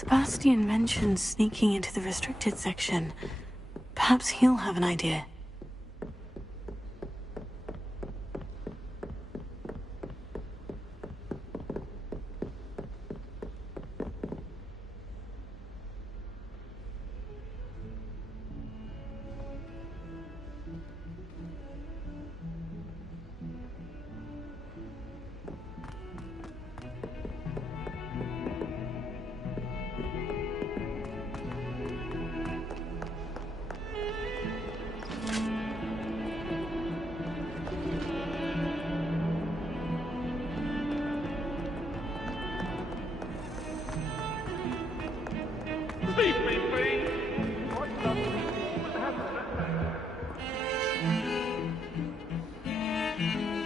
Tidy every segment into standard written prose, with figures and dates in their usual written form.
Sebastian mentioned sneaking into the restricted section. Perhaps he'll have an idea.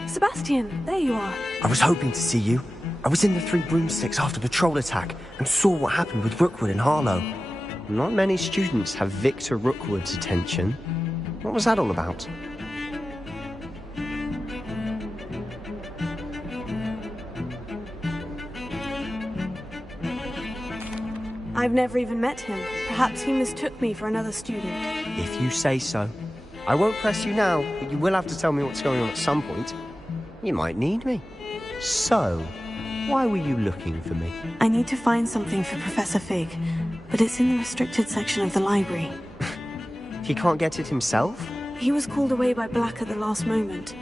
Sebastian, there you are. I was hoping to see you. I was in the Three Broomsticks after the troll attack and saw what happened with Rookwood and Harlow. Not many students have Victor Rookwood's attention. What was that all about? I've never even met him. Perhaps he mistook me for another student. If you say so. I won't press you now, but you will have to tell me what's going on at some point. You might need me. So, why were you looking for me? I need to find something for Professor Fig, but it's in the restricted section of the library. He can't get it himself? He was called away by Black at the last moment.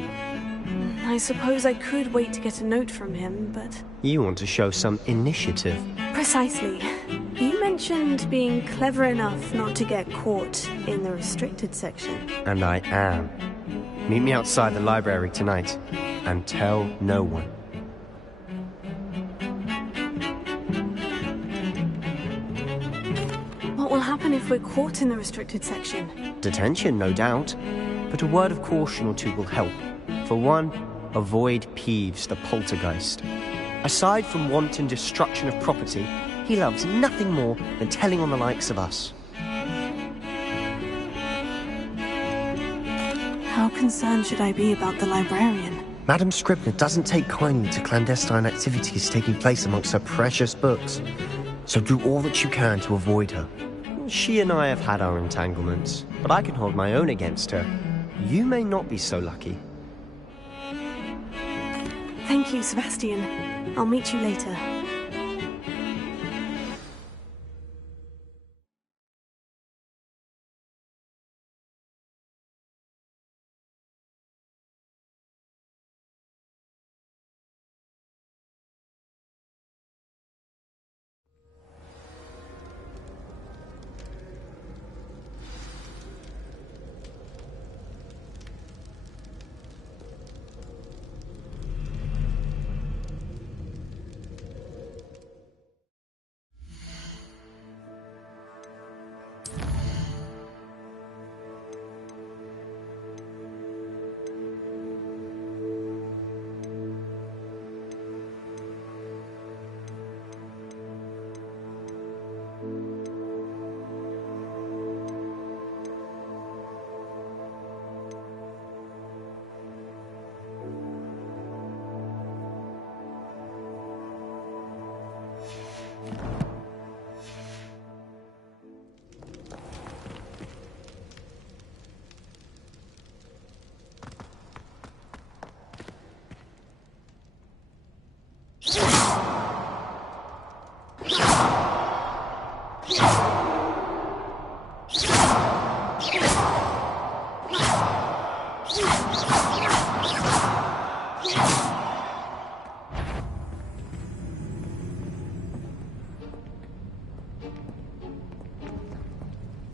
I suppose I could wait to get a note from him, but... You want to show some initiative. Precisely. You mentioned being clever enough not to get caught in the restricted section. And I am. Meet me outside the library tonight, and tell no one. What will happen if we're caught in the restricted section? Detention, no doubt. But a word of caution or two will help. For one, avoid Peeves, the poltergeist. Aside from wanton destruction of property, he loves nothing more than telling on the likes of us. How concerned should I be about the librarian? Madam Scribner doesn't take kindly to clandestine activities taking place amongst her precious books. So do all that you can to avoid her. She and I have had our entanglements, but I can hold my own against her. You may not be so lucky. Thank you, Sebastian. I'll meet you later.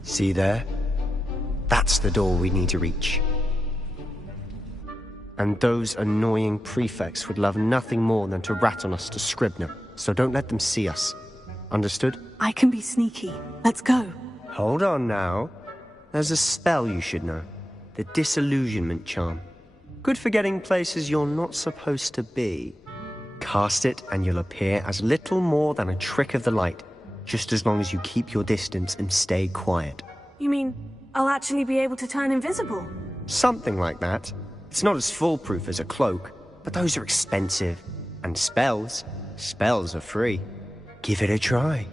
See there? That's the door we need to reach. And those annoying prefects would love nothing more than to rat on us to Scribner, so don't let them see us. Understood? I can be sneaky. Let's go. Hold on now. There's a spell you should know. The disillusionment charm. Good for getting places you're not supposed to be. Cast it and you'll appear as little more than a trick of the light, just as long as you keep your distance and stay quiet. You mean I'll actually be able to turn invisible? Something like that. It's not as foolproof as a cloak, but those are expensive. And spells are free. Give it a try.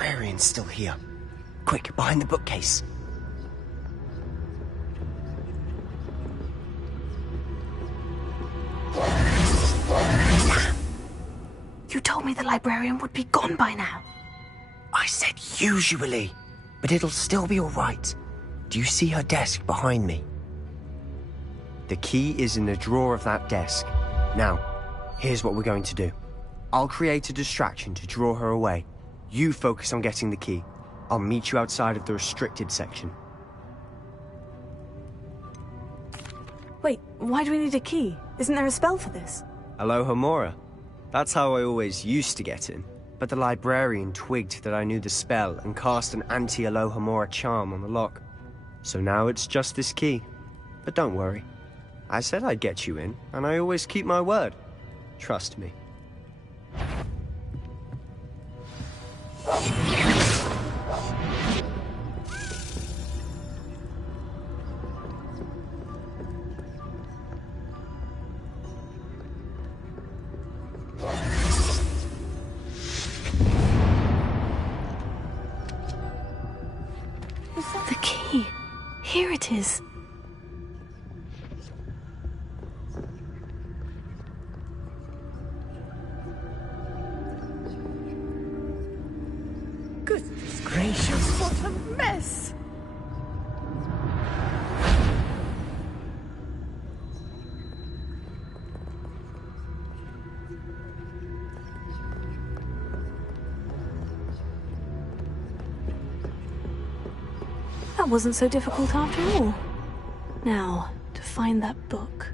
Librarian's still here. Quick, behind the bookcase. You told me the librarian would be gone by now. I said usually, but it'll still be all right. Do you see her desk behind me? The key is in the drawer of that desk. Now, here's what we're going to do. I'll create a distraction to draw her away. You focus on getting the key. I'll meet you outside of the restricted section. Wait, why do we need a key? Isn't there a spell for this? Alohomora. That's how I always used to get in. But the librarian twigged that I knew the spell and cast an anti-Alohomora charm on the lock. So now it's just this key. But don't worry. I said I'd get you in, and I always keep my word. Trust me. The key. Here it is. Goodness gracious, what a mess! That wasn't so difficult after all. Now, to find that book.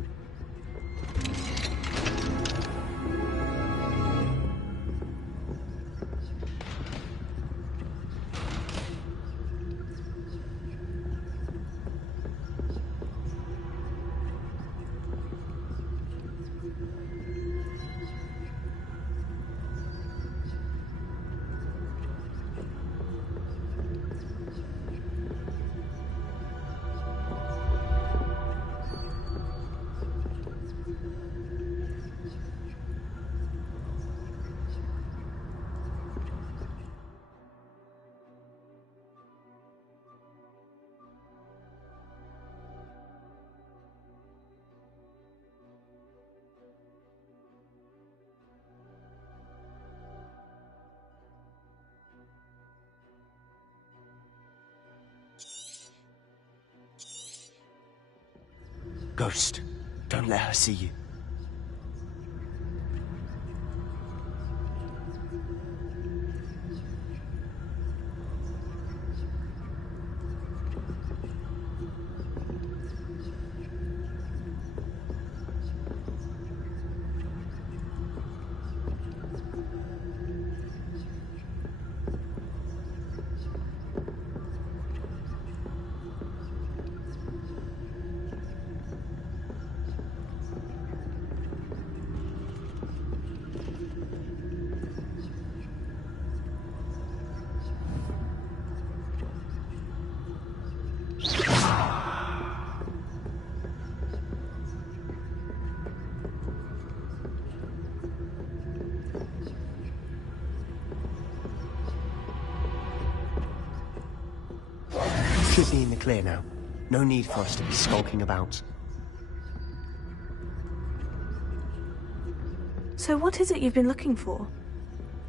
Ghost, don't let her see you. should be in the clear now. No need for us to be skulking about. So what is it you've been looking for?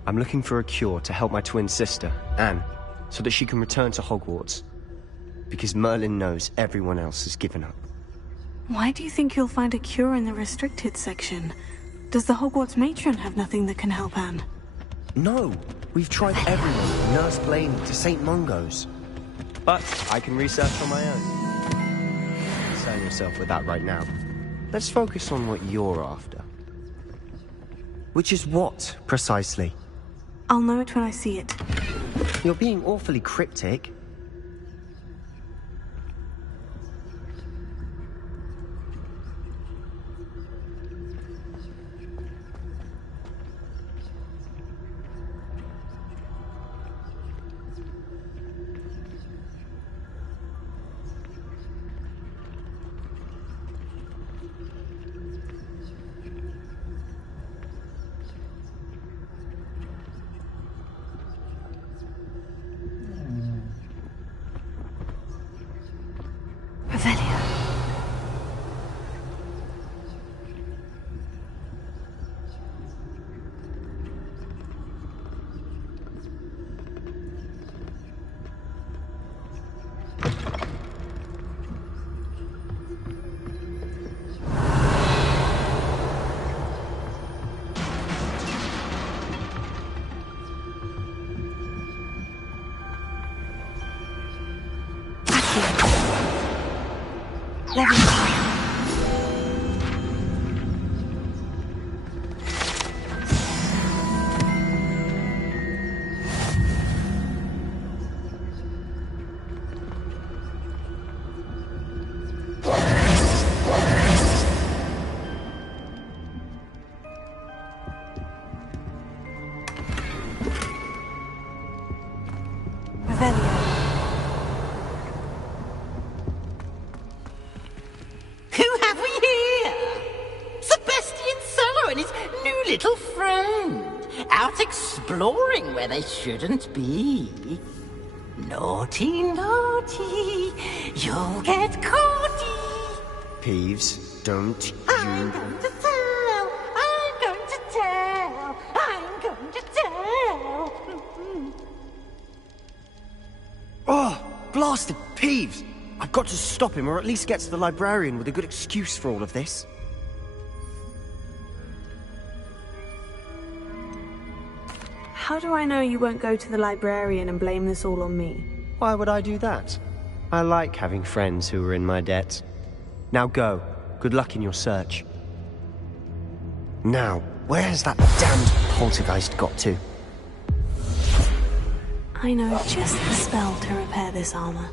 I'm looking for a cure to help my twin sister, Anne, so that she can return to Hogwarts. Because Merlin knows everyone else has given up. Why do you think you'll find a cure in the restricted section? Does the Hogwarts matron have nothing that can help Anne? No, we've tried everyone, from Nurse Blaine to St. Mungo's. But I can research on my own. Don't concern yourself with that right now. Let's focus on what you're after. Which is what, precisely? I'll know it when I see it. You're being awfully cryptic. Exploring where they shouldn't be. Naughty, naughty, you'll get caughty. Peeves, don't you... I'm going to tell, I'm going to tell, I'm going to tell. Oh, blasted Peeves! I've got to stop him, or at least get to the librarian with a good excuse for all of this. How do I know you won't go to the librarian and blame this all on me? Why would I do that? I like having friends who are in my debt. Now go. Good luck in your search. Now, where has that damned poltergeist got to? I know just the spell to repair this armor.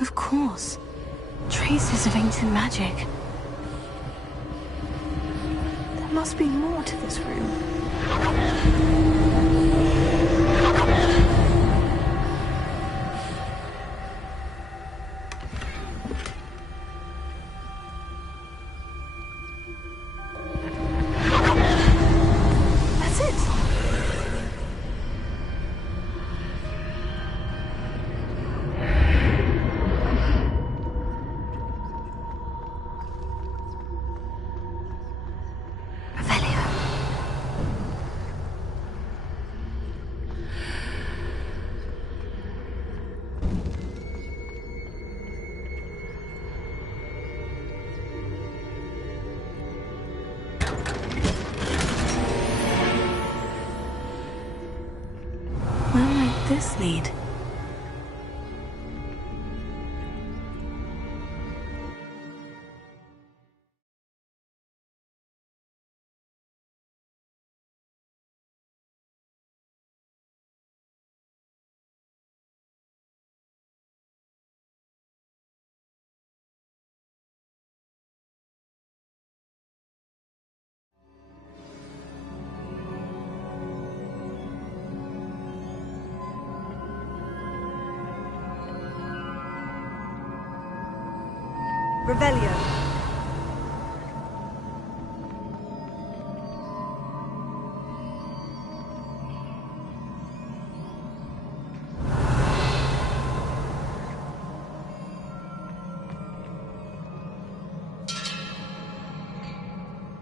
Of course. Traces of ancient magic. There must be more to this room. That's it. obvious lead. Revelio.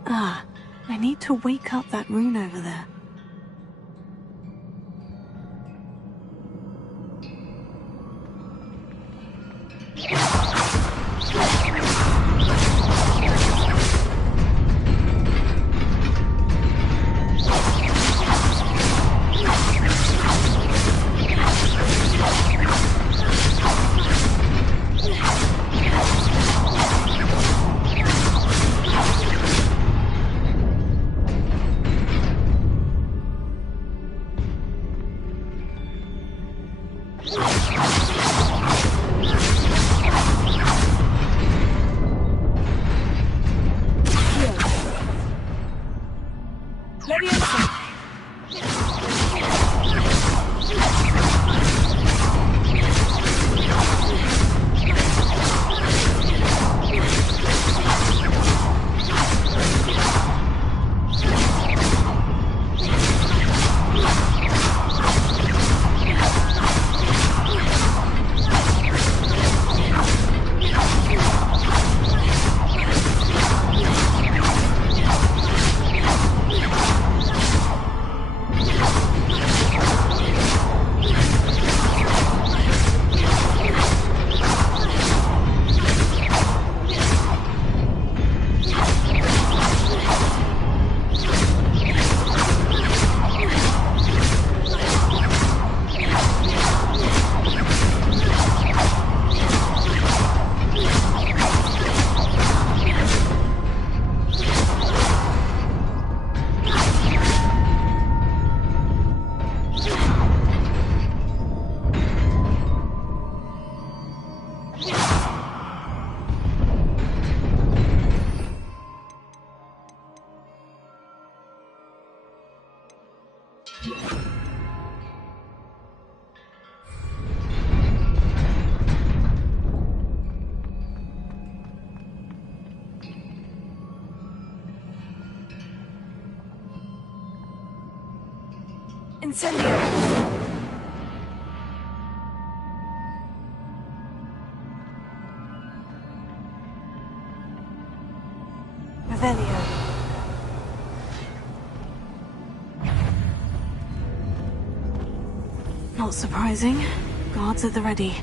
Ah, I need to wake up that rune over there. Incendio! Revelio. Not surprising. Guards at the ready.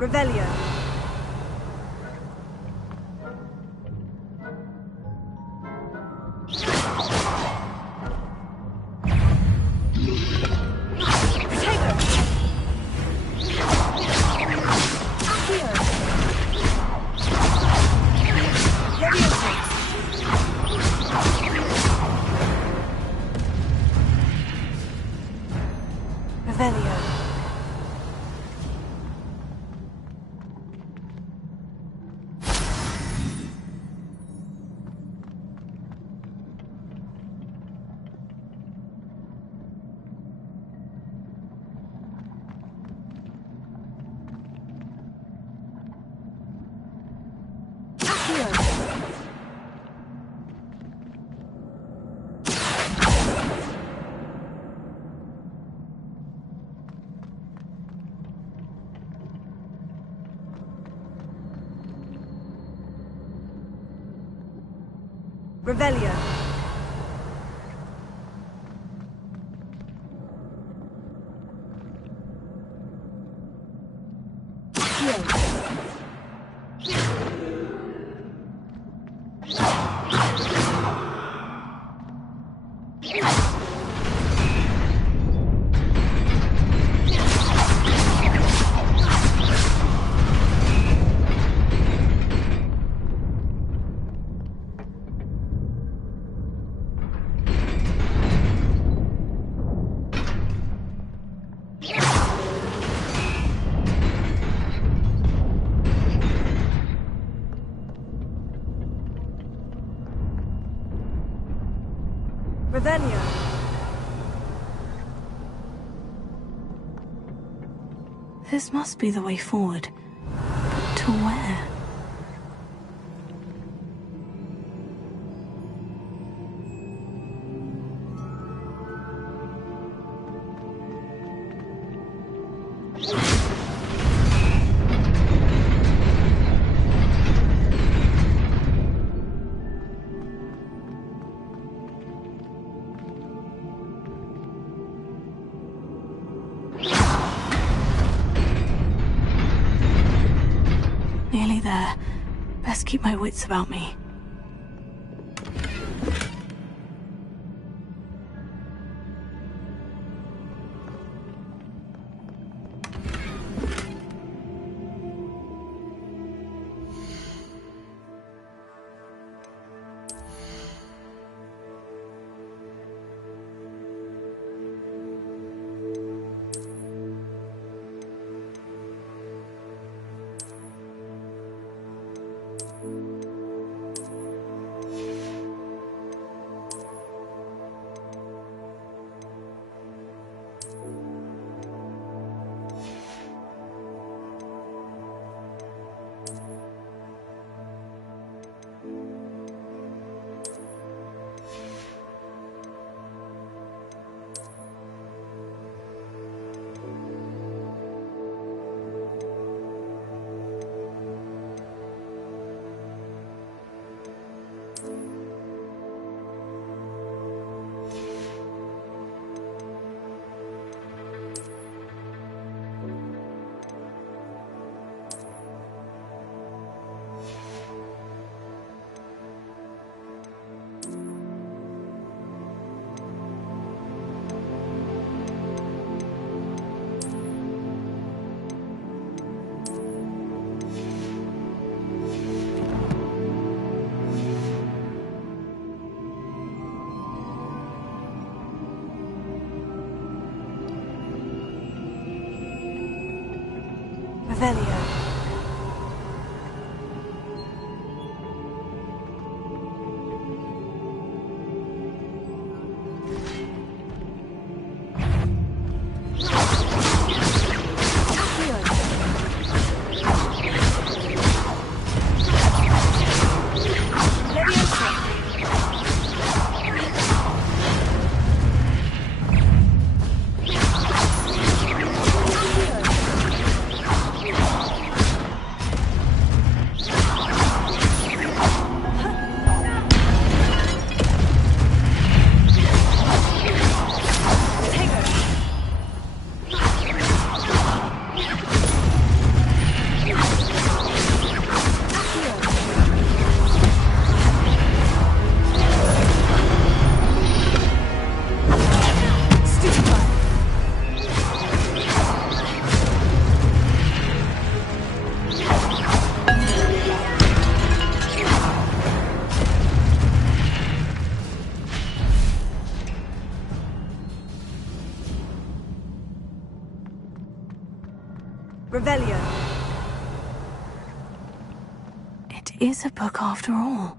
Revelio. Revelio. Revelio. Revelio. This must be the way forward. But to where? Nearly there. Best keep my wits about me. Revelio. Revelio. It is a book after all.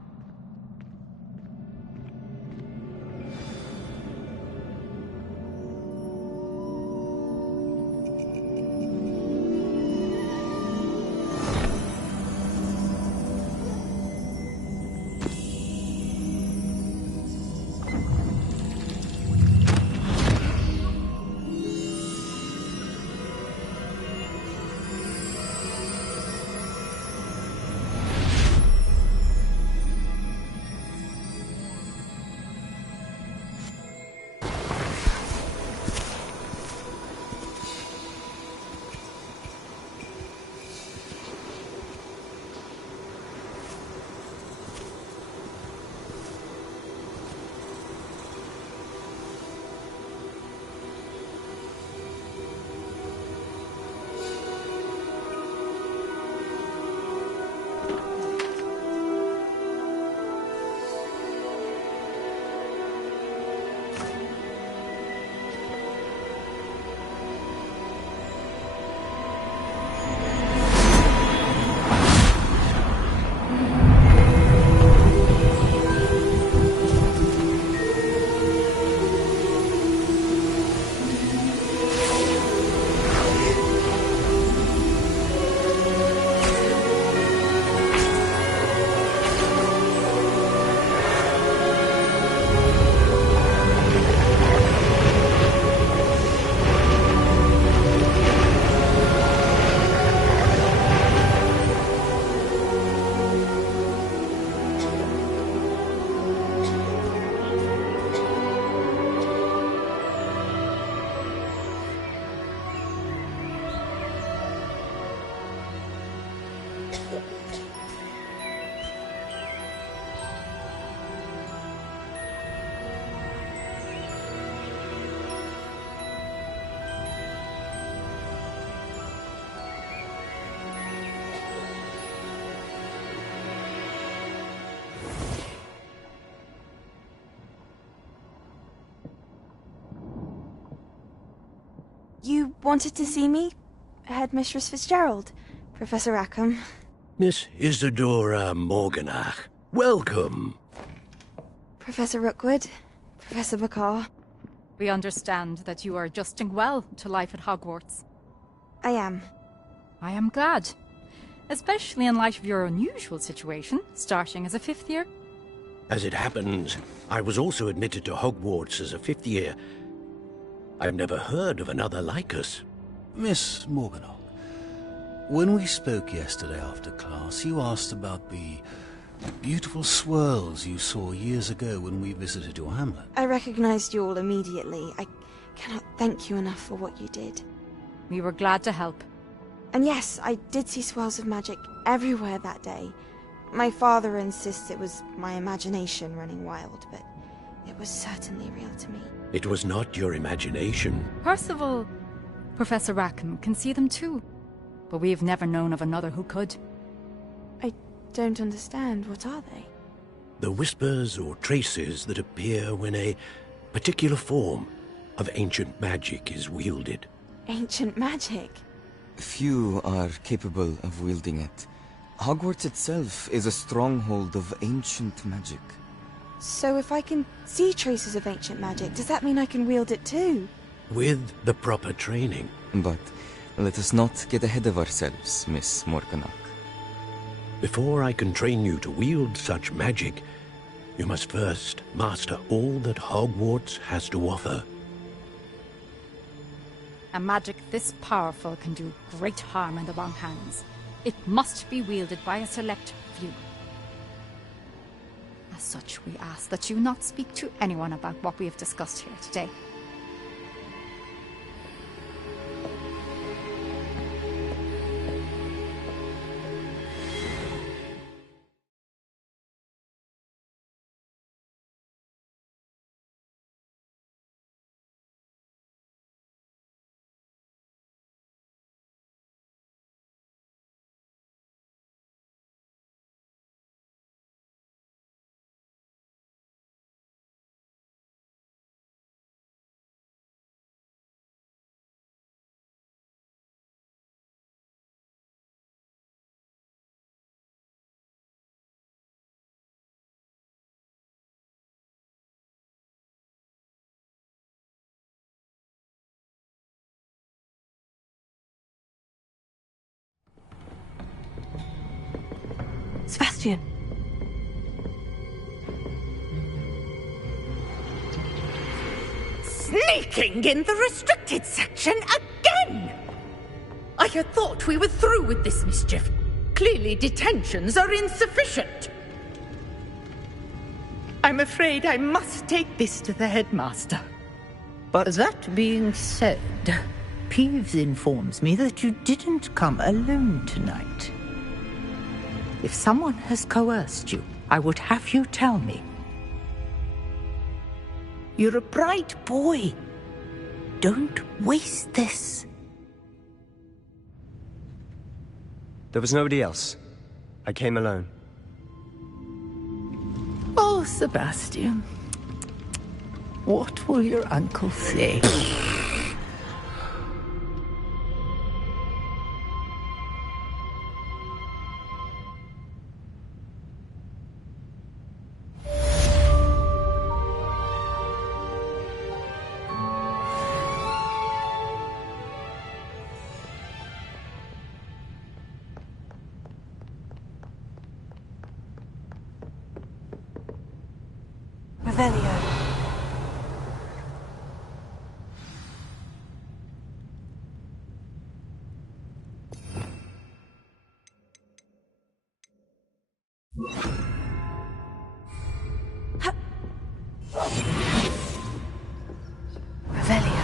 You wanted to see me? Headmistress Fitzgerald? Professor Rackham? Miss Isadora Morganach, welcome. Professor Rookwood? Professor Bacar? We understand that you are adjusting well to life at Hogwarts. I am. I am glad. Especially in light of your unusual situation, starting as a fifth year. As it happens, I was also admitted to Hogwarts as a fifth year. I've never heard of another like us. Miss Morganach, when we spoke yesterday after class, you asked about the beautiful swirls you saw years ago when we visited your hamlet. I recognized you all immediately. I cannot thank you enough for what you did. We were glad to help. And yes, I did see swirls of magic everywhere that day. My father insists it was my imagination running wild, but it was certainly real to me. It was not your imagination. Percival, Professor Rackham can see them too. But we've never known of another who could. I don't understand. What are they? The whispers or traces that appear when a particular form of ancient magic is wielded. Ancient magic? Few are capable of wielding it. Hogwarts itself is a stronghold of ancient magic. So if I can see traces of ancient magic, does that mean I can wield it too? With the proper training. But let us not get ahead of ourselves, Miss Morganach. Before I can train you to wield such magic, you must first master all that Hogwarts has to offer. A magic this powerful can do great harm in the wrong hands. It must be wielded by a select few. As such, we ask that you not speak to anyone about what we have discussed here today. Sebastian. Sneaking in the restricted section again! I had thought we were through with this mischief. Clearly detentions are insufficient. I'm afraid I must take this to the headmaster. But that being said, Peeves informs me that you didn't come alone tonight. If someone has coerced you, I would have you tell me. You're a bright boy. Don't waste this. There was nobody else. I came alone. Oh, Sebastian. What will your uncle say? Revelio. Revelio.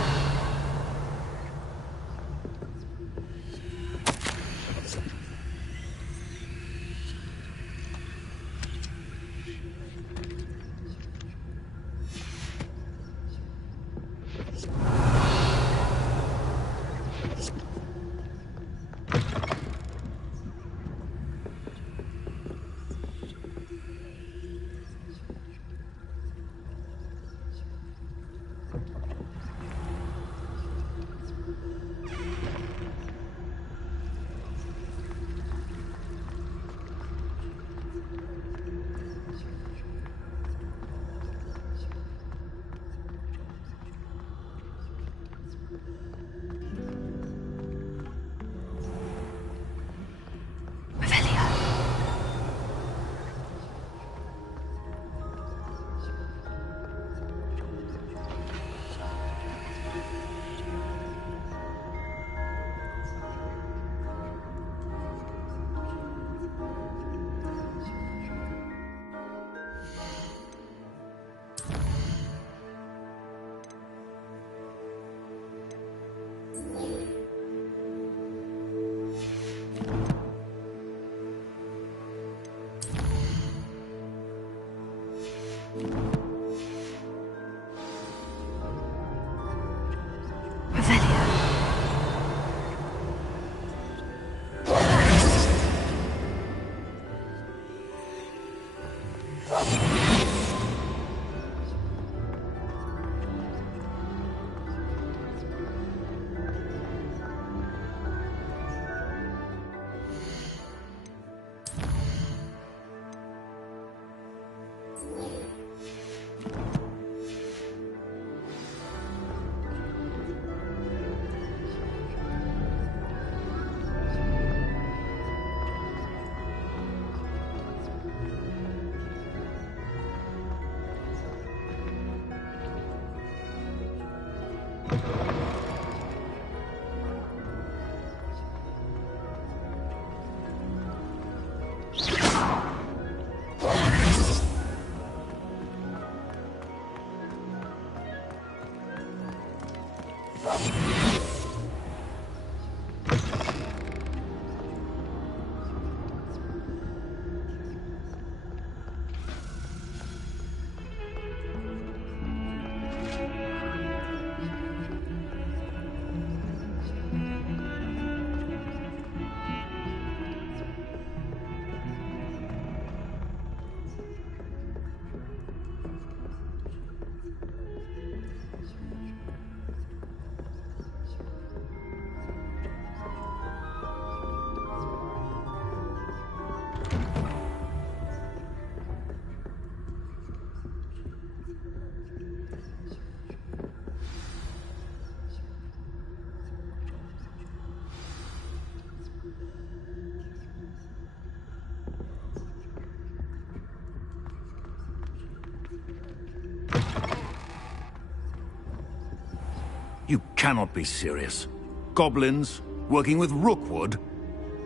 cannot be serious. Goblins working with Rookwood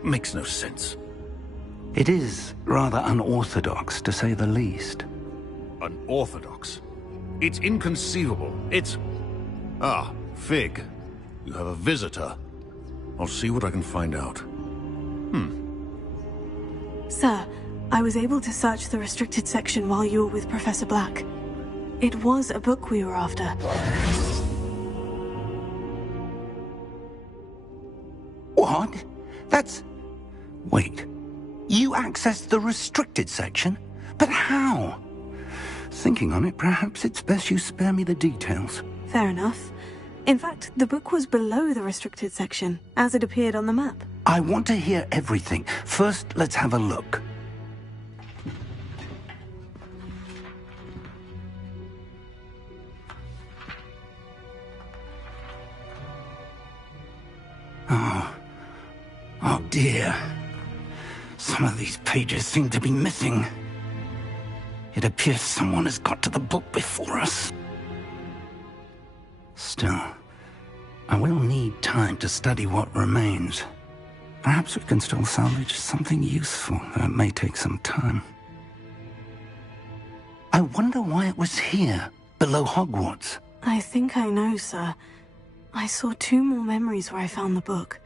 makes no sense. It is rather unorthodox, to say the least. Unorthodox? It's inconceivable. It's... Ah, Fig. You have a visitor. I'll see what I can find out. Sir, I was able to search the restricted section while you were with Professor Black. It was a book we were after. What? That's... Wait. You accessed the restricted section? But how? Thinking on it, perhaps it's best you spare me the details. Fair enough. In fact, the book was below the restricted section, as it appeared on the map. I want to hear everything. First, let's have a look. Oh dear. Some of these pages seem to be missing. It appears someone has got to the book before us. Still, I will need time to study what remains. Perhaps we can still salvage something useful, though it may take some time. I wonder why it was here, below Hogwarts. I think I know, sir. I saw 2 more memories where I found the book.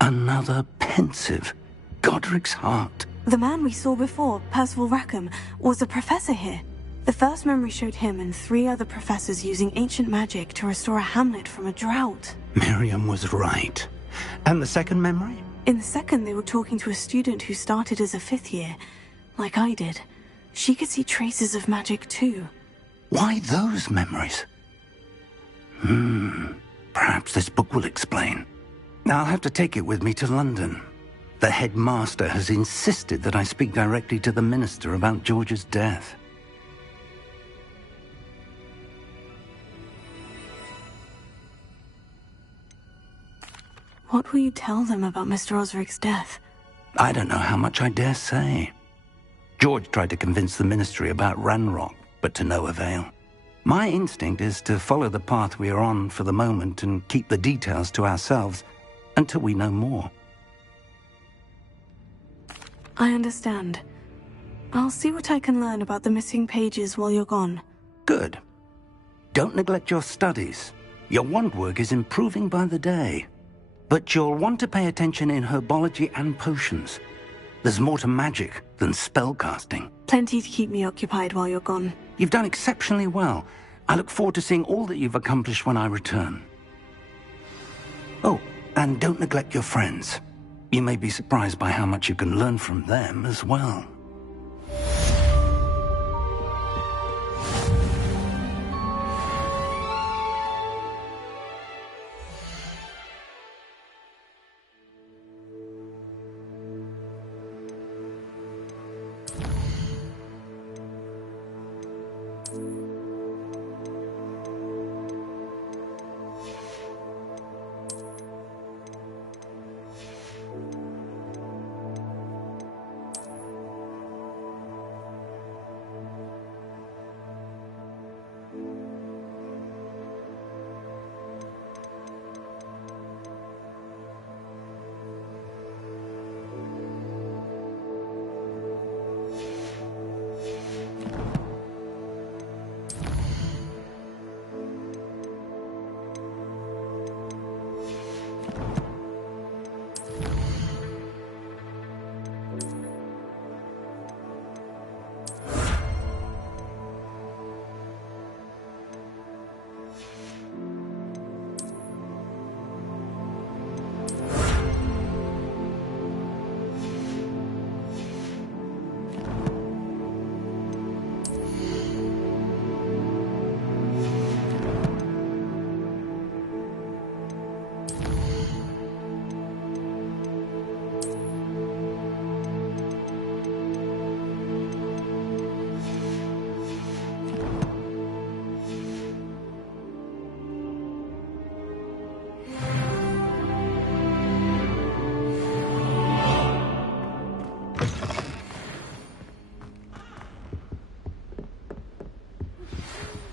Another pensive. Godric's heart. The man we saw before, Percival Rackham, was a professor here. The first memory showed him and 3 other professors using ancient magic to restore a hamlet from a drought. Miriam was right. And the second memory? In the second, they were talking to a student who started as a 5th year, like I did. She could see traces of magic too. Why those memories? Perhaps this book will explain. I'll have to take it with me to London. The headmaster has insisted that I speak directly to the minister about George's death. What will you tell them about Mr. Osric's death? I don't know how much I dare say. George tried to convince the ministry about Ranrock, but to no avail. My instinct is to follow the path we are on for the moment and keep the details to ourselves until we know more. I understand. I'll see what I can learn about the missing pages while you're gone. Good. Don't neglect your studies. Your wand work is improving by the day. But you'll want to pay attention in herbology and potions. There's more to magic than spellcasting. Plenty to keep me occupied while you're gone. You've done exceptionally well. I look forward to seeing all that you've accomplished when I return. Oh, and don't neglect your friends. You may be surprised by how much you can learn from them as well.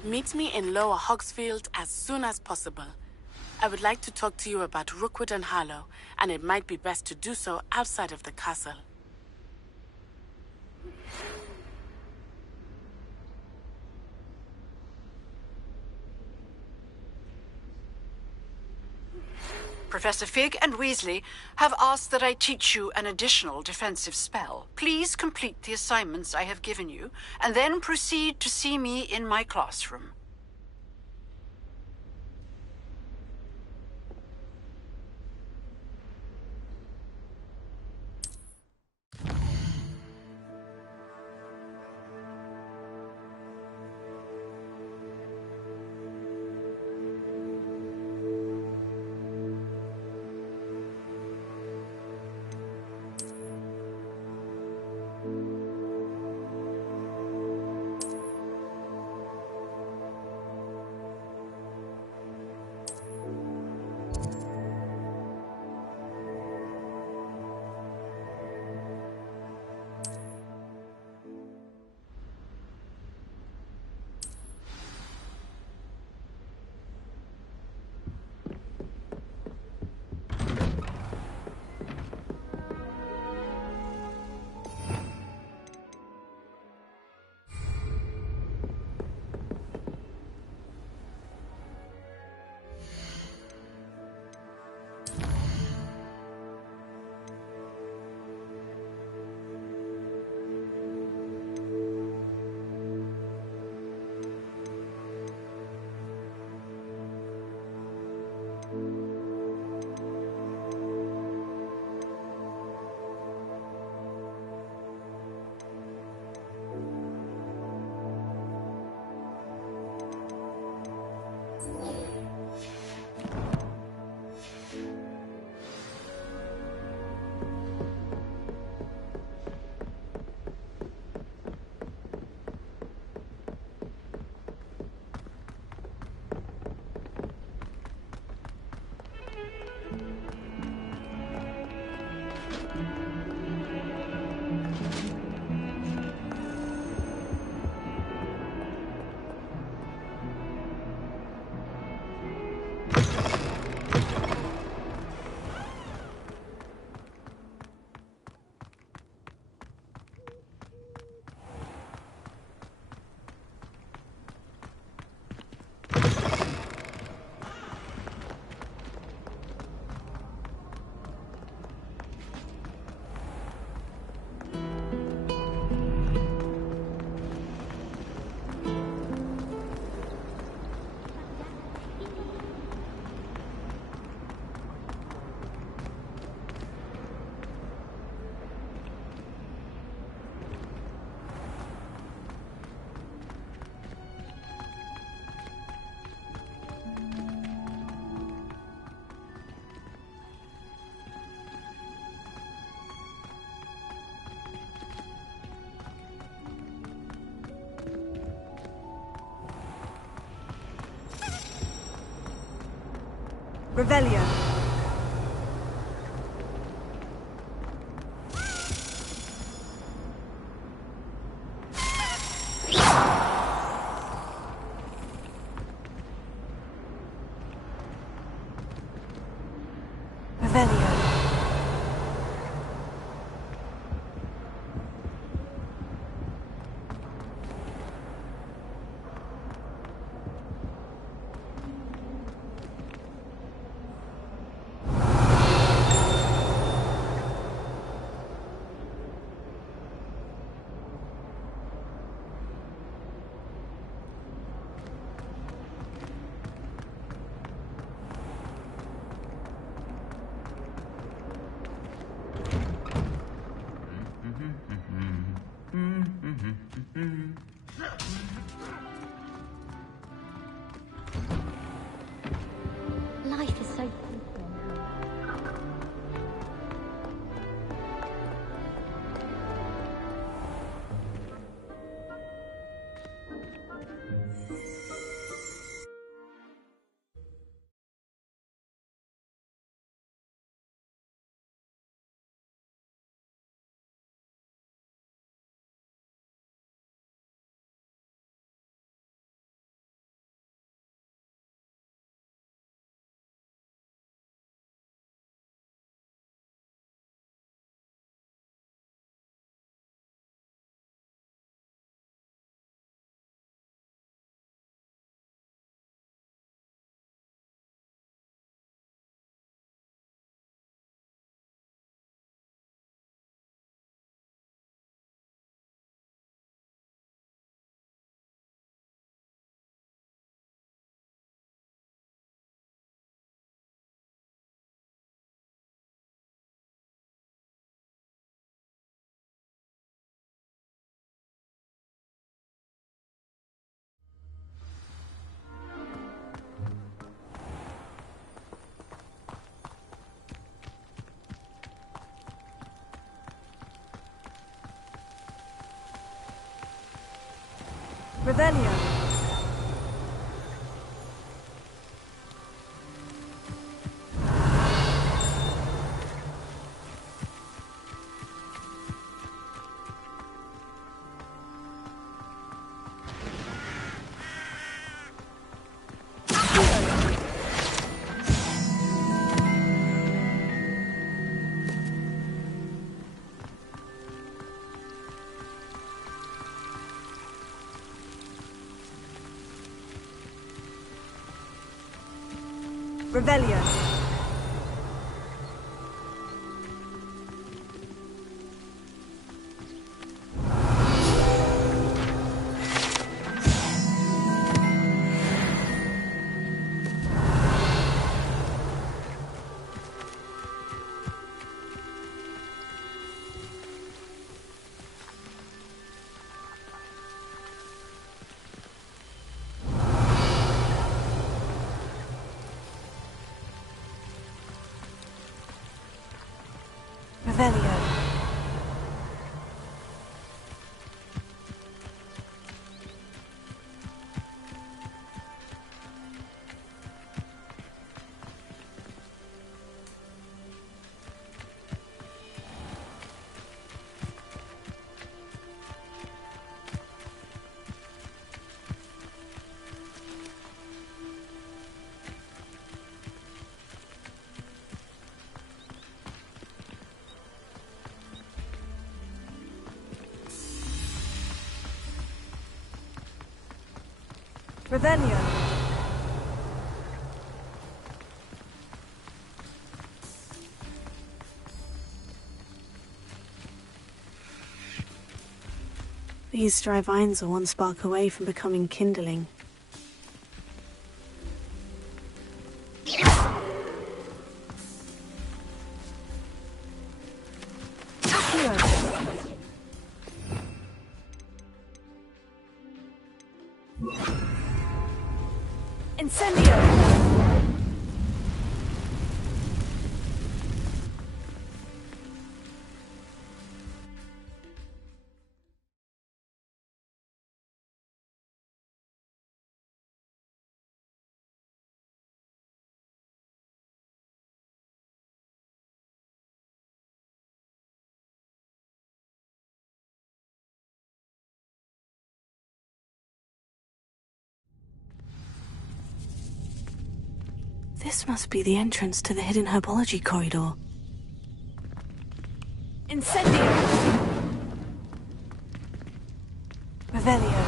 Meet me in Lower Hogsfield as soon as possible. I would like to talk to you about Rookwood and Harlow, and it might be best to do so outside of the castle. Professor Fig and Weasley have asked that I teach you an additional defensive spell. Please complete the assignments I have given you, and then proceed to see me in my classroom. Revelio. Life is so cool. Revelio. Revelio. Revelio. Revelio. These dry vines are one spark away from becoming kindling. This must be the entrance to the hidden herbology corridor. Incendio! Revelio.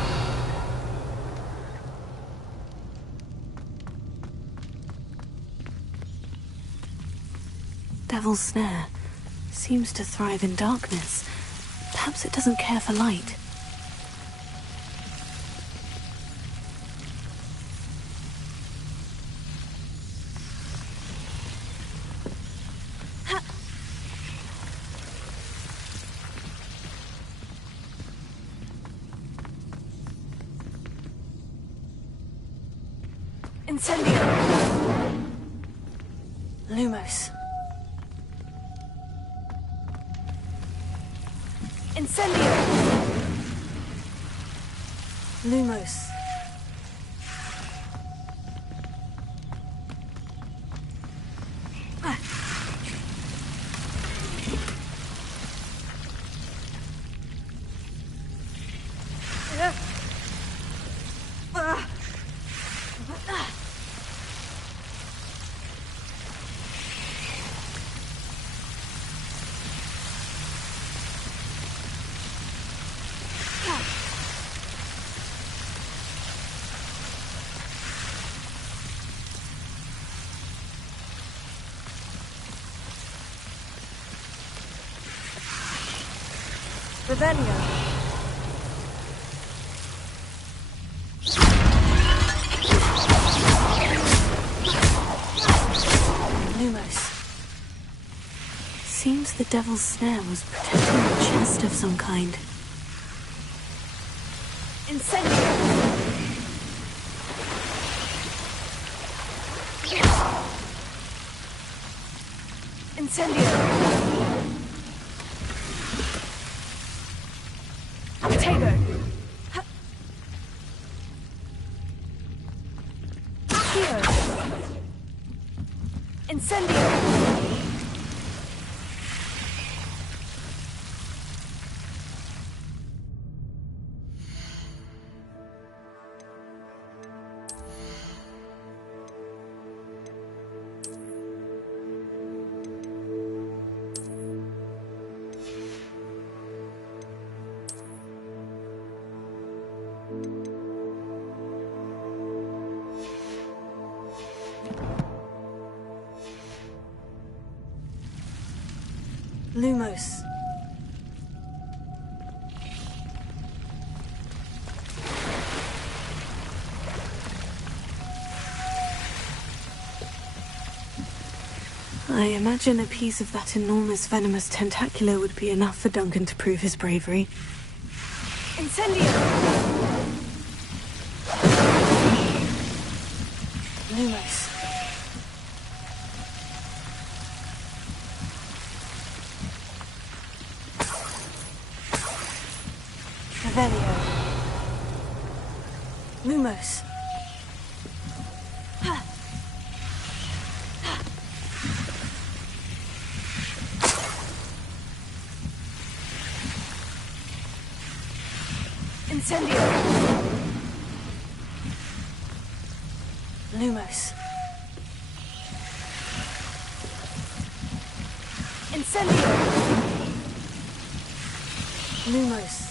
Devil's Snare seems to thrive in darkness. Perhaps it doesn't care for light. Incendio! Lumos. Incendio! Lumos. Revelio. Lumos. Seems the Devil's Snare was protecting a chest of some kind. Incendio! Incendio! Tego! Incendio! Lumos. I imagine a piece of that enormous venomous tentacular would be enough for Duncan to prove his bravery. Incendio! Lumos. Revelio. Lumos. Incendio. Lumos. Incendio. Lumos.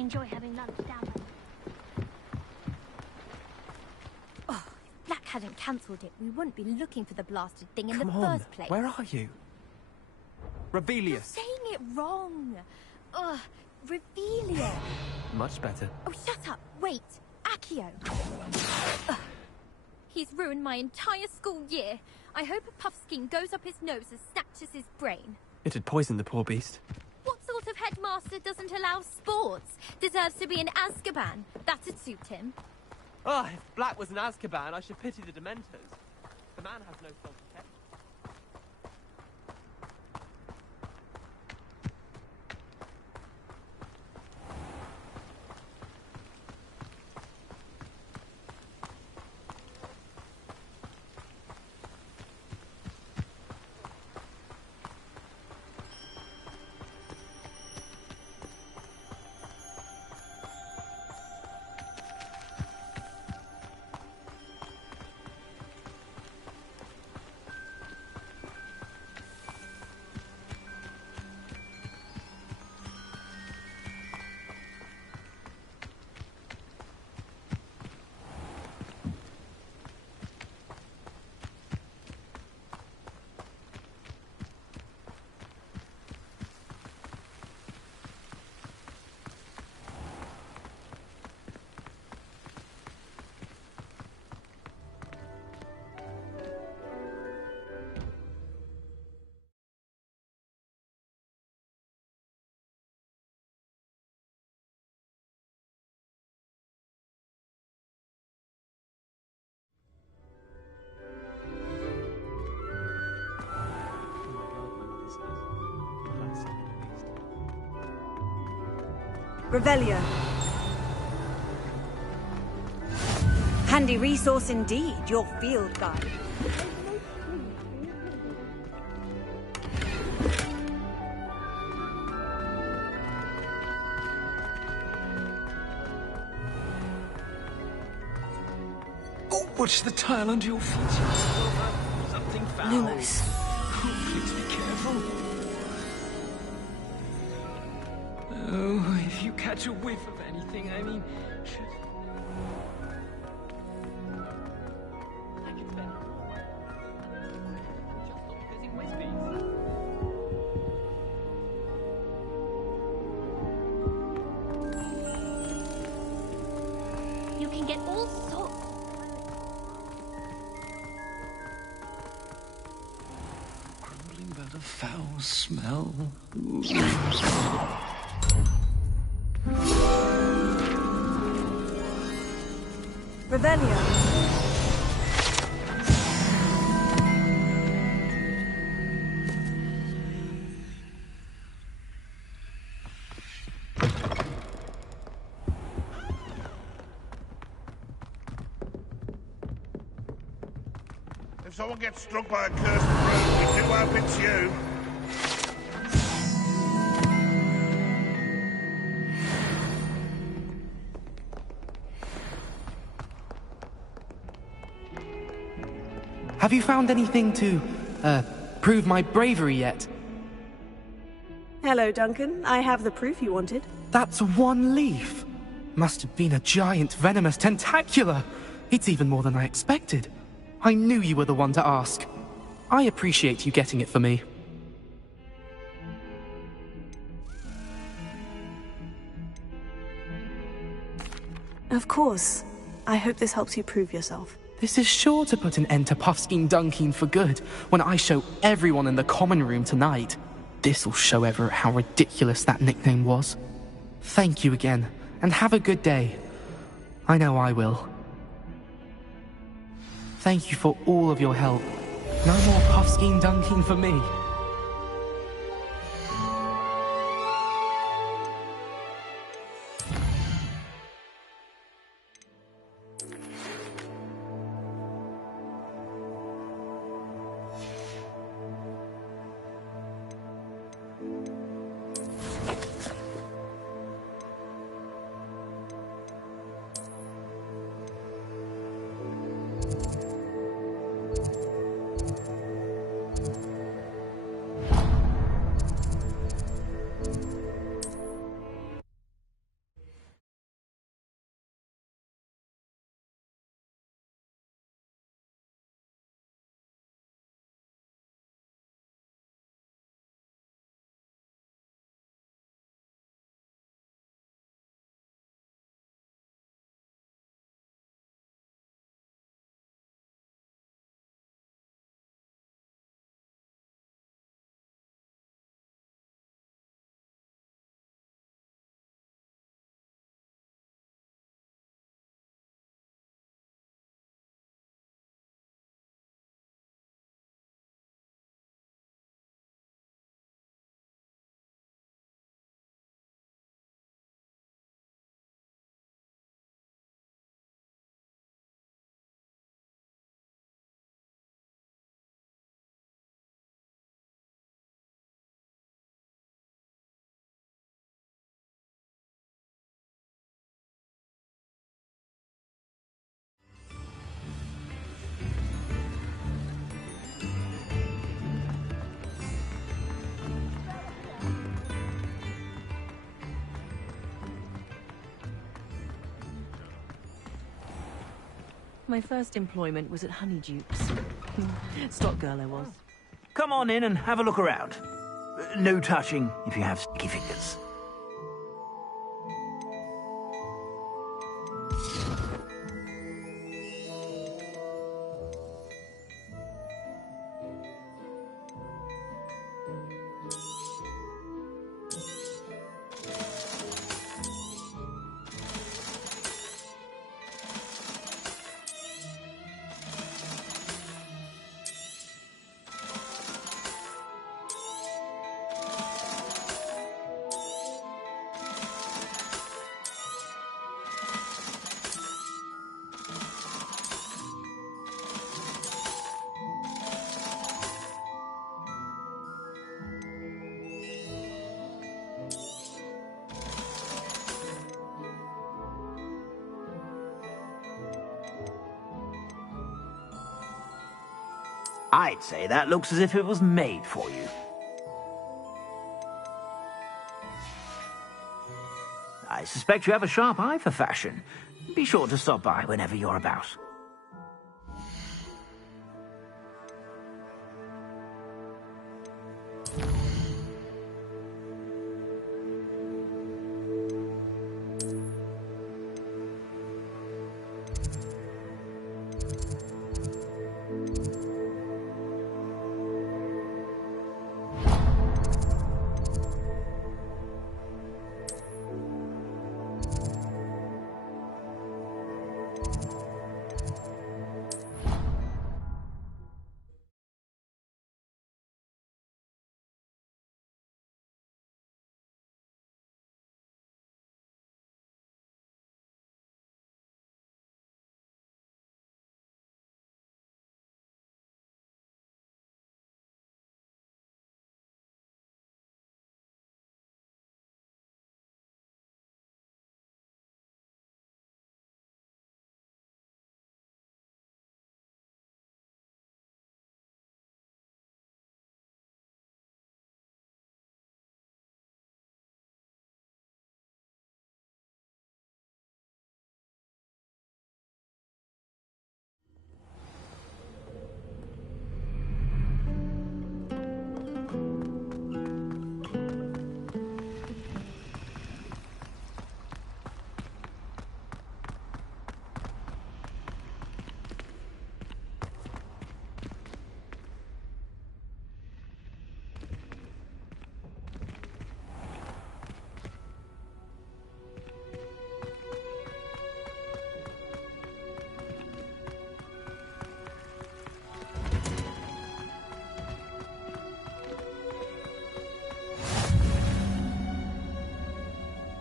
enjoy having lunch down there. Oh, if Black hadn't cancelled it, we wouldn't be looking for the blasted thing in Come the on, first place. where are you? Rebellious. You're saying it wrong. Ugh, Revelia. Much better. Oh, shut up. Wait. Accio. Ugh. He's ruined my entire school year. I hope a puffskein goes up his nose and snatches his brain. It'd poison the poor beast. What sort of headmaster doesn't allow sports? Deserves to be in Azkaban. That'd suit him. Ah, if Black was in Azkaban, I should pity the Dementors. The man has no self-protection. Revelio. Handy resource indeed, your field guide. Oh, watch the tile under your feet. Something foul. Lumos. Please be careful. Oh, if you catch a whiff of anything, I mean... I can spend just stop fizzing whiskies. You can get all sorts. Grumbling about a foul smell. Ooh. Revelio. If someone gets struck by a cursed road, we do hope it's you. Have you found anything to, prove my bravery yet? Hello, Duncan. I have the proof you wanted. That's one leaf. Must have been a giant venomous tentacula. It's even more than I expected. I knew you were the one to ask. I appreciate you getting it for me. Of course. I hope this helps you prove yourself. This is sure to put an end to Puffskein Dunkeen for good when I show everyone in the common room tonight. This'll show Everett how ridiculous that nickname was. Thank you again, and have a good day. I know I will. Thank you for all of your help. No more Puffskein Dunkeen for me. My first employment was at Honeydukes. Stock girl I was. Come on in and have a look around. No touching if you have sticky fingers. I'd say that looks as if it was made for you. I suspect you have a sharp eye for fashion. Be sure to stop by whenever you're about.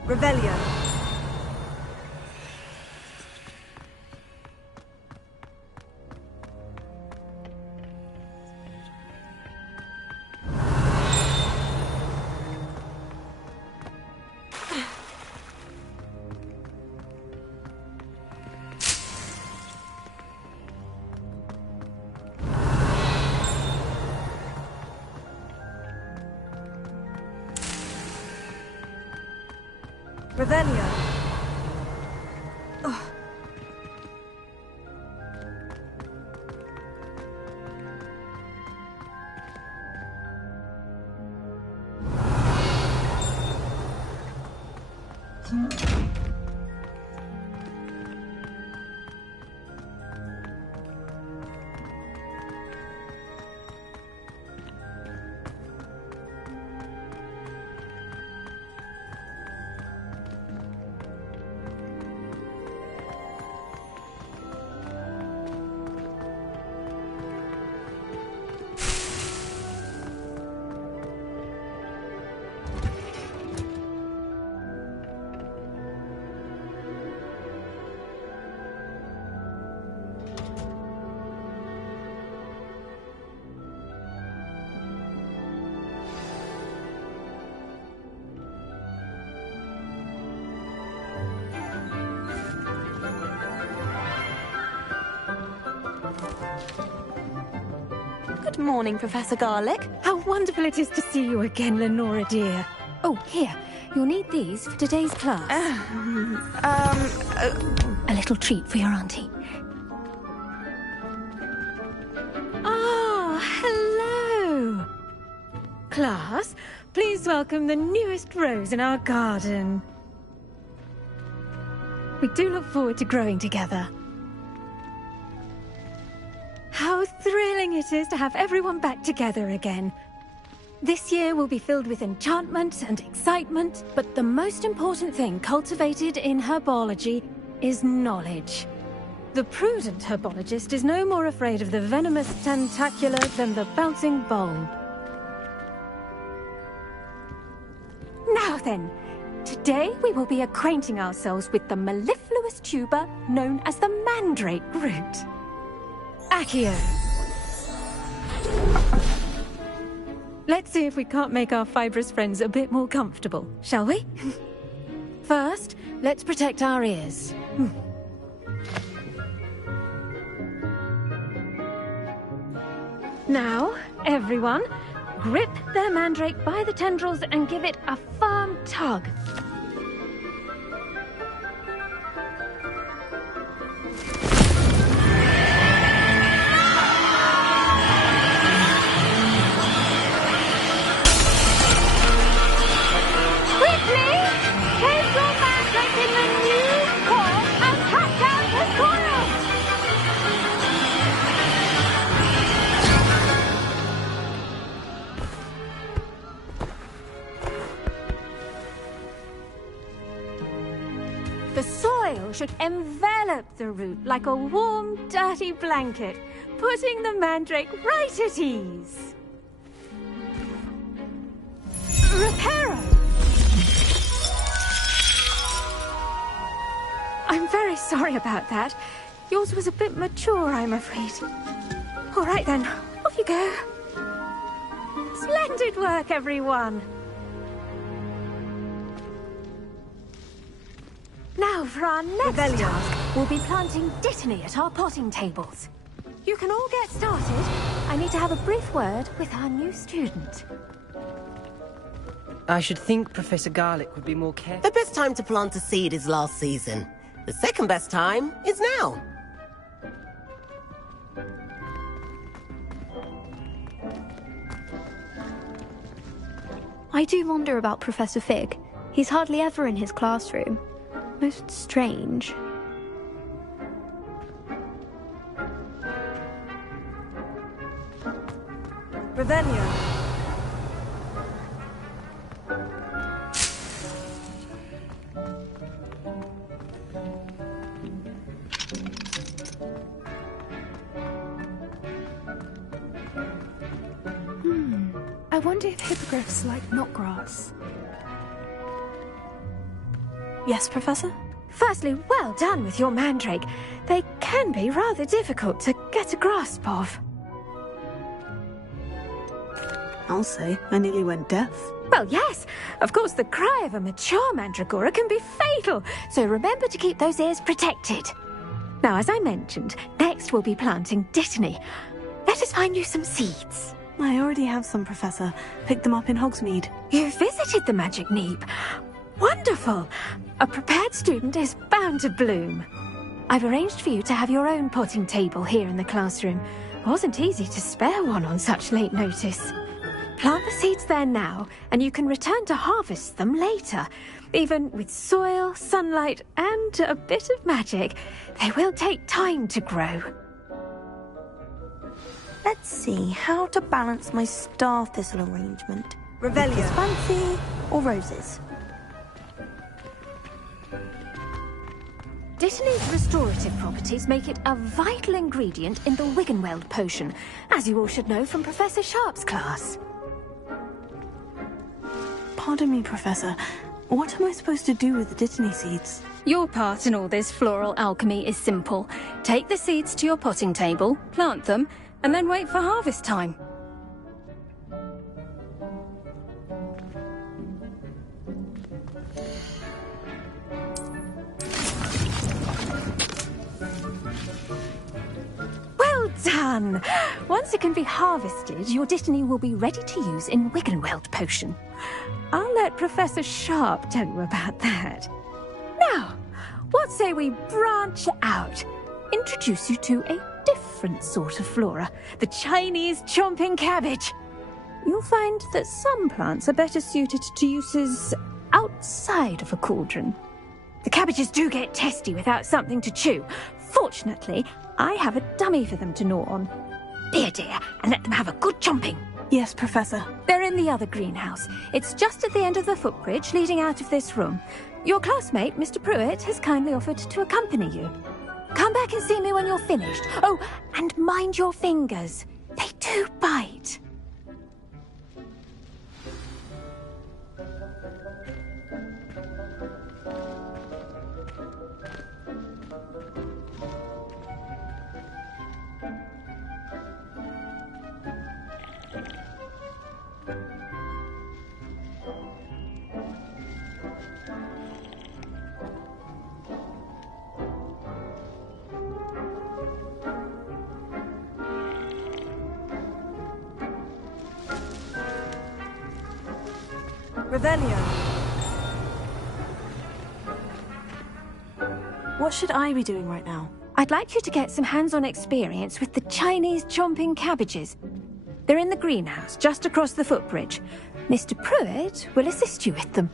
Revelio. Revelio. Oh. Good morning, Professor Garlick. How wonderful it is to see you again, Lenora dear. Oh, here. You'll need these for today's class. A little treat for your auntie. class, please welcome the newest rose in our garden. We do look forward to growing together. How thrilling it is to have everyone back together again. This year will be filled with enchantment and excitement, but the most important thing cultivated in herbology is knowledge. The prudent herbologist is no more afraid of the venomous tentacula than the bouncing bulb. Now then, today we will be acquainting ourselves with the mellifluous tuber known as the mandrake root. Accio. Let's see if we can't make our fibrous friends a bit more comfortable, shall we? First, let's protect our ears. Now, everyone, grip their mandrake by the tendrils and give it a firm tug. Quickly, take your mandrake in the new form and cut down the coil! The soil should envelop the root like a warm, dirty blanket, putting the mandrake right at ease. Reparo! I'm very sorry about that. Yours was a bit mature, I'm afraid. All right then, off you go. Splendid work, everyone. Now for our next task, we'll be planting dittany at our potting tables. You can all get started. I need to have a brief word with our new student. I should think Professor Garlick would be more careful. The best time to plant a seed is last season. The second best time is now. I do wonder about Professor Fig. He's hardly ever in his classroom. Most strange. Revelio. I wonder if hippogriffs like knotgrass. Yes, Professor? Firstly, well done with your mandrake. They can be rather difficult to get a grasp of. I'll say, I nearly went deaf. Well, yes. Of course, the cry of a mature mandragora can be fatal, so remember to keep those ears protected. Now, as I mentioned, next we'll be planting dittany. Let us find you some seeds. I already have some, Professor. Picked them up in Hogsmeade. You visited the Magic Neep. Wonderful! A prepared student is bound to bloom. I've arranged for you to have your own potting table here in the classroom. Wasn't easy to spare one on such late notice. Plant the seeds there now, and you can return to harvest them later. Even with soil, sunlight, and a bit of magic, they will take time to grow. Let's see how to balance my star thistle arrangement. Revelio. Is fancy or roses? Dittany's restorative properties make it a vital ingredient in the Wiggenweld potion, as you all should know from Professor Sharp's class. Pardon me, Professor. What am I supposed to do with the dittany seeds? Your part in all this floral alchemy is simple. Take the seeds to your potting table, plant them, and then wait for harvest time. Well done! Once it can be harvested, your dittany will be ready to use in Wiggenweld potion. I'll let Professor Sharp tell you about that. Now, what say we branch out? Introduce you to a different sort of flora, the Chinese chomping cabbage. you'll find that some plants are better suited to uses outside of a cauldron. The cabbages do get testy without something to chew. Fortunately, I have a dummy for them to gnaw on. Be dear, and let them have a good chomping. Yes, Professor. They're in the other greenhouse. It's just at the end of the footbridge leading out of this room. Your classmate, Mr. Pruitt, has kindly offered to accompany you. Come back and see me when you're finished. Oh, and mind your fingers. They do bite. Revelio. What should I be doing right now? I'd like you to get some hands-on experience with the Chinese chomping cabbages. They're in the greenhouse, just across the footbridge. Mr. Pruitt will assist you with them.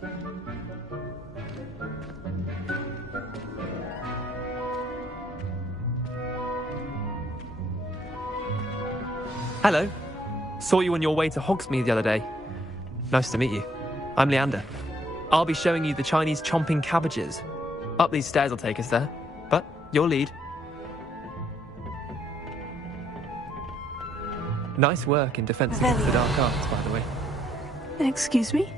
Hello. Saw you on your way to Hogsmeade the other day. Nice to meet you. I'm Leander. I'll be showing you the Chinese chomping cabbages. Up these stairs will take us there, but your lead. Nice work in defense against the dark arts, by the way. Excuse me?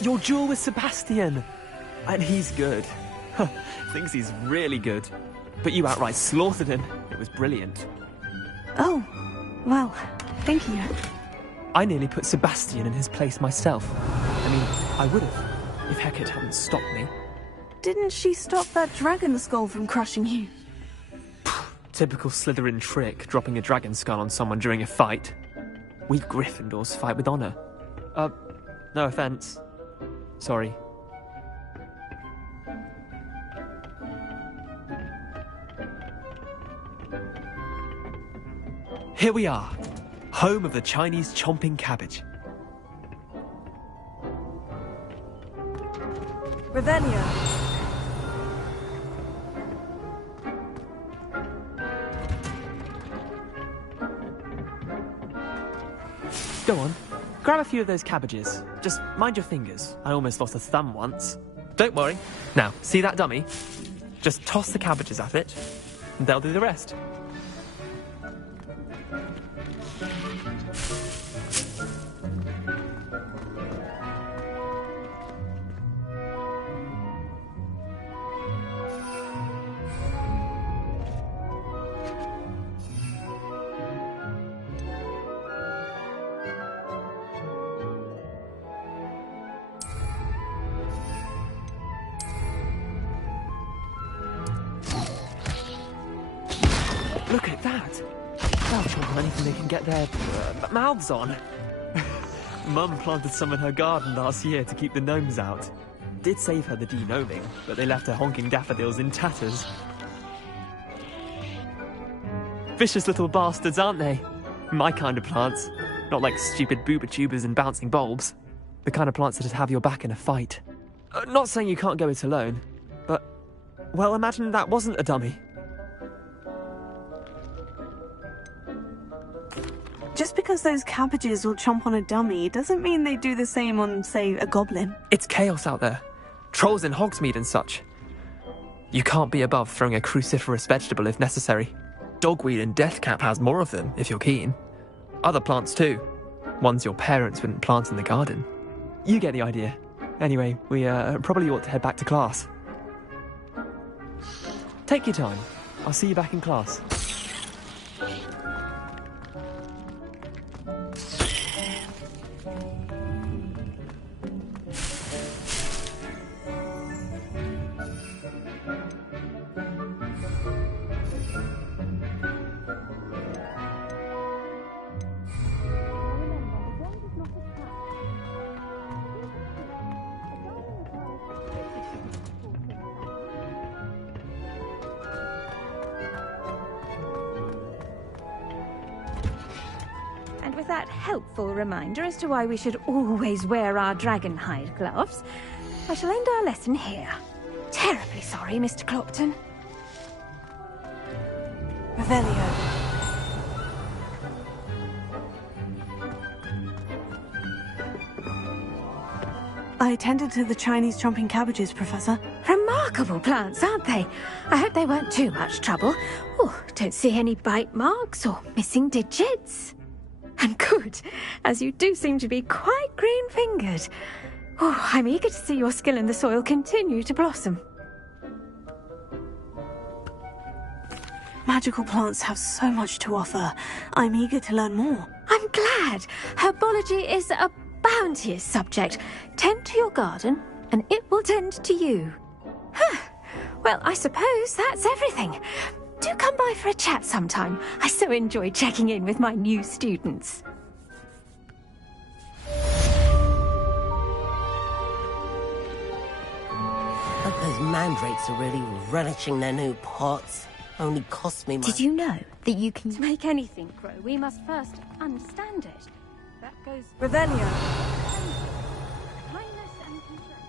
Your duel with Sebastian! And he's good. Thinks he's really good. But you outright slaughtered him. It was brilliant. Oh, well, thank you. I nearly put Sebastian in his place myself. I mean, I would have, if Hecate hadn't stopped me. Didn't she stop that dragon skull from crushing you? Typical Slytherin trick, dropping a dragon skull on someone during a fight. We Gryffindors fight with honor. No offense. Sorry. Here we are, home of the Chinese chomping cabbage. Revelio. Go on, grab a few of those cabbages. Just mind your fingers. I almost lost a thumb once. Don't worry. Now, see that dummy? Just toss the cabbages at it, and they'll do the rest. Look at that! They'll chomp on anything they can get their mouths on. Mum planted some in her garden last year to keep the gnomes out. Did save her the de-gnoming, but they left her honking daffodils in tatters. Vicious little bastards, aren't they? My kind of plants. Not like stupid booba tubers and bouncing bulbs. The kind of plants that'd have your back in a fight. Not saying you can't go it alone, but... well, imagine that wasn't a dummy. Just because those cabbages will chomp on a dummy doesn't mean they do the same on, say, a goblin. It's chaos out there. Trolls in Hogsmeade and such. You can't be above throwing a cruciferous vegetable if necessary. Dogweed and deathcap has more of them, if you're keen. Other plants too. Ones your parents wouldn't plant in the garden. You get the idea. Anyway, we probably ought to head back to class. Take your time. I'll see you back in class. with that helpful reminder as to why we should always wear our dragonhide gloves, I shall end our lesson here. Terribly sorry, Mr. Clopton. Revelio. I attended to the Chinese chomping cabbages, Professor. Remarkable plants, aren't they? I hope they weren't too much trouble. Oh, don't see any bite marks or missing digits. And good, as you do seem to be quite green-fingered. Oh, I'm eager to see your skill in the soil continue to blossom. Magical plants have so much to offer. I'm eager to learn more. I'm glad. Herbology is a bounteous subject. Tend to your garden, and it will tend to you. Well, I suppose that's everything. Do come by for a chat sometime. I so enjoy checking in with my new students. Hope those mandrakes are really relishing their new pots. Only cost me my... Did you know that you can... To make anything grow, we must first understand it. That goes... Revelio. Kindness and concern.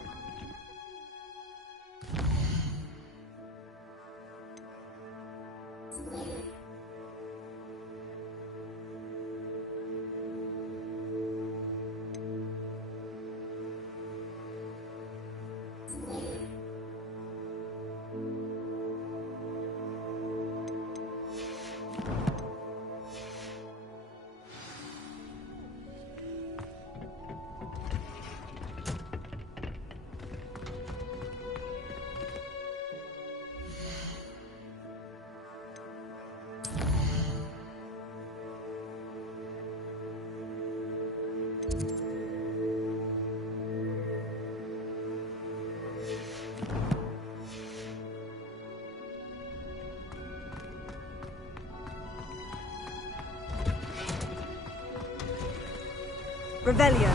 Revelio.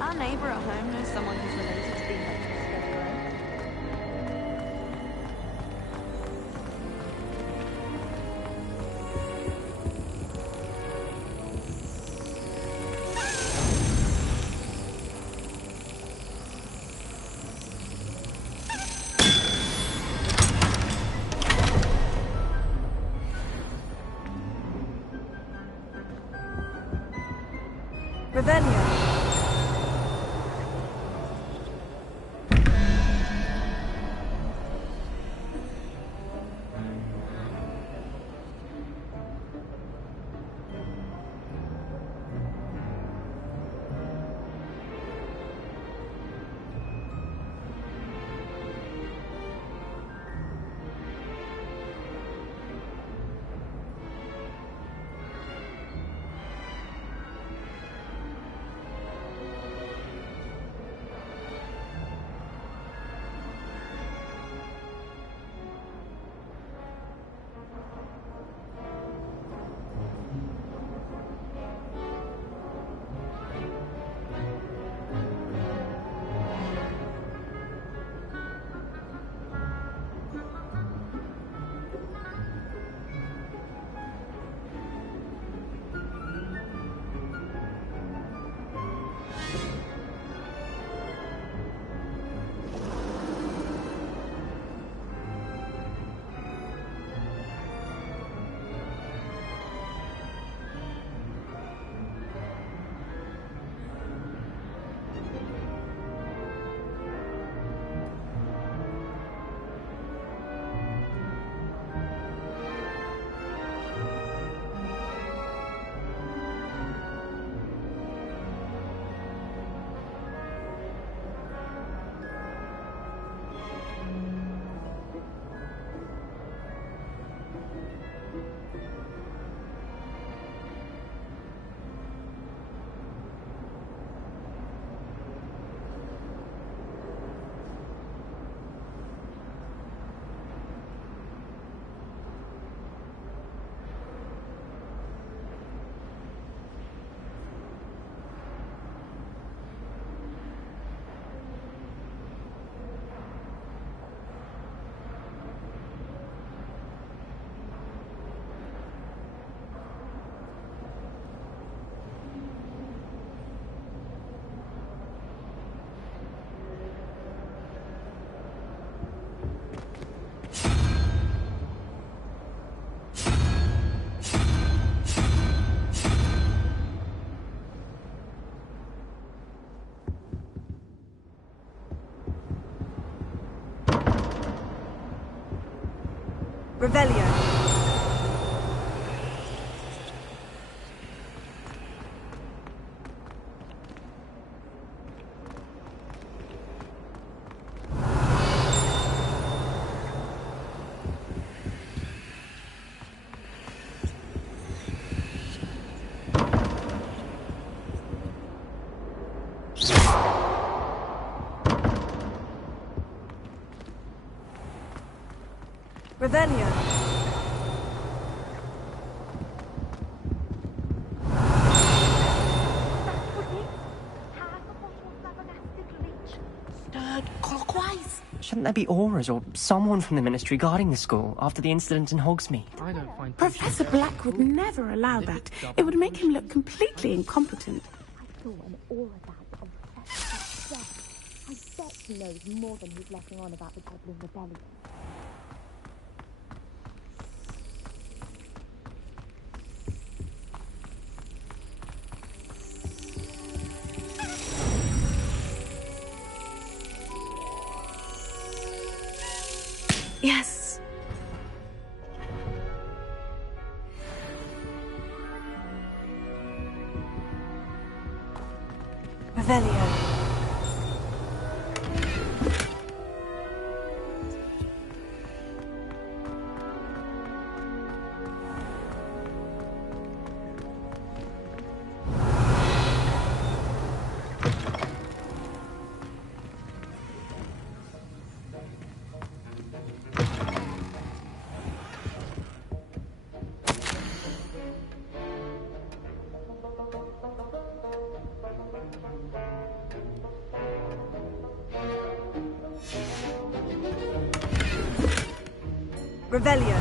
Our neighbour at home knows someone who's related to the inventor of Stellar. Revelio. Revelio. Stirred clockwise. Shouldn't there be auras or someone from the Ministry guarding the school after the incident in Hogsmeade? I don't find Professor Black would never allow that. It would make him look completely incompetent. I saw an aura badge on Professor Black's desk. I bet he knows more than he's letting on about the Goblin Rebellion. Yes. Revelio. Revelio.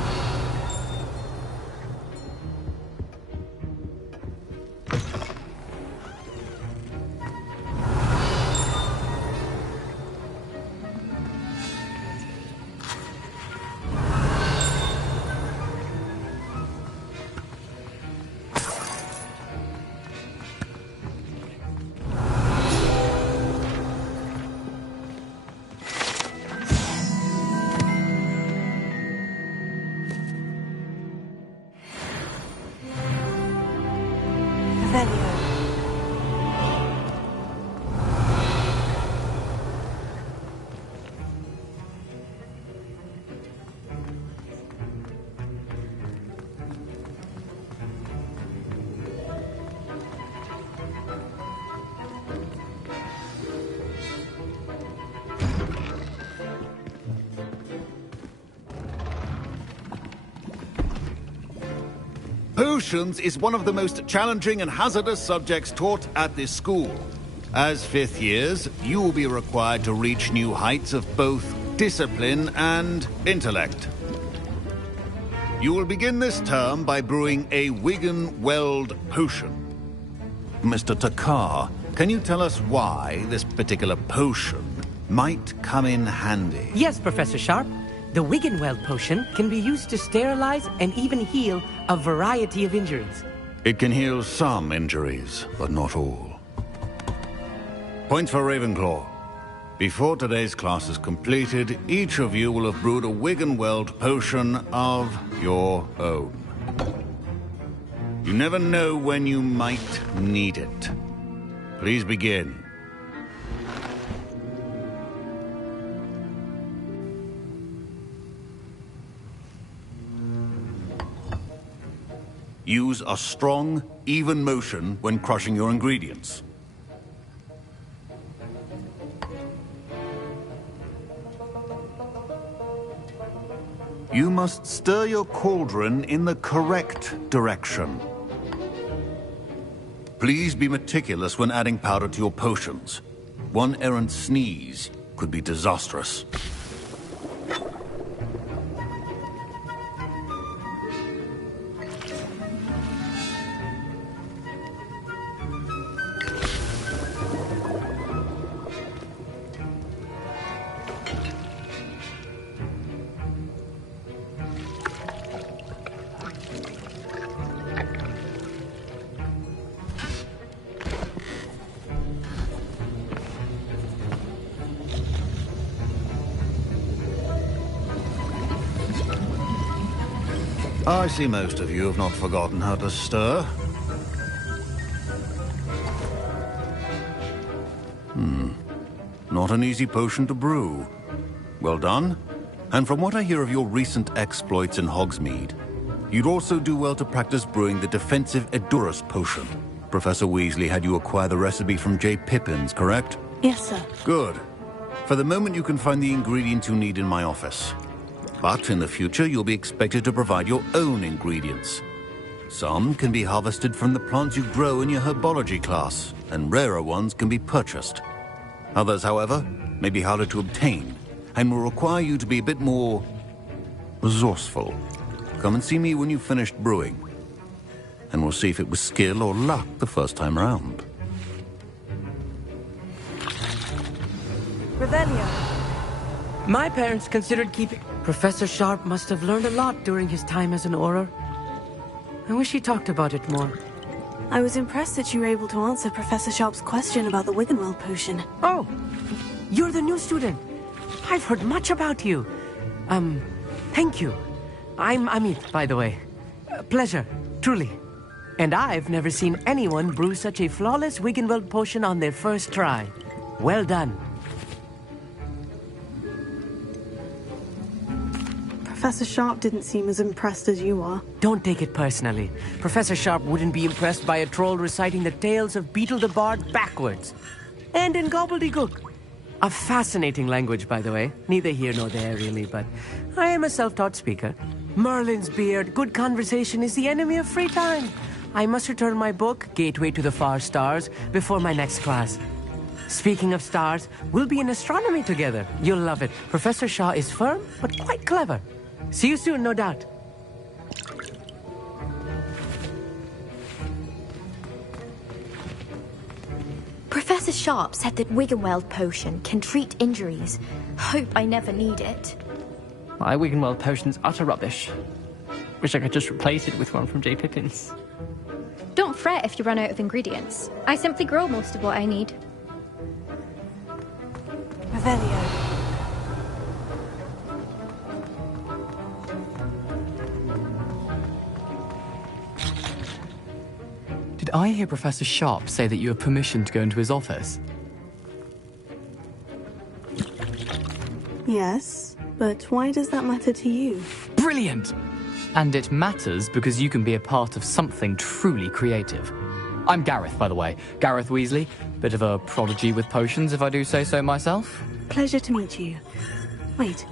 Potions is one of the most challenging and hazardous subjects taught at this school. As fifth years, you will be required to reach new heights of both discipline and intellect. You will begin this term by brewing a Wigan-Weld potion. Mr. Takar, can you tell us why this particular potion might come in handy? Yes, Professor Sharp. The Wigan-Weld potion can be used to sterilize and even heal a variety of injuries. It can heal some injuries, but not all. Points for Ravenclaw. Before today's class is completed, each of you will have brewed a Wigan-Weld potion of your own. You never know when you might need it. Please begin. Use a strong, even motion when crushing your ingredients. You must stir your cauldron in the correct direction. Please be meticulous when adding powder to your potions. One errant sneeze could be disastrous. I see most of you have not forgotten how to stir. Not an easy potion to brew. Well done. And from what I hear of your recent exploits in Hogsmeade, you'd also do well to practice brewing the defensive Edurus potion. Professor Weasley had you acquire the recipe from J. Pippin's, correct? Yes, sir. Good. For the moment, you can find the ingredients you need in my office. But in the future, you'll be expected to provide your own ingredients. Some can be harvested from the plants you grow in your herbology class, and rarer ones can be purchased. Others, however, may be harder to obtain, and will require you to be a bit more resourceful. Come and see me when you've finished brewing, and we'll see if it was skill or luck the first time round. Revelio. My parents considered keeping... Professor Sharp must have learned a lot during his time as an Auror. I wish he talked about it more. I was impressed that you were able to answer Professor Sharp's question about the Wiggenweld potion. Oh, you're the new student. I've heard much about you. Thank you. I'm Amit, by the way. Pleasure, truly. And I've never seen anyone brew such a flawless Wiggenweld potion on their first try. Well done. Professor Sharp didn't seem as impressed as you are. Don't take it personally. Professor Sharp wouldn't be impressed by a troll reciting the tales of Beetle the Bard backwards. And in gobbledygook. A fascinating language, by the way. Neither here nor there, really, but I am a self-taught speaker. Merlin's beard, good conversation is the enemy of free time. I must return my book, Gateway to the Far Stars, before my next class. Speaking of stars, we'll be in astronomy together. You'll love it. Professor Shaw is firm, but quite clever. See you soon, no doubt. Professor Sharp said that Wiggenweld potion can treat injuries. Hope I never need it. My Wiggenweld potion's utter rubbish. Wish I could just replace it with one from J. Pippin's. Don't fret if you run out of ingredients. I simply grow most of what I need. Revelio. Did I hear Professor Sharp say that you have permission to go into his office? Yes, but why does that matter to you? Brilliant! And it matters because you can be a part of something truly creative. I'm Gareth, by the way. Gareth Weasley. Bit of a prodigy with potions, if I do say so myself. Pleasure to meet you. Wait,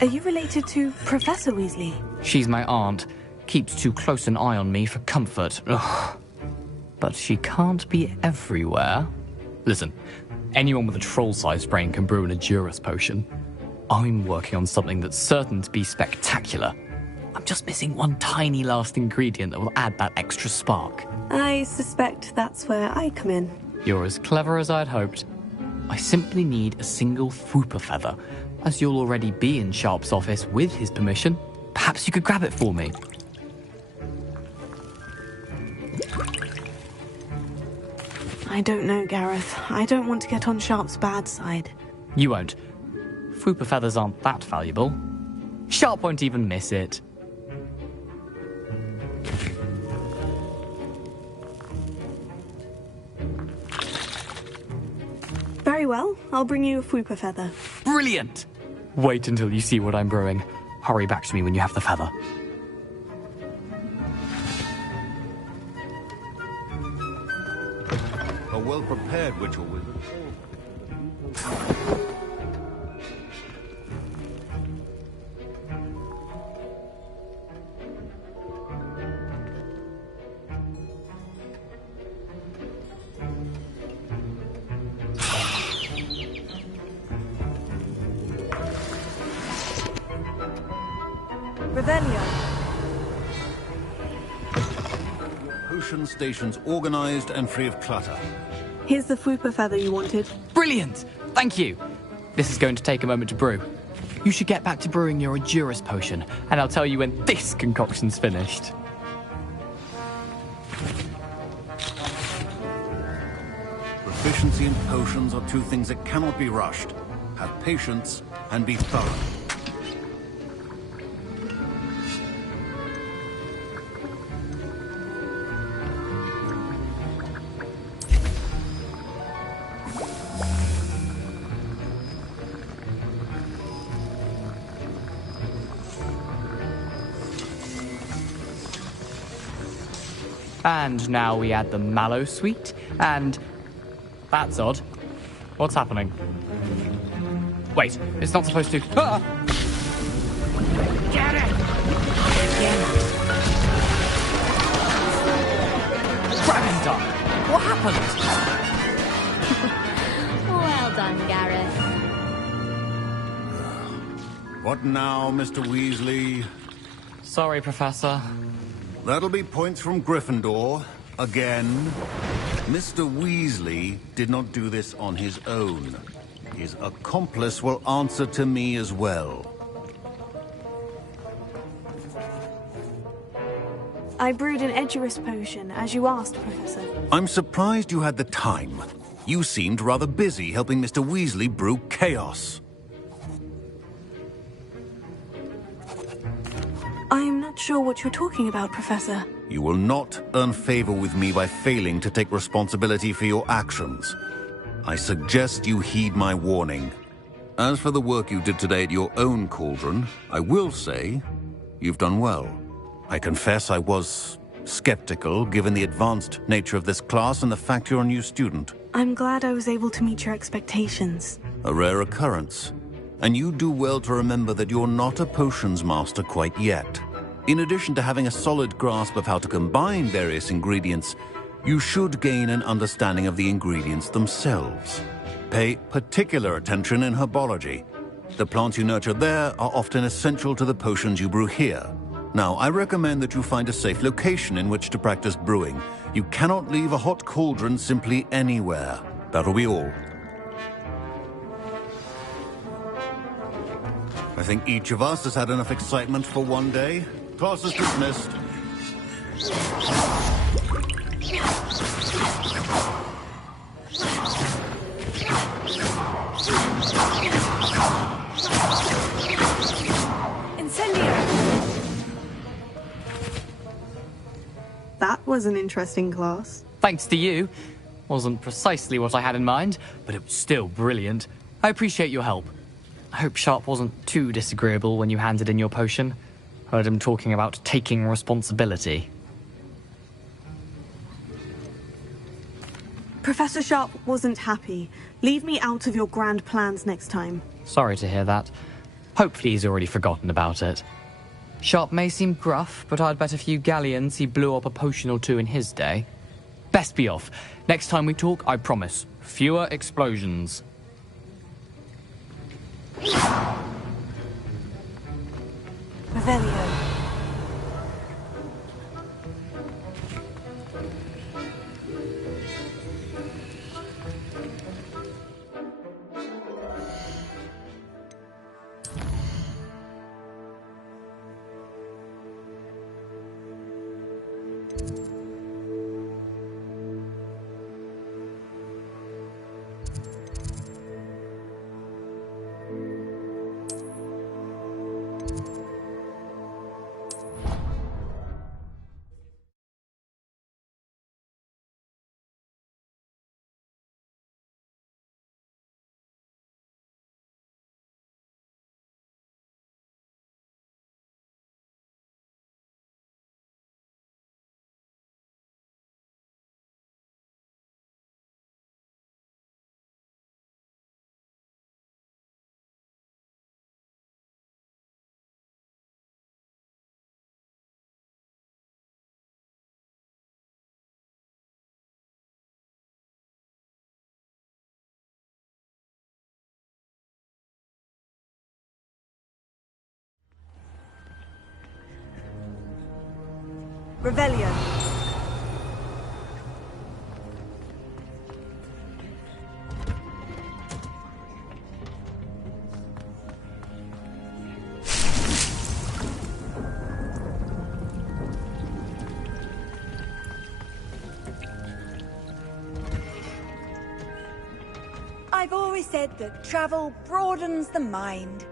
are you related to Professor Weasley? She's my aunt. Keeps too close an eye on me for comfort. Ugh. But she can't be everywhere. Listen, anyone with a troll-sized brain can brew an Edurus potion. I'm working on something that's certain to be spectacular. I'm just missing one tiny last ingredient that will add that extra spark. I suspect that's where I come in. You're as clever as I'd hoped. I simply need a single Fwooper feather. As you'll already be in Sharp's office with his permission, perhaps you could grab it for me. I don't know, Gareth. I don't want to get on Sharp's bad side. You won't. Fwooper feathers aren't that valuable. Sharp won't even miss it. Very well. I'll bring you a Fwooper feather. Brilliant! Wait until you see what I'm brewing. Hurry back to me when you have the feather. A well-prepared witcher wizard. Revelio. Potion stations organized and free of clutter. Here's the Fwooper feather you wanted. Brilliant! Thank you! This is going to take a moment to brew. You should get back to brewing your Edurus potion, and I'll tell you when this concoction's finished. Proficiency in potions are two things that cannot be rushed. Have patience and be thorough. And now we add the mallow sweet, and... That's odd. What's happening? Wait, it's not supposed to... Ah! Get it! Ravender! What happened? Well done, Gareth. What now, Mr. Weasley? Sorry, Professor. That'll be points from Gryffindor. Again. Mr. Weasley did not do this on his own. His accomplice will answer to me as well. I brewed an Edurus potion, as you asked, Professor. I'm surprised you had the time. You seemed rather busy helping Mr. Weasley brew chaos. I'm not sure what you're talking about, Professor. You will not earn favor with me by failing to take responsibility for your actions. I suggest you heed my warning. As for the work you did today at your own cauldron, I will say you've done well. I confess I was skeptical, given the advanced nature of this class and the fact you're a new student. I'm glad I was able to meet your expectations. A rare occurrence. And you do well to remember that you're not a potions master quite yet. In addition to having a solid grasp of how to combine various ingredients, you should gain an understanding of the ingredients themselves. Pay particular attention in herbology. The plants you nurture there are often essential to the potions you brew here. Now, I recommend that you find a safe location in which to practice brewing. You cannot leave a hot cauldron simply anywhere. That'll be all. I think each of us has had enough excitement for one day. Class is dismissed. That was an interesting class. Thanks to you. Wasn't precisely what I had in mind, but it was still brilliant. I appreciate your help. I hope Sharp wasn't too disagreeable when you handed in your potion. Heard him talking about taking responsibility. Professor Sharp wasn't happy. Leave me out of your grand plans next time. Sorry to hear that. Hopefully he's already forgotten about it. Sharp may seem gruff, but I'd bet a few galleons he blew up a potion or two in his day. Best be off. Next time we talk, I promise, fewer explosions. Revelio. Revelio. I've always said that travel broadens the mind.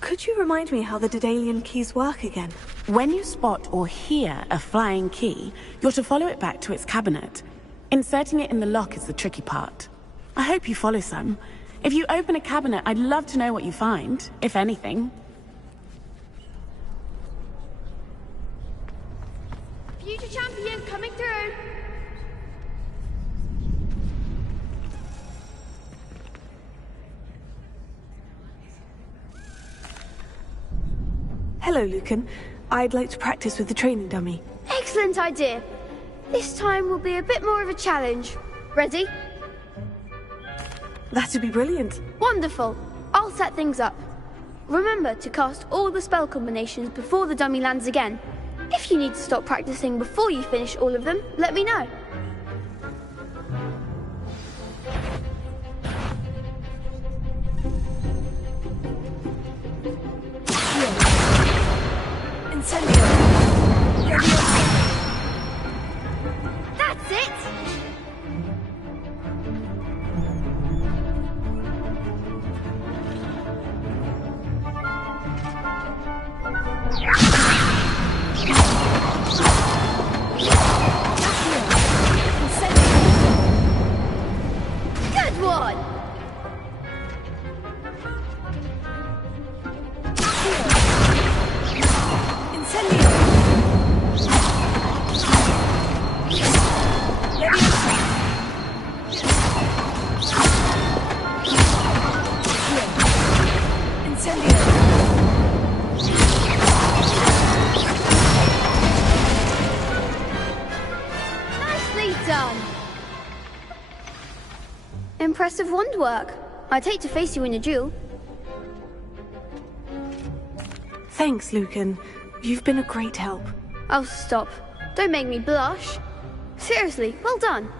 Could you remind me how the Daedalian keys work again? When you spot or hear a flying key, you're to follow it back to its cabinet. Inserting it in the lock is the tricky part. I hope you follow some. If you open a cabinet, I'd love to know what you find, if anything. Future champion coming through! Hello, Lucan. I'd like to practice with the training dummy. Excellent idea. This time will be a bit more of a challenge. Ready? That'd be brilliant. Wonderful. I'll set things up. Remember to cast all the spell combinations before the dummy lands again. If you need to stop practicing before you finish all of them, let me know. That's it! Good one! Nicely done! Impressive wand work. I'd hate to face you in a duel. Thanks, Lucan. You've been a great help. Oh, stop. Don't make me blush. Seriously, well done.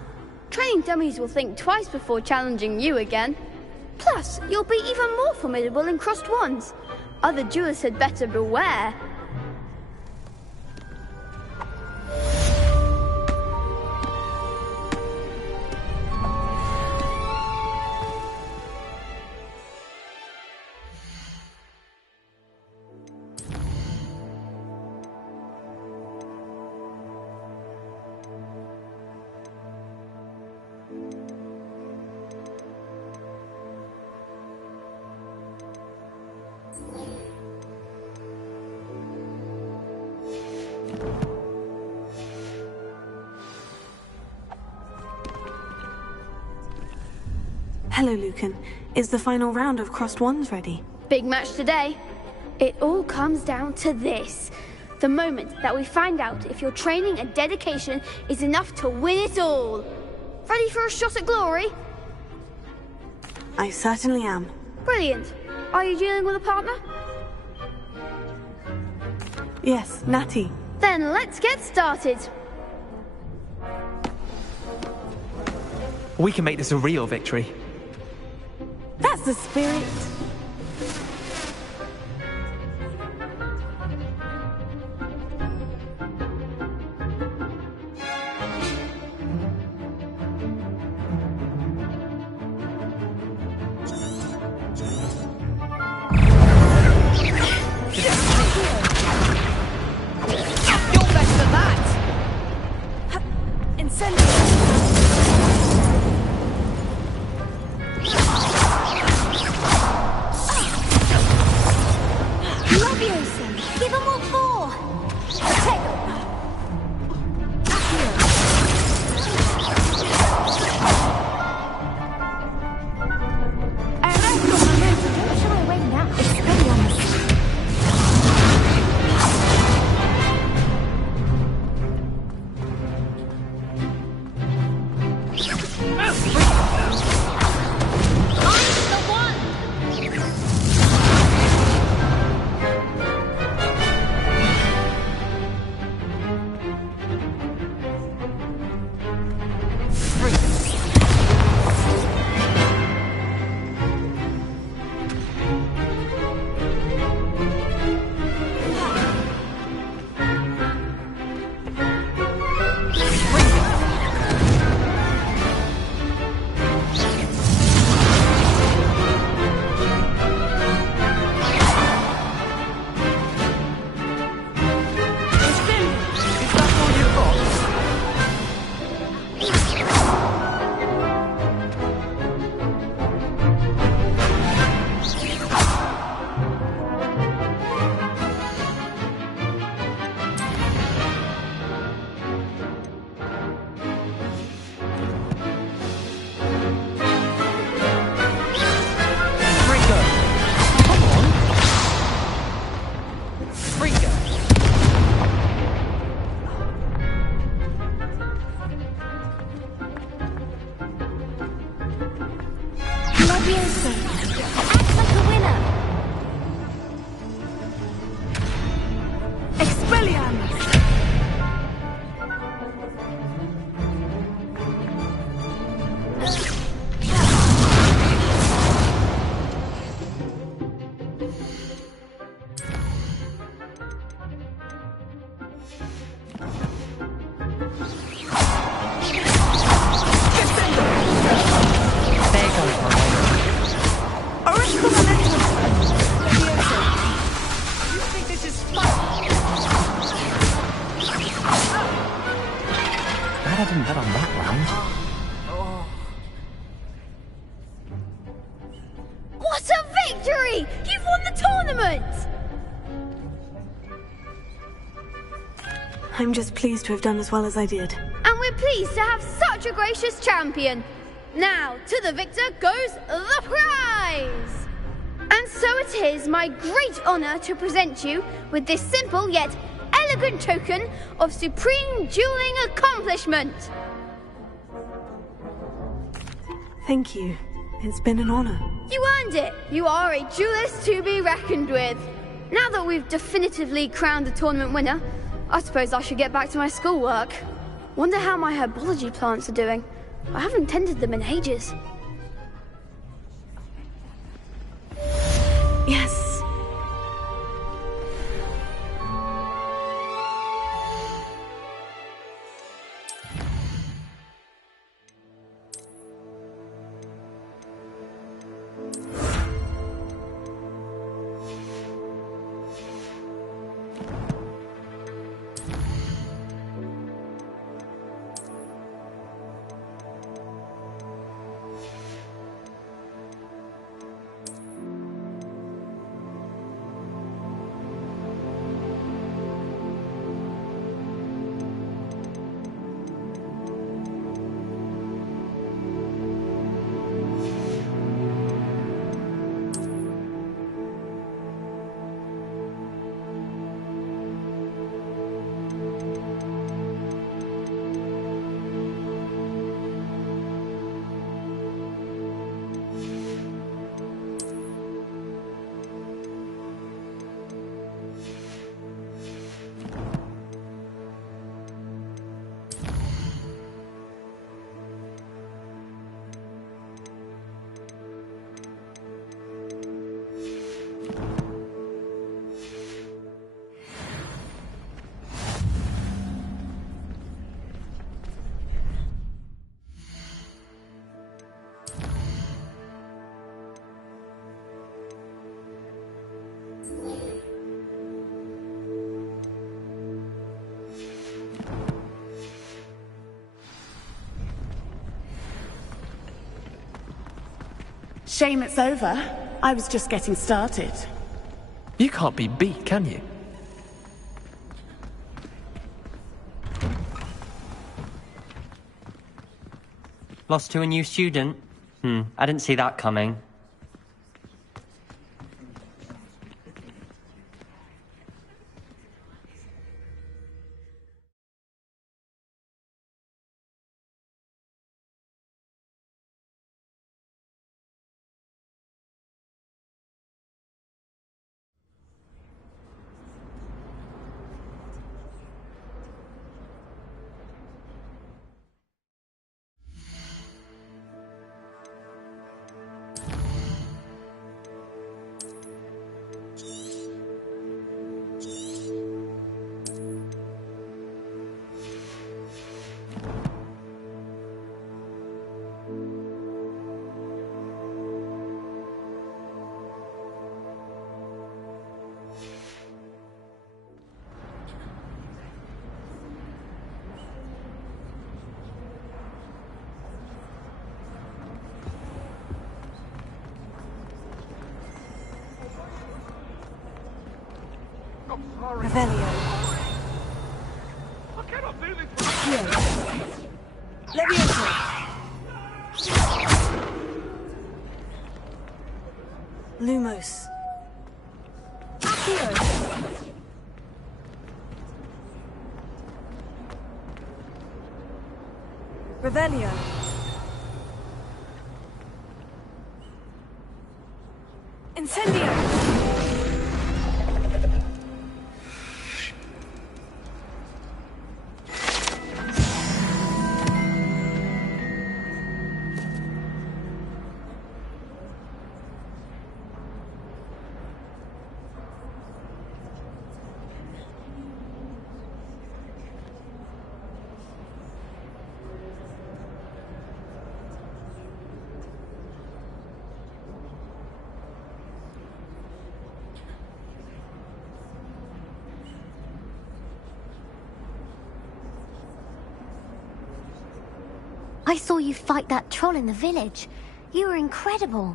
Training dummies will think twice before challenging you again. Plus, you'll be even more formidable in crossed wands. Other duelists had better beware. Hello, Lucan. Is the final round of crossed wands ready? Big match today. It all comes down to this. The moment that we find out if your training and dedication is enough to win it all. Ready for a shot at glory? I certainly am. Brilliant. Are you dealing with a partner? Yes, Natty. Then let's get started. We can make this a real victory. That's the spirit. tournament! I'm just pleased to have done as well as I did. And we're pleased to have such a gracious champion. Now, to the victor goes the prize! And so it is my great honor to present you with this simple yet elegant token of supreme dueling accomplishment. Thank you. It's been an honor. You earned it. You are a duelist to be reckoned with. Now that we've definitively crowned the tournament winner, I suppose I should get back to my schoolwork. Wonder how my herbology plants are doing. I haven't tended them in ages. Yes. Shame it's over. I was just getting started. You can't be beat, can you? Lost to a new student? I didn't see that coming. Revelio. I cannot do this. Levioso. Lumos. Accio. Revelio. Incendio. I saw you fight that troll in the village. You were incredible.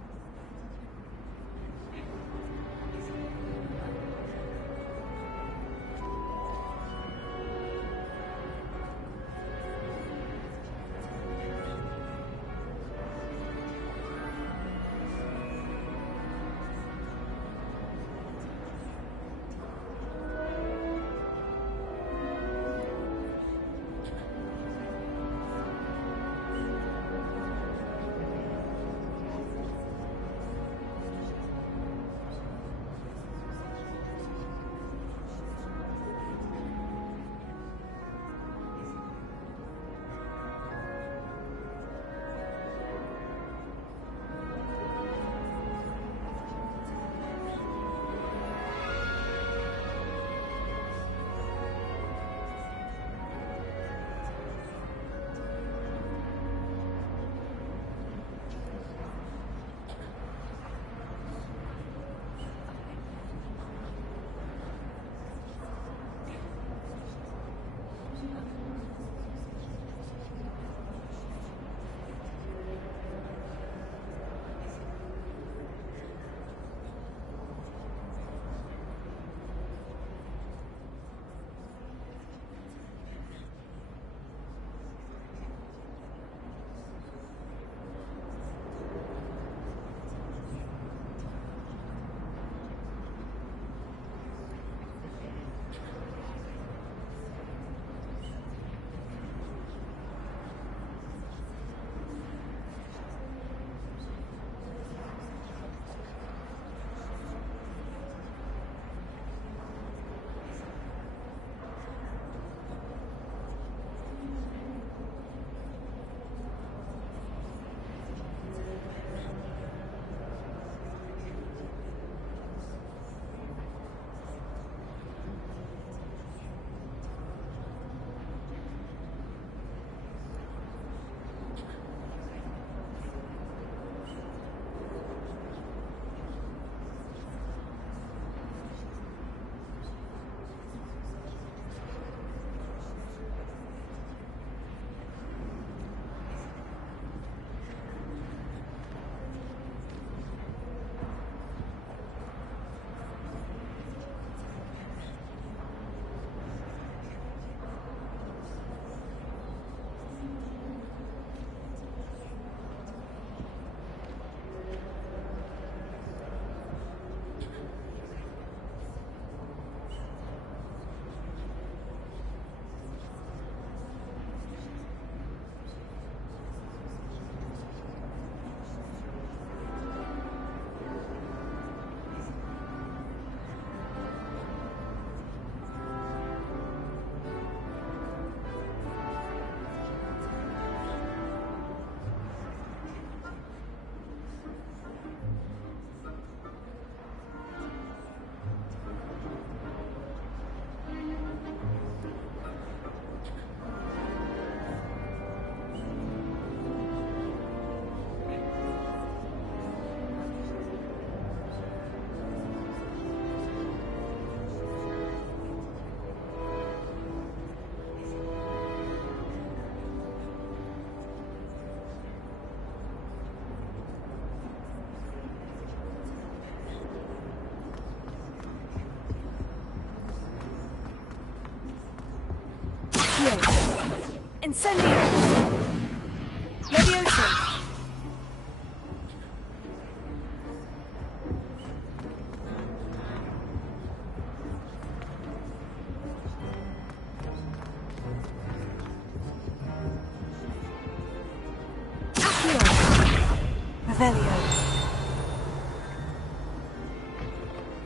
Incendio! Leviosa! Revelio.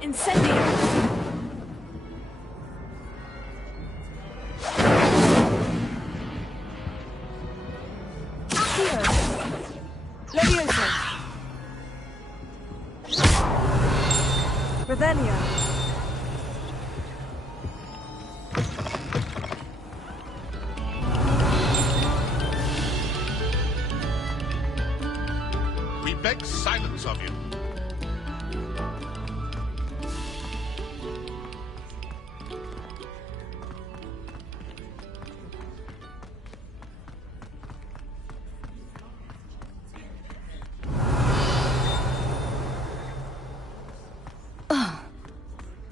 Incendio! Accio! Leviosa! Revelio. We beg silence of you.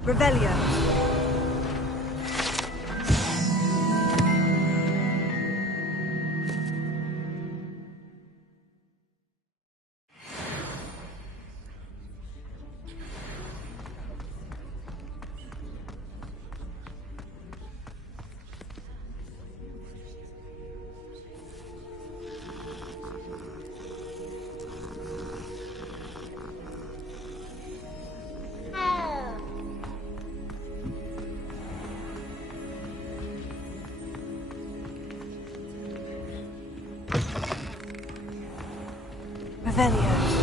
Revelio. Revelio.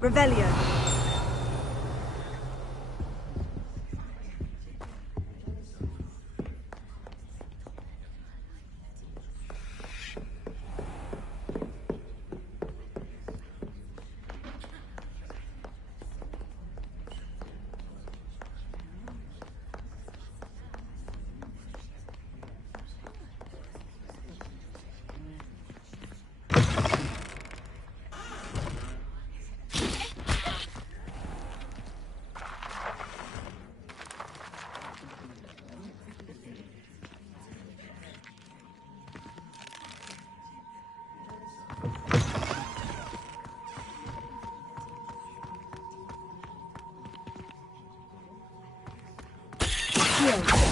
Revelio. Revelio.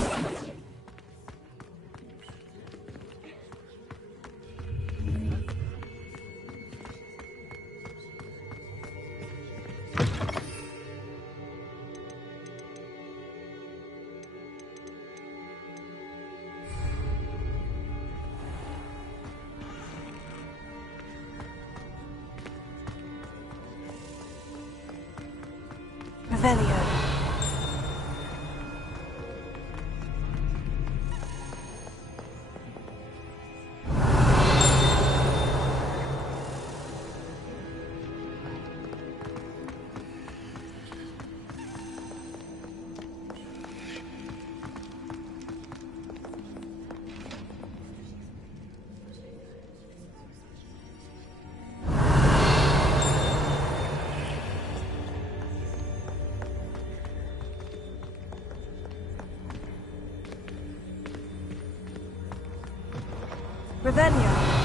Revelio. Revelio.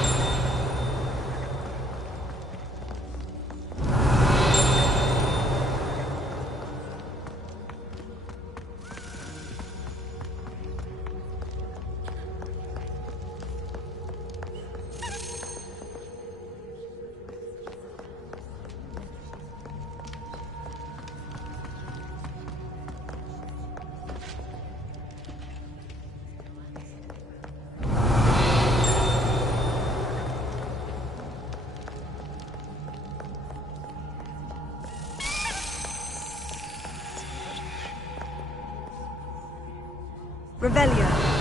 Revelio.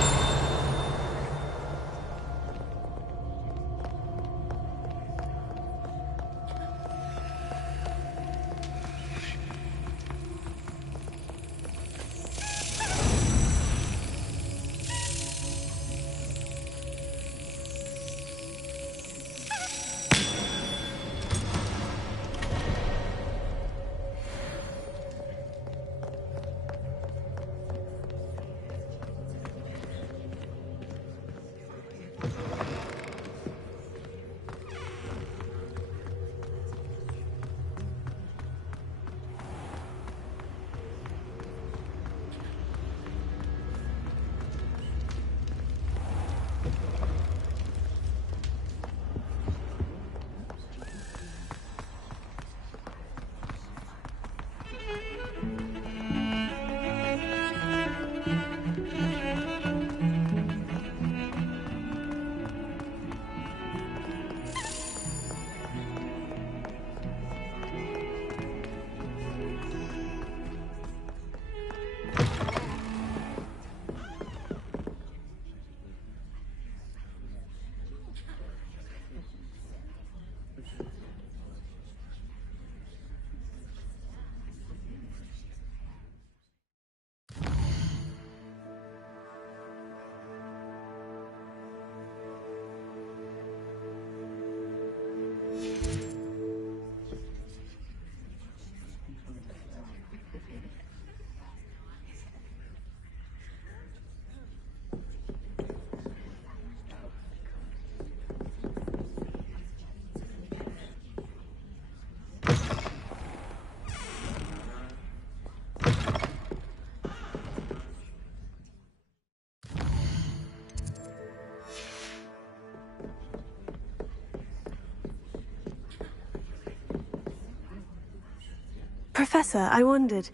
Professor, I wondered,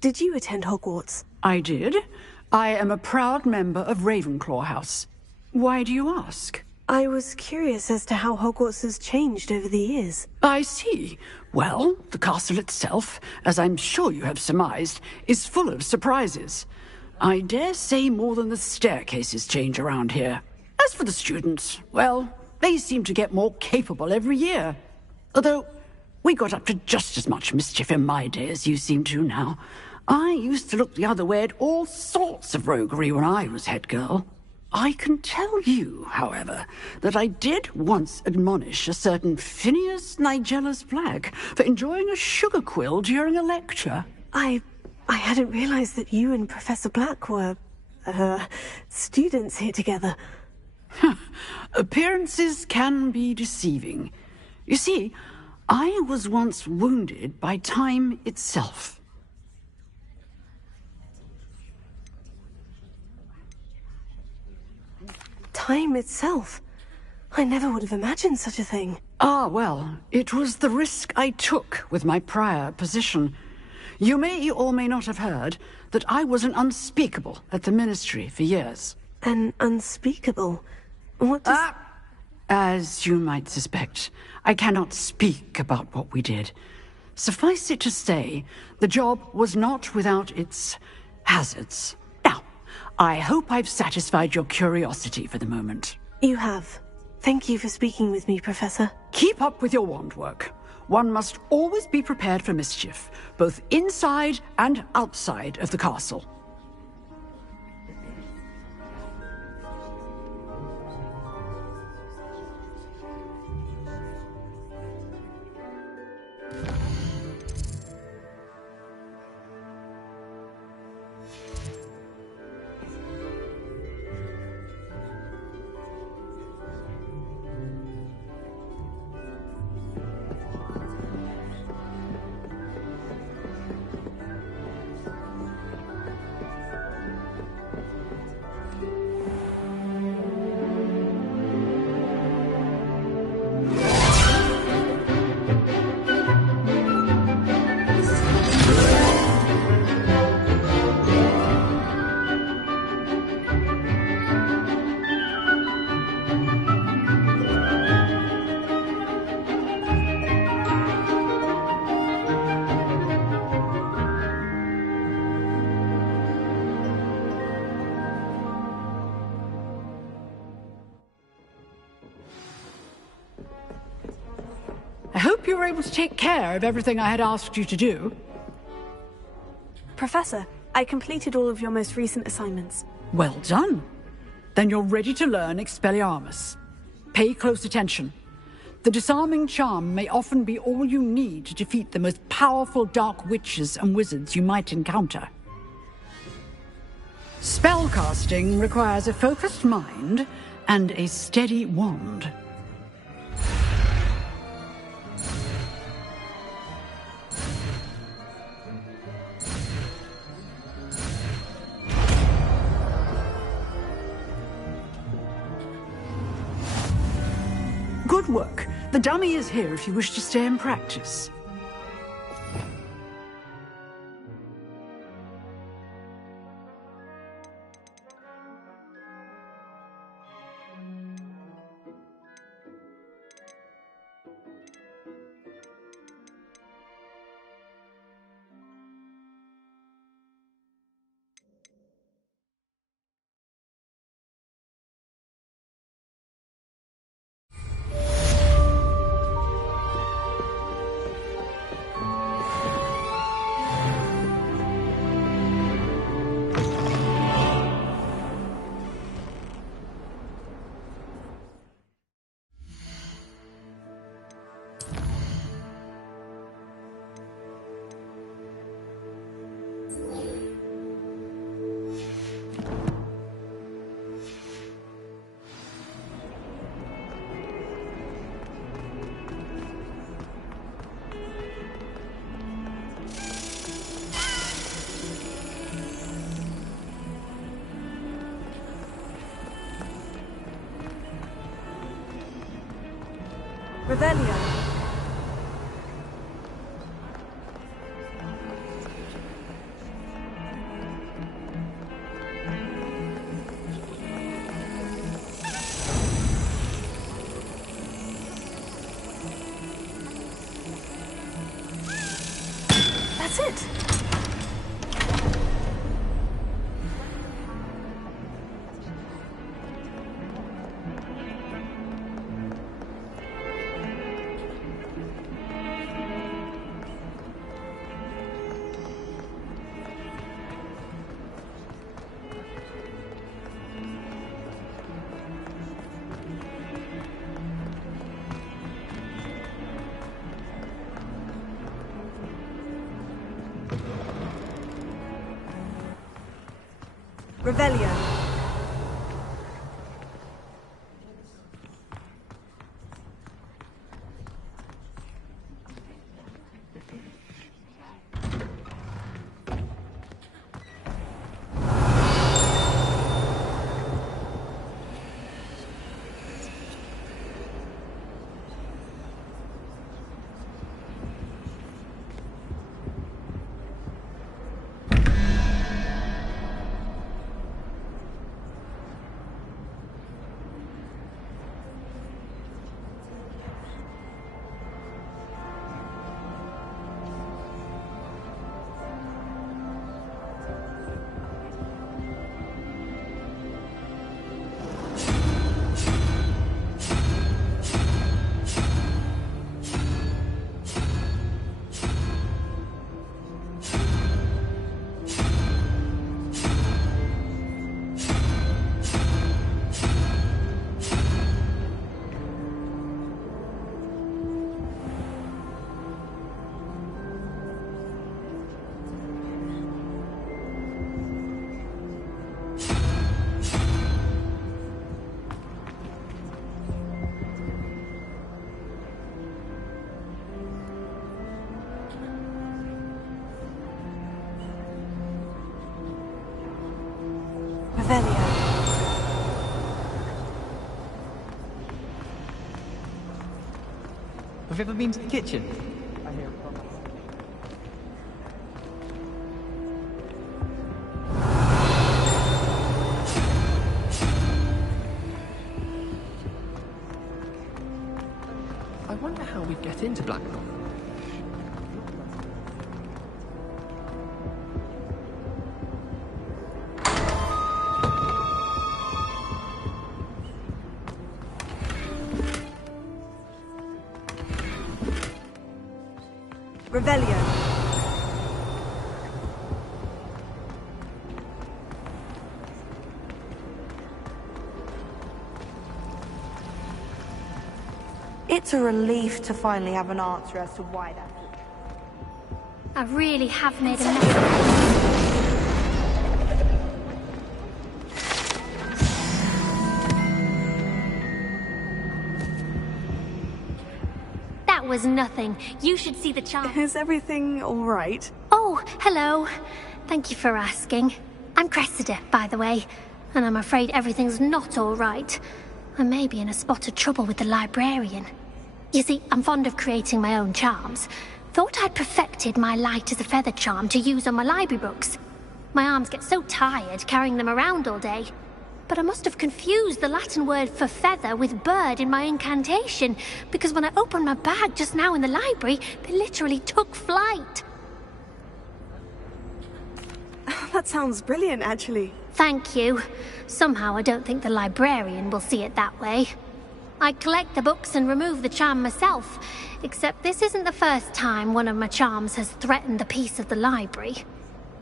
did you attend Hogwarts? I did. I am a proud member of Ravenclaw House. Why do you ask? I was curious as to how Hogwarts has changed over the years. I see. Well, the castle itself, as I'm sure you have surmised, is full of surprises. I dare say more than the staircases change around here. As for the students, well, they seem to get more capable every year. Although, we got up to just as much mischief in my day as you seem to now. I used to look the other way at all sorts of roguery when I was head girl. I can tell you, however, that I did once admonish a certain Phineas Nigellus Black for enjoying a sugar quill during a lecture. I hadn't realized that you and Professor Black were, students here together. Appearances can be deceiving. You see, I was once wounded by time itself. Time itself. I never would have imagined such a thing. Ah, well, it was the risk I took with my prior position. You may or may not have heard that I was an unspeakable at the Ministry for years. An unspeakable? What does... As you might suspect, I cannot speak about what we did. Suffice it to say, the job was not without its hazards. Now, I hope I've satisfied your curiosity for the moment. You have. Thank you for speaking with me, Professor. Keep up with your wand work. One must always be prepared for mischief, both inside and outside of the castle. I hope you were able to take care of everything I had asked you to do. Professor, I completed all of your most recent assignments. Well done. Then you're ready to learn Expelliarmus. Pay close attention. The disarming charm may often be all you need to defeat the most powerful dark witches and wizards you might encounter. Spellcasting requires a focused mind and a steady wand. Good work. The dummy is here if you wish to stay and practice. Rebellion. That's it. Revelio. ever been to the kitchen? I wonder how we'd get into Blackpool. Revelio. It's a relief to finally have an answer as to why that. I really have made a mess of it. That was nothing. You should see the charm. Is everything all right? Oh, hello. Thank you for asking. I'm Cressida, by the way, and I'm afraid everything's not all right. I may be in a spot of trouble with the librarian. You see, I'm fond of creating my own charms. Thought I'd perfected my light as a feather charm to use on my library books. My arms get so tired carrying them around all day. But I must have confused the Latin word for feather with bird in my incantation, because when I opened my bag just now in the library, they literally took flight. That sounds brilliant, actually. Thank you. Somehow I don't think the librarian will see it that way. I collect the books and remove the charm myself, except this isn't the first time one of my charms has threatened the peace of the library.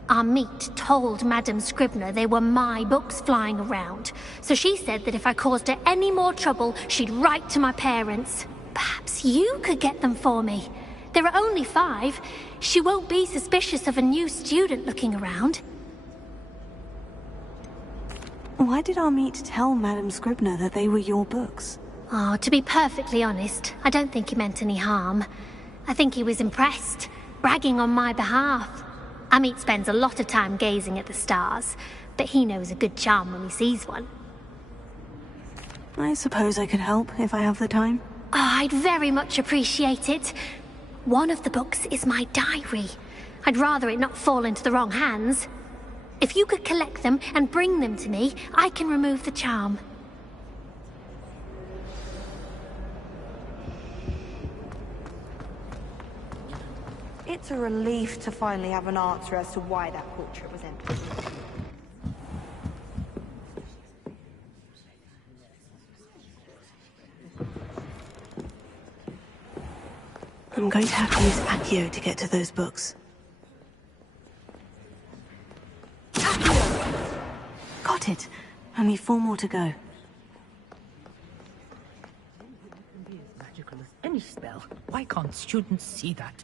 Our meet told Madame Scribner they were my books flying around, so she said that if I caused her any more trouble, she'd write to my parents. Perhaps you could get them for me. There are only 5. She won't be suspicious of a new student looking around. Why did our meet tell Madame Scribner that they were your books? Oh, to be perfectly honest, I don't think he meant any harm. I think he was impressed, bragging on my behalf. Amit spends a lot of time gazing at the stars, but he knows a good charm when he sees one. I suppose I could help if I have the time. Oh, I'd very much appreciate it. One of the books is my diary. I'd rather it not fall into the wrong hands. If you could collect them and bring them to me, I can remove the charm. It's a relief to finally have an answer as to why that portrait was empty. I'm going to have to use Accio to get to those books. Got it. Only 4 more to go. Magical as any spell. Why can't students see that?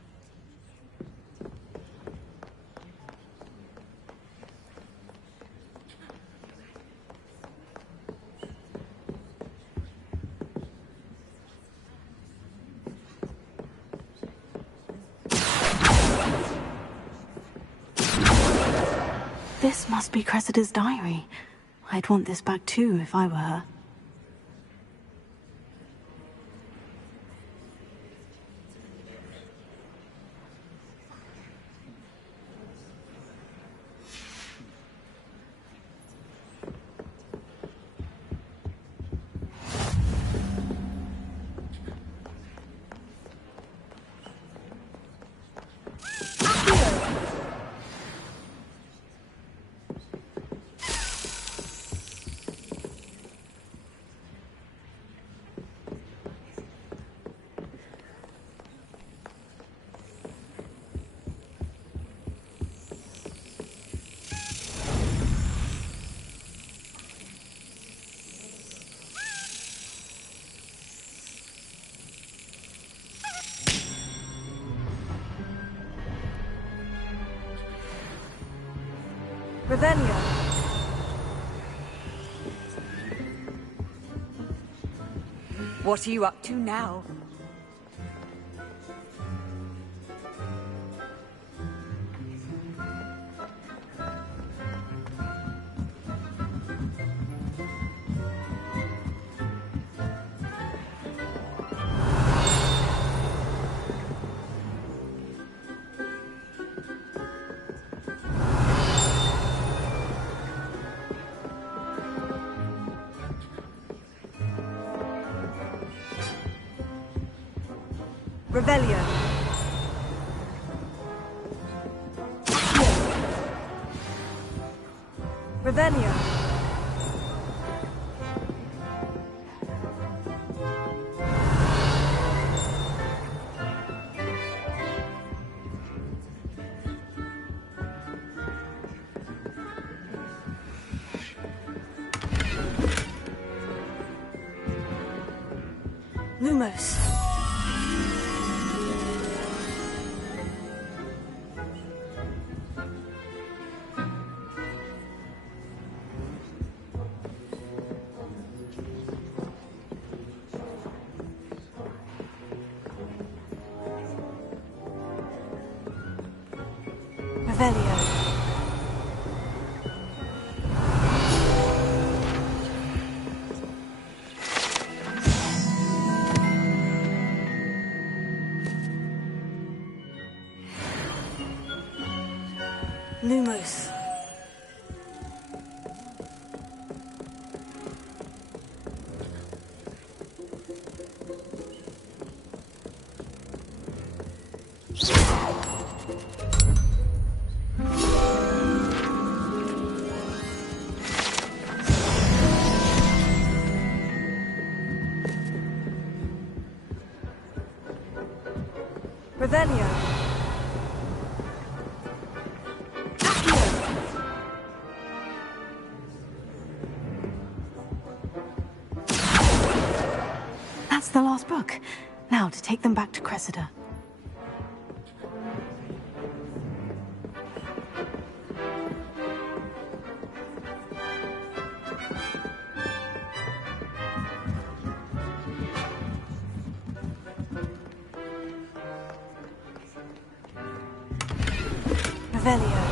This must be Cressida's diary. I'd want this back too if I were her. Revelio. What are you up to now? Revelio. Revelio. Lumos. Revelio. Lumos. Revelio. That's the last book. Now to take them back to Cressida. Revelio.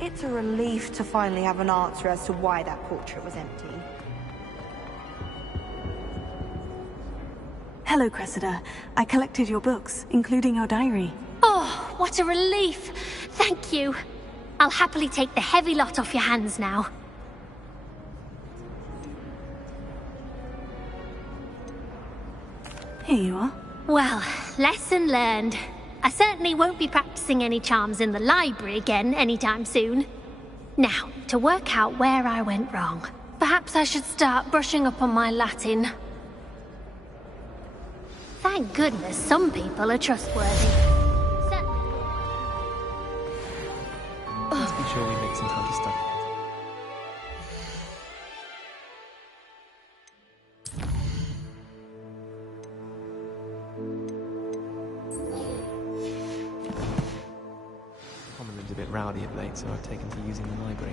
It's a relief to finally have an answer as to why that portrait was empty. Hello, Cressida. I collected your books, including your diary. Oh, what a relief. Thank you. I'll happily take the heavy lot off your hands now. Here you are. Well, lesson learned. I certainly won't be practicing any charms in the library again anytime soon. Now, to work out where I went wrong. Perhaps I should start brushing up on my Latin. Thank goodness some people are trustworthy. Let's be sure we make some time to study. Common room's a bit rowdy of late, so I've taken to using the library.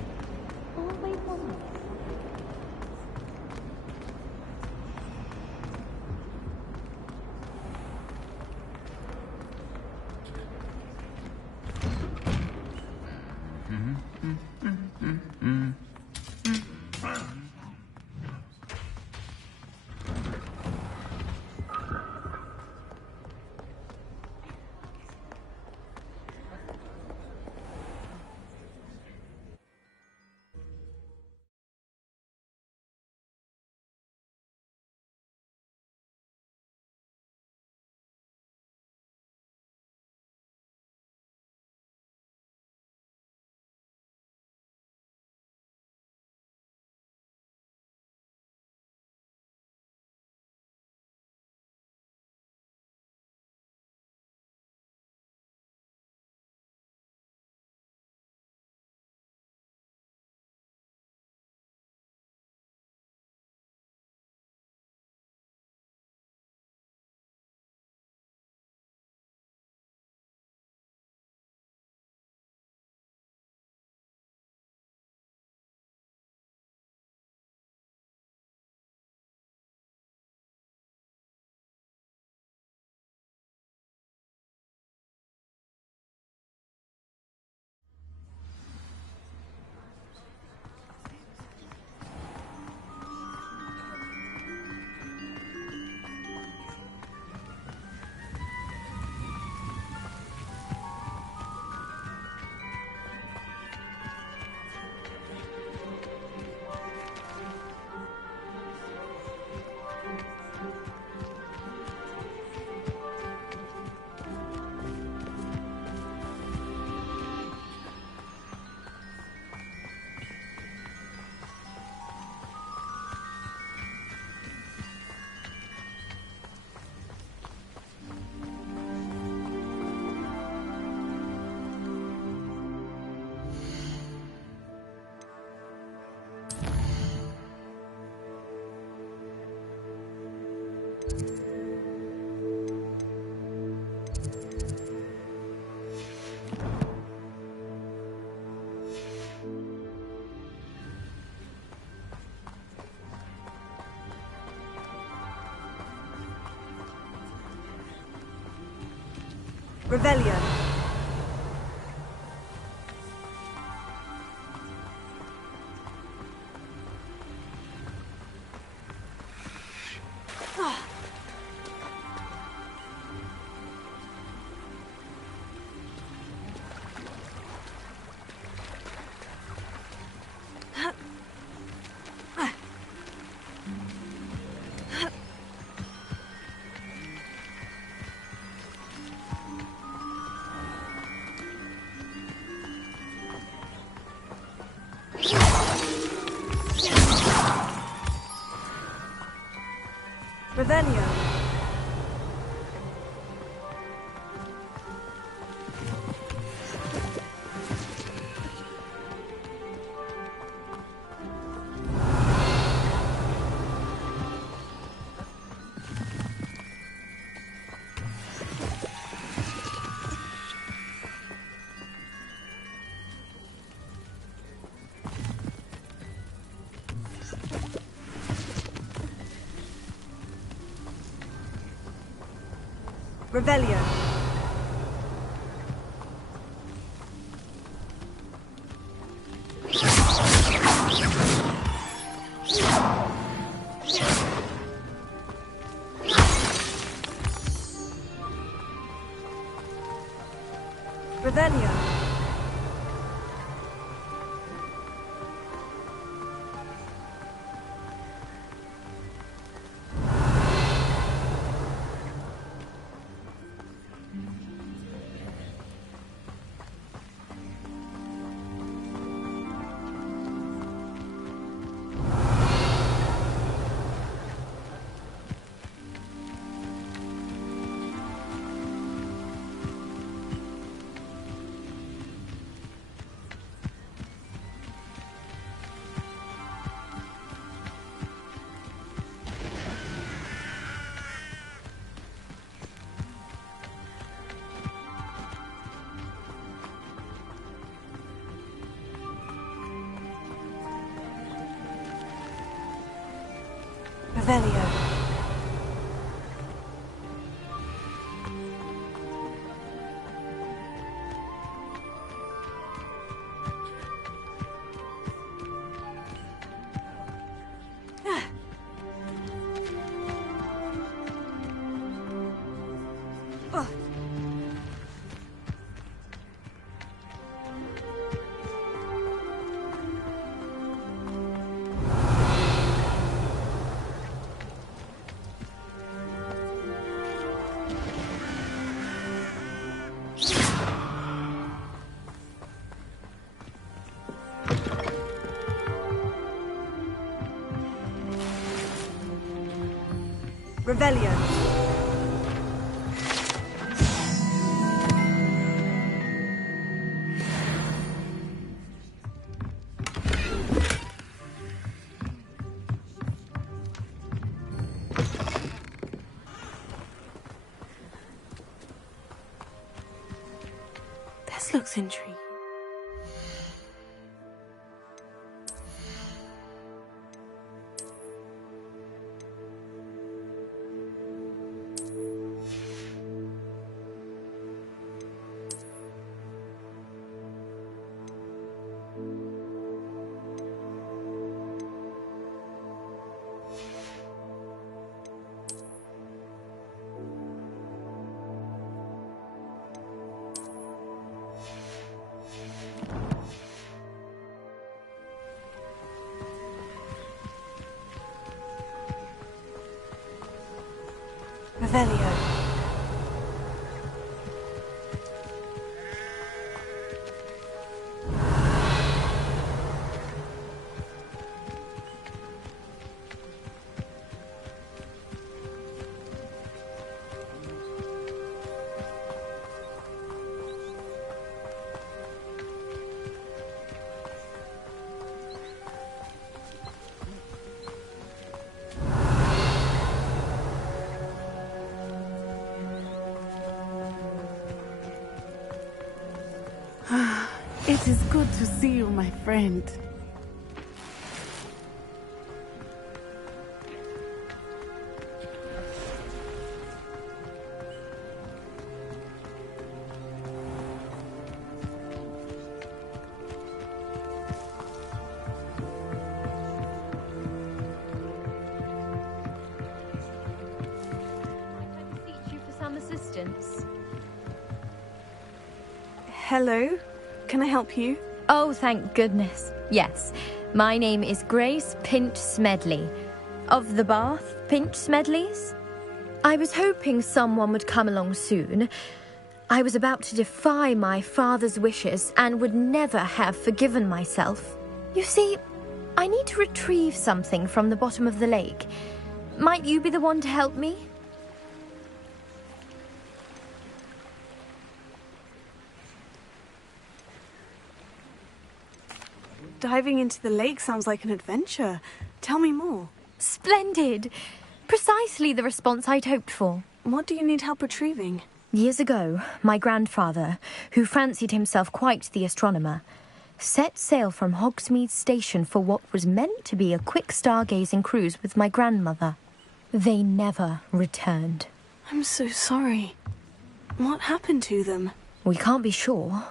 Revelio. Revelio. Revelio. Revelio. Revelio. Revelio. This looks intriguing. Revelio. It is good to see you, my friend. students. Hello. Can I help you? Oh, thank goodness. Yes. My name is Grace Pinch Smedley. Of the Bath Pinch Smedleys? I was hoping someone would come along soon. I was about to defy my father's wishes and would never have forgiven myself. You see, I need to retrieve something from the bottom of the lake. Might you be the one to help me? Diving into the lake sounds like an adventure. Tell me more. Splendid! Precisely the response I'd hoped for. What do you need help retrieving? Years ago, my grandfather, who fancied himself quite the astronomer, set sail from Hogsmeade Station for what was meant to be a quick stargazing cruise with my grandmother. They never returned. I'm so sorry. What happened to them? We can't be sure.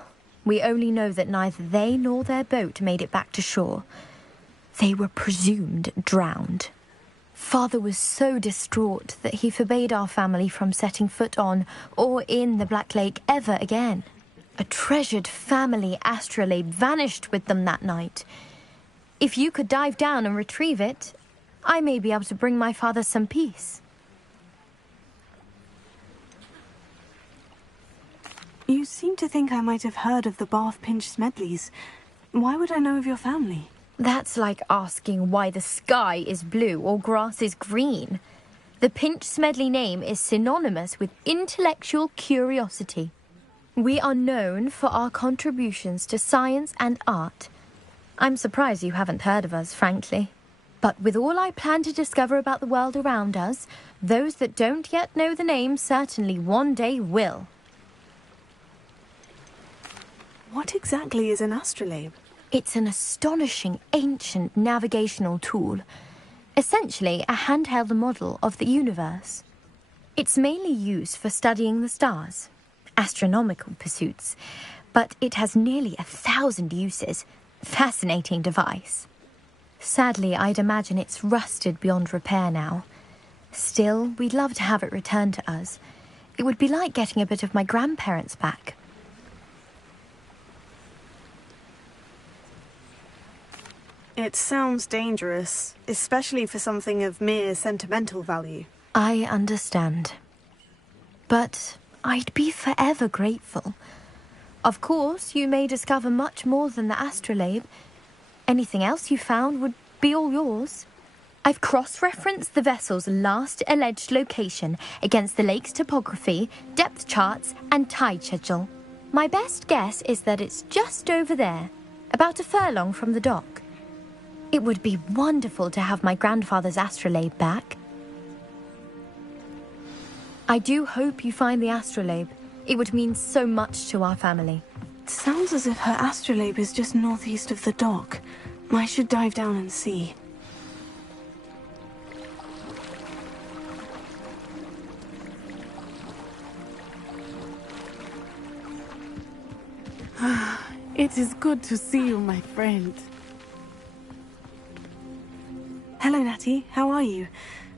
We only know that neither they nor their boat made it back to shore. They were presumed drowned. Father was so distraught that he forbade our family from setting foot on or in the Black Lake ever again. A treasured family astrolabe vanished with them that night. If you could dive down and retrieve it, I may be able to bring my father some peace. You seem to think I might have heard of the Bath Pinch Smedleys. Why would I know of your family? That's like asking why the sky is blue or grass is green. The Pinch Smedley name is synonymous with intellectual curiosity. We are known for our contributions to science and art. I'm surprised you haven't heard of us, frankly. But with all I plan to discover about the world around us, those that don't yet know the name certainly one day will. What exactly is an astrolabe? It's an astonishing ancient navigational tool. Essentially a handheld model of the universe. It's mainly used for studying the stars, astronomical pursuits, but it has nearly 1,000 uses. Fascinating device. Sadly, I'd imagine it's rusted beyond repair now. Still, we'd love to have it returned to us. It would be like getting a bit of my grandparents back. It sounds dangerous, especially for something of mere sentimental value. I understand. But I'd be forever grateful. Of course, you may discover much more than the astrolabe. Anything else you found would be all yours. I've cross-referenced the vessel's last alleged location against the lake's topography, depth charts, and tide schedule. My best guess is that it's just over there, about a furlong from the dock. It would be wonderful to have my grandfather's astrolabe back. I do hope you find the astrolabe. It would mean so much to our family. It sounds as if her astrolabe is just northeast of the dock. I should dive down and see. It is good to see you, my friend. Hello, Natty. How are you?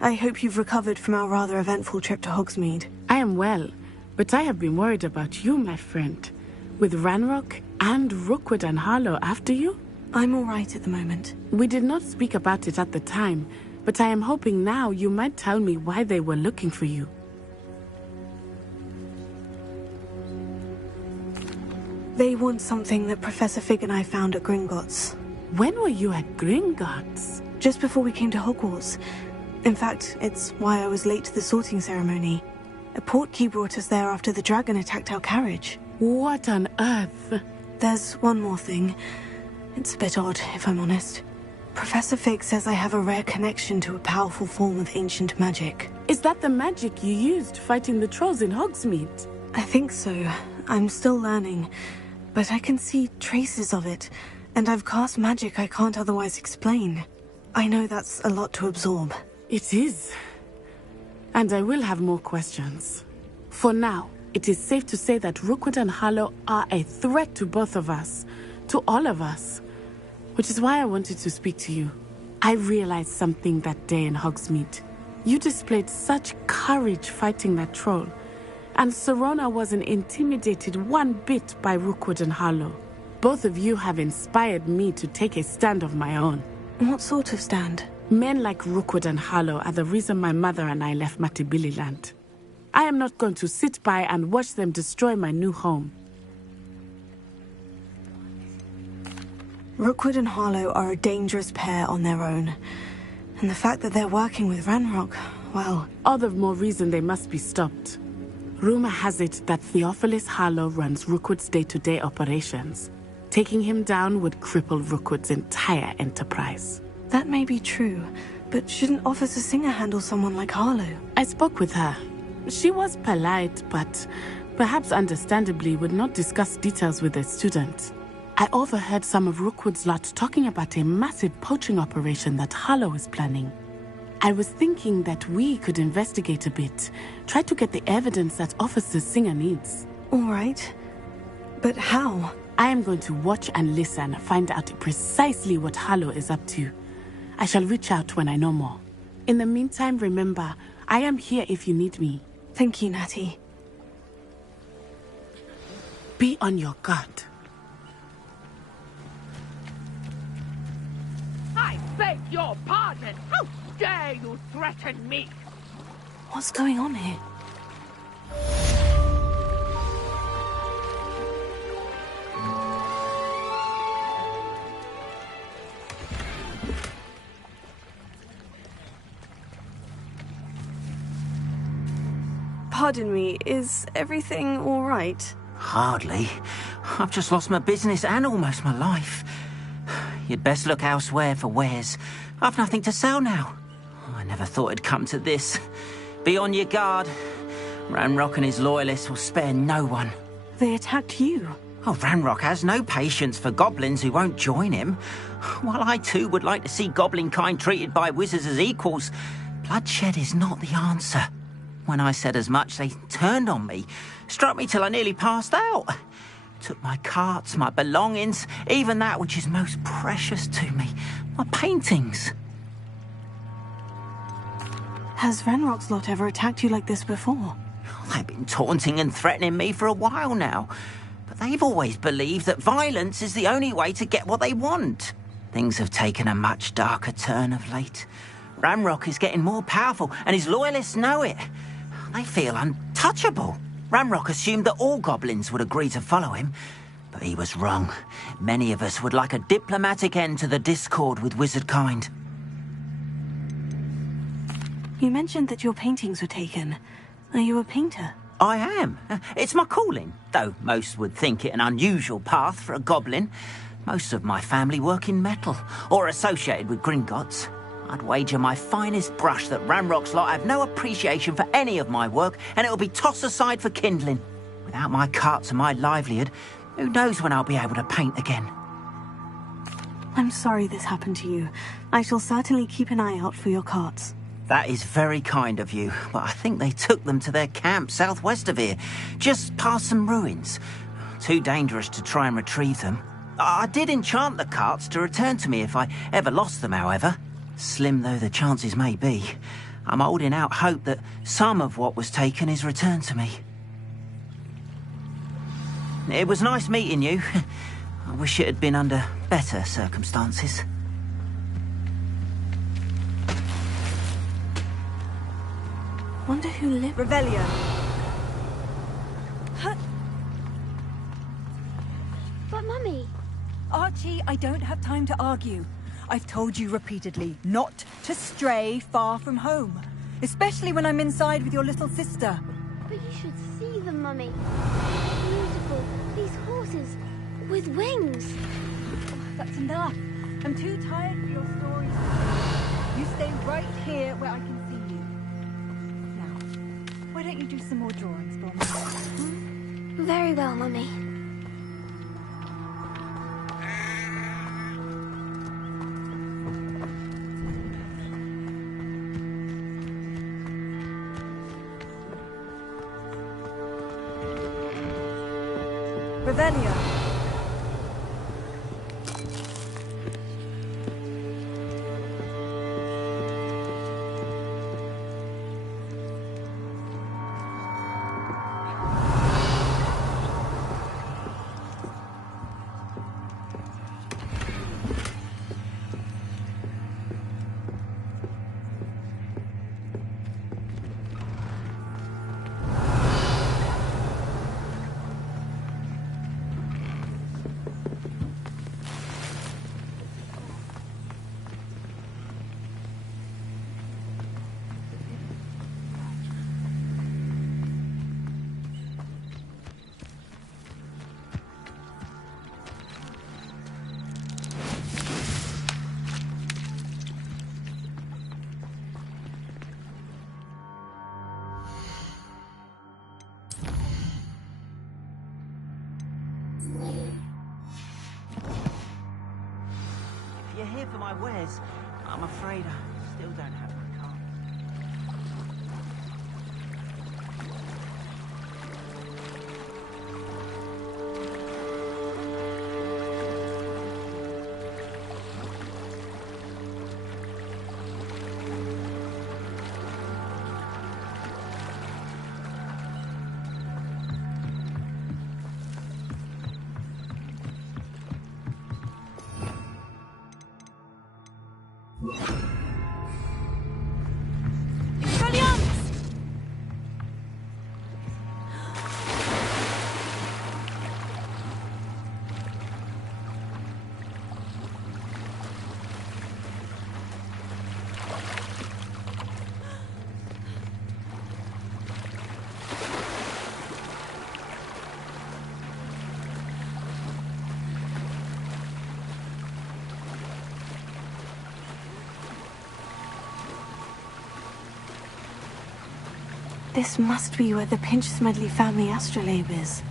I hope you've recovered from our rather eventful trip to Hogsmeade. I am well, but I have been worried about you, my friend. With Ranrock and Rookwood and Harlow after you? I'm all right at the moment. We did not speak about it at the time, but I am hoping now you might tell me why they were looking for you. They want something that Professor Fig and I found at Gringotts. When were you at Gringotts? Just before we came to Hogwarts. In fact, it's why I was late to the sorting ceremony. A portkey brought us there after the dragon attacked our carriage. What on earth? There's one more thing. It's a bit odd, if I'm honest. Professor Fig says I have a rare connection to a powerful form of ancient magic. Is that the magic you used fighting the trolls in Hogsmeade? I think so. I'm still learning. But I can see traces of it. And I've cast magic I can't otherwise explain. I know that's a lot to absorb. It is. And I will have more questions. For now, it is safe to say that Rookwood and Harlow are a threat to both of us. To all of us. Which is why I wanted to speak to you. I realized something that day in Hogsmeade. You displayed such courage fighting that troll. And Serona wasn't intimidated one bit by Rookwood and Harlow. Both of you have inspired me to take a stand of my own. What sort of stand? Men like Rookwood and Harlow are the reason my mother and I left Matabeleland. I am not going to sit by and watch them destroy my new home. Rookwood and Harlow are a dangerous pair on their own. And the fact that they're working with Ranrock, well... All the more reason they must be stopped. Rumor has it that Theophilus Harlow runs Rookwood's day-to-day operations. Taking him down would cripple Rookwood's entire enterprise. That may be true, but shouldn't Officer Singer handle someone like Harlow? I spoke with her. She was polite, but perhaps understandably would not discuss details with a student. I overheard some of Rookwood's lot talking about a massive poaching operation that Harlow is planning. I was thinking that we could investigate a bit, try to get the evidence that Officer Singer needs. All right. But how? I am going to watch and listen, find out precisely what Harlow is up to. I shall reach out when I know more. In the meantime, remember, I am here if you need me. Thank you, Natty. Be on your guard. I beg your pardon! How dare you threaten me? What's going on here? Pardon me, is everything all right? Hardly. I've just lost my business and almost my life. You'd best look elsewhere for wares. I've nothing to sell now. I never thought it'd come to this. Be on your guard. Ranrock and his loyalists will spare no one. They attacked you? Oh, Ranrock has no patience for goblins who won't join him. While I too would like to see goblin kind treated by wizards as equals, bloodshed is not the answer. When I said as much, they turned on me, struck me till I nearly passed out. Took my carts, my belongings, even that which is most precious to me, my paintings. Has Ranrock's lot ever attacked you like this before? They've been taunting and threatening me for a while now, but they've always believed that violence is the only way to get what they want. Things have taken a much darker turn of late. Ranrock is getting more powerful, and his loyalists know it. They feel untouchable. Ranrock assumed that all goblins would agree to follow him, but he was wrong. Many of us would like a diplomatic end to the discord with wizard kind. You mentioned that your paintings were taken. Are you a painter? I am. It's my calling, though most would think it an unusual path for a goblin. Most of my family work in metal, or associated with Gringotts. I'd wager my finest brush that Ranrock's lot have no appreciation for any of my work, and it'll be tossed aside for kindling. Without my carts and my livelihood, who knows when I'll be able to paint again? I'm sorry this happened to you. I shall certainly keep an eye out for your carts. That is very kind of you, but I think they took them to their camp southwest of here, just past some ruins. Too dangerous to try and retrieve them. I did enchant the carts to return to me if I ever lost them, however. Slim though the chances may be, I'm holding out hope that some of what was taken is returned to me. It was nice meeting you. I wish it had been under better circumstances. Wonder who lived... Revelio. But, Mummy... Archie, I don't have time to argue. I've told you repeatedly not to stray far from home. Especially when I'm inside with your little sister. But you should see them, Mummy. Beautiful. These horses with wings. Oh, that's enough. I'm too tired for your stories. You stay right here where I can see you. Now, why don't you do some more drawings for me? Very well, Mummy. Revelio. If you're here for my wares, I'm afraid I still don't have my car. This must be where the Pinch-Smedley family astrolabe is.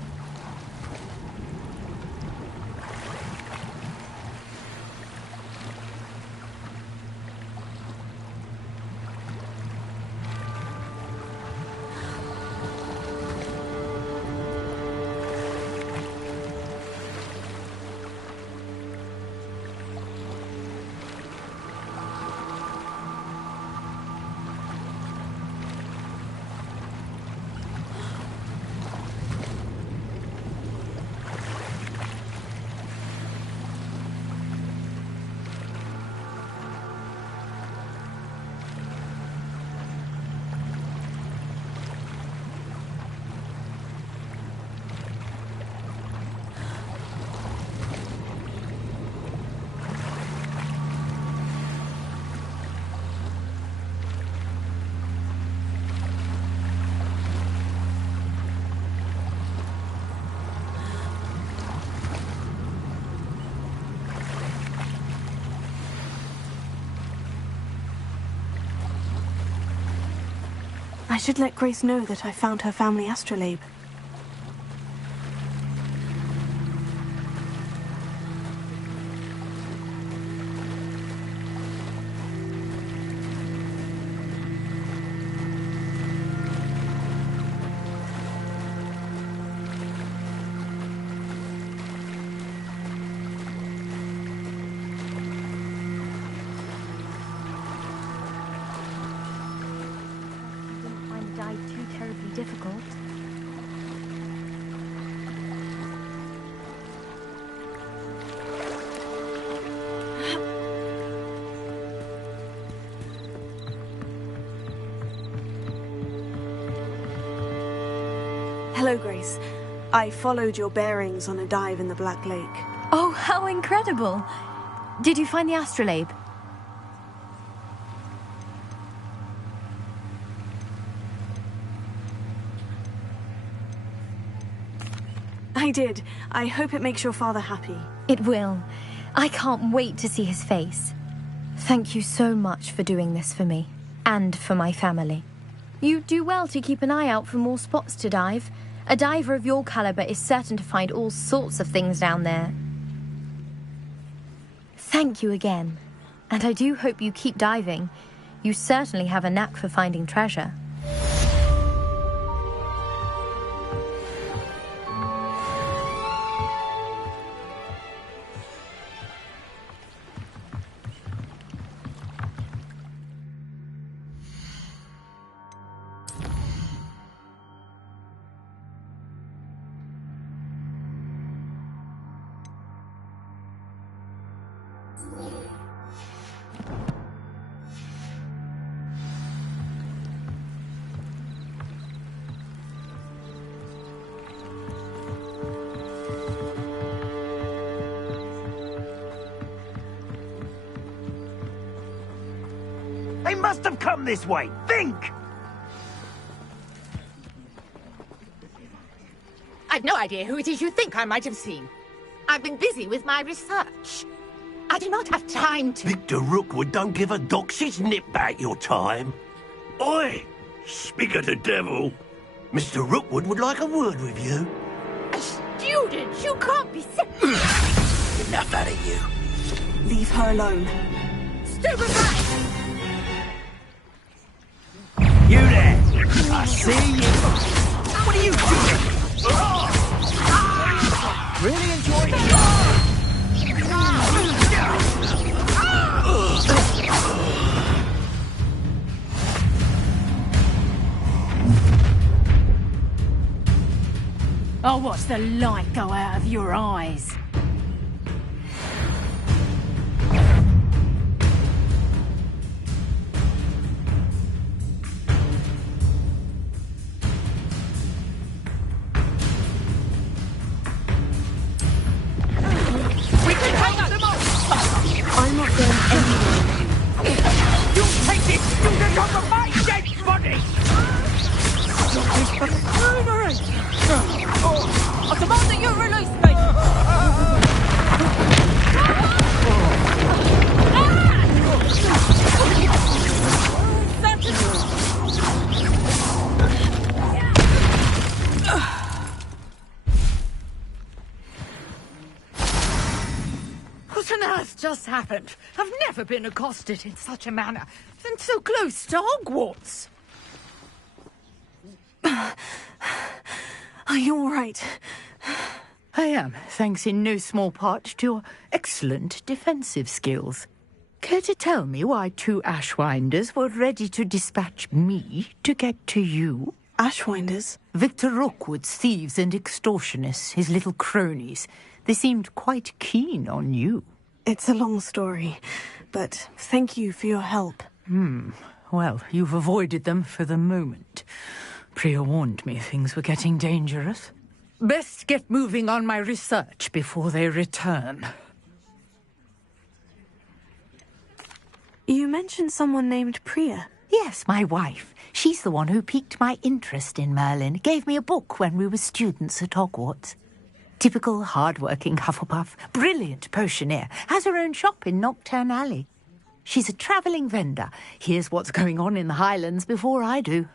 I should let Grace know that I found her family astrolabe. Difficult. Hello, Grace. I followed your bearings on a dive in the Black Lake. Oh, how incredible! Did you find the astrolabe? I did. I hope it makes your father happy. It will. I can't wait to see his face. Thank you so much for doing this for me, and for my family. You do well to keep an eye out for more spots to dive. A diver of your caliber is certain to find all sorts of things down there. Thank you again, and I do hope you keep diving. You certainly have a knack for finding treasure. They must have come this way. Think! I've no idea who it is you think I might have seen. I've been busy with my research. I do not have time to... Victor Rookwood don't give a doxy's nip back your time. Oi! Speak of the devil. Mr. Rookwood would like a word with you. A student! You can't be sick! Enough out of you. Leave her alone. Stupefy! You there! I see you! What are you doing? Really enjoying it? Oh, watch the light go out of your eyes. We can hang them off! I'm not going anywhere. You take this student off of my dead body! I demand that you release me! What on earth just happened? I've never been accosted in such a manner, and so close to Hogwarts. Are you all right? I am, thanks in no small part to your excellent defensive skills. Care to tell me why 2 Ashwinders were ready to dispatch me to get to you? Ashwinders? Victor Rookwood's thieves and extortionists, his little cronies. They seemed quite keen on you. It's a long story, but thank you for your help. Well, you've avoided them for the moment. Priya warned me things were getting dangerous. Best get moving on my research before they return. You mentioned someone named Priya. Yes, my wife. She's the one who piqued my interest in Merlin. Gave me a book when we were students at Hogwarts. Typical hard-working Hufflepuff. Brilliant potioneer. Has her own shop in Knockturn Alley. She's a travelling vendor. Hears what's going on in the Highlands before I do.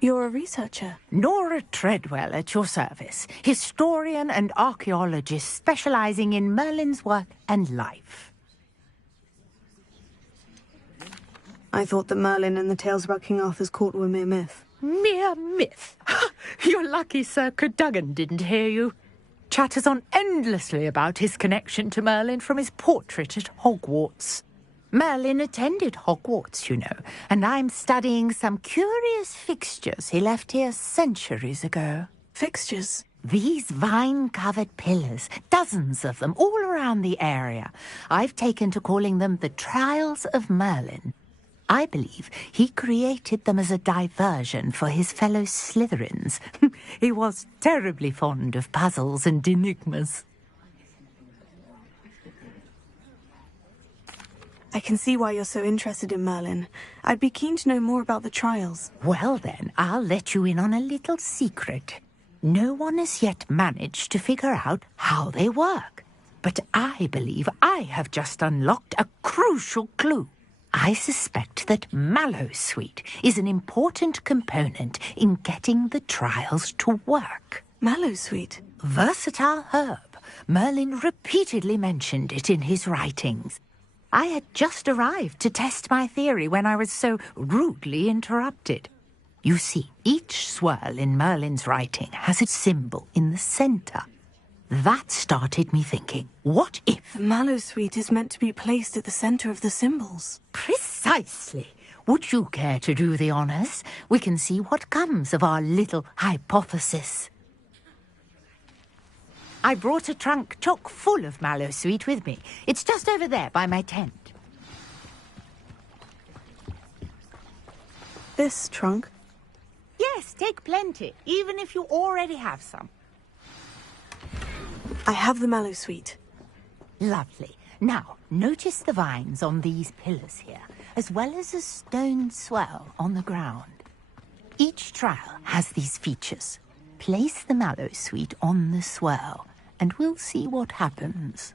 You're a researcher? Nora Treadwell at your service. Historian and archaeologist specialising in Merlin's work and life. I thought that Merlin and the tales about King Arthur's court were mere myth. Mere myth? You're lucky Sir Cadogan didn't hear you. Chatters on endlessly about his connection to Merlin from his portrait at Hogwarts. Merlin attended Hogwarts, you know, and I'm studying some curious fixtures he left here centuries ago. Fixtures? These vine-covered pillars, dozens of them, all around the area. I've taken to calling them the Trials of Merlin. I believe he created them as a diversion for his fellow Slytherins. He was terribly fond of puzzles and enigmas. I can see why you're so interested in Merlin. I'd be keen to know more about the trials. Well then, I'll let you in on a little secret. No one has yet managed to figure out how they work. But I believe I have just unlocked a crucial clue. I suspect that Mallowsweet is an important component in getting the trials to work. Mallowsweet? Versatile herb. Merlin repeatedly mentioned it in his writings. I had just arrived to test my theory when I was so rudely interrupted. You see, each swirl in Merlin's writing has a symbol in the centre. That started me thinking, what if... The Mallowsweet is meant to be placed at the centre of the symbols. Precisely. Would you care to do the honours? We can see what comes of our little hypothesis. I brought a trunk chock full of Mallowsweet with me. It's just over there by my tent. This trunk? Yes, take plenty, even if you already have some. I have the Mallowsweet. Lovely. Now, notice the vines on these pillars here, as well as a stone swell on the ground. Each trial has these features. Place the Mallowsweet on the swirl, and we'll see what happens.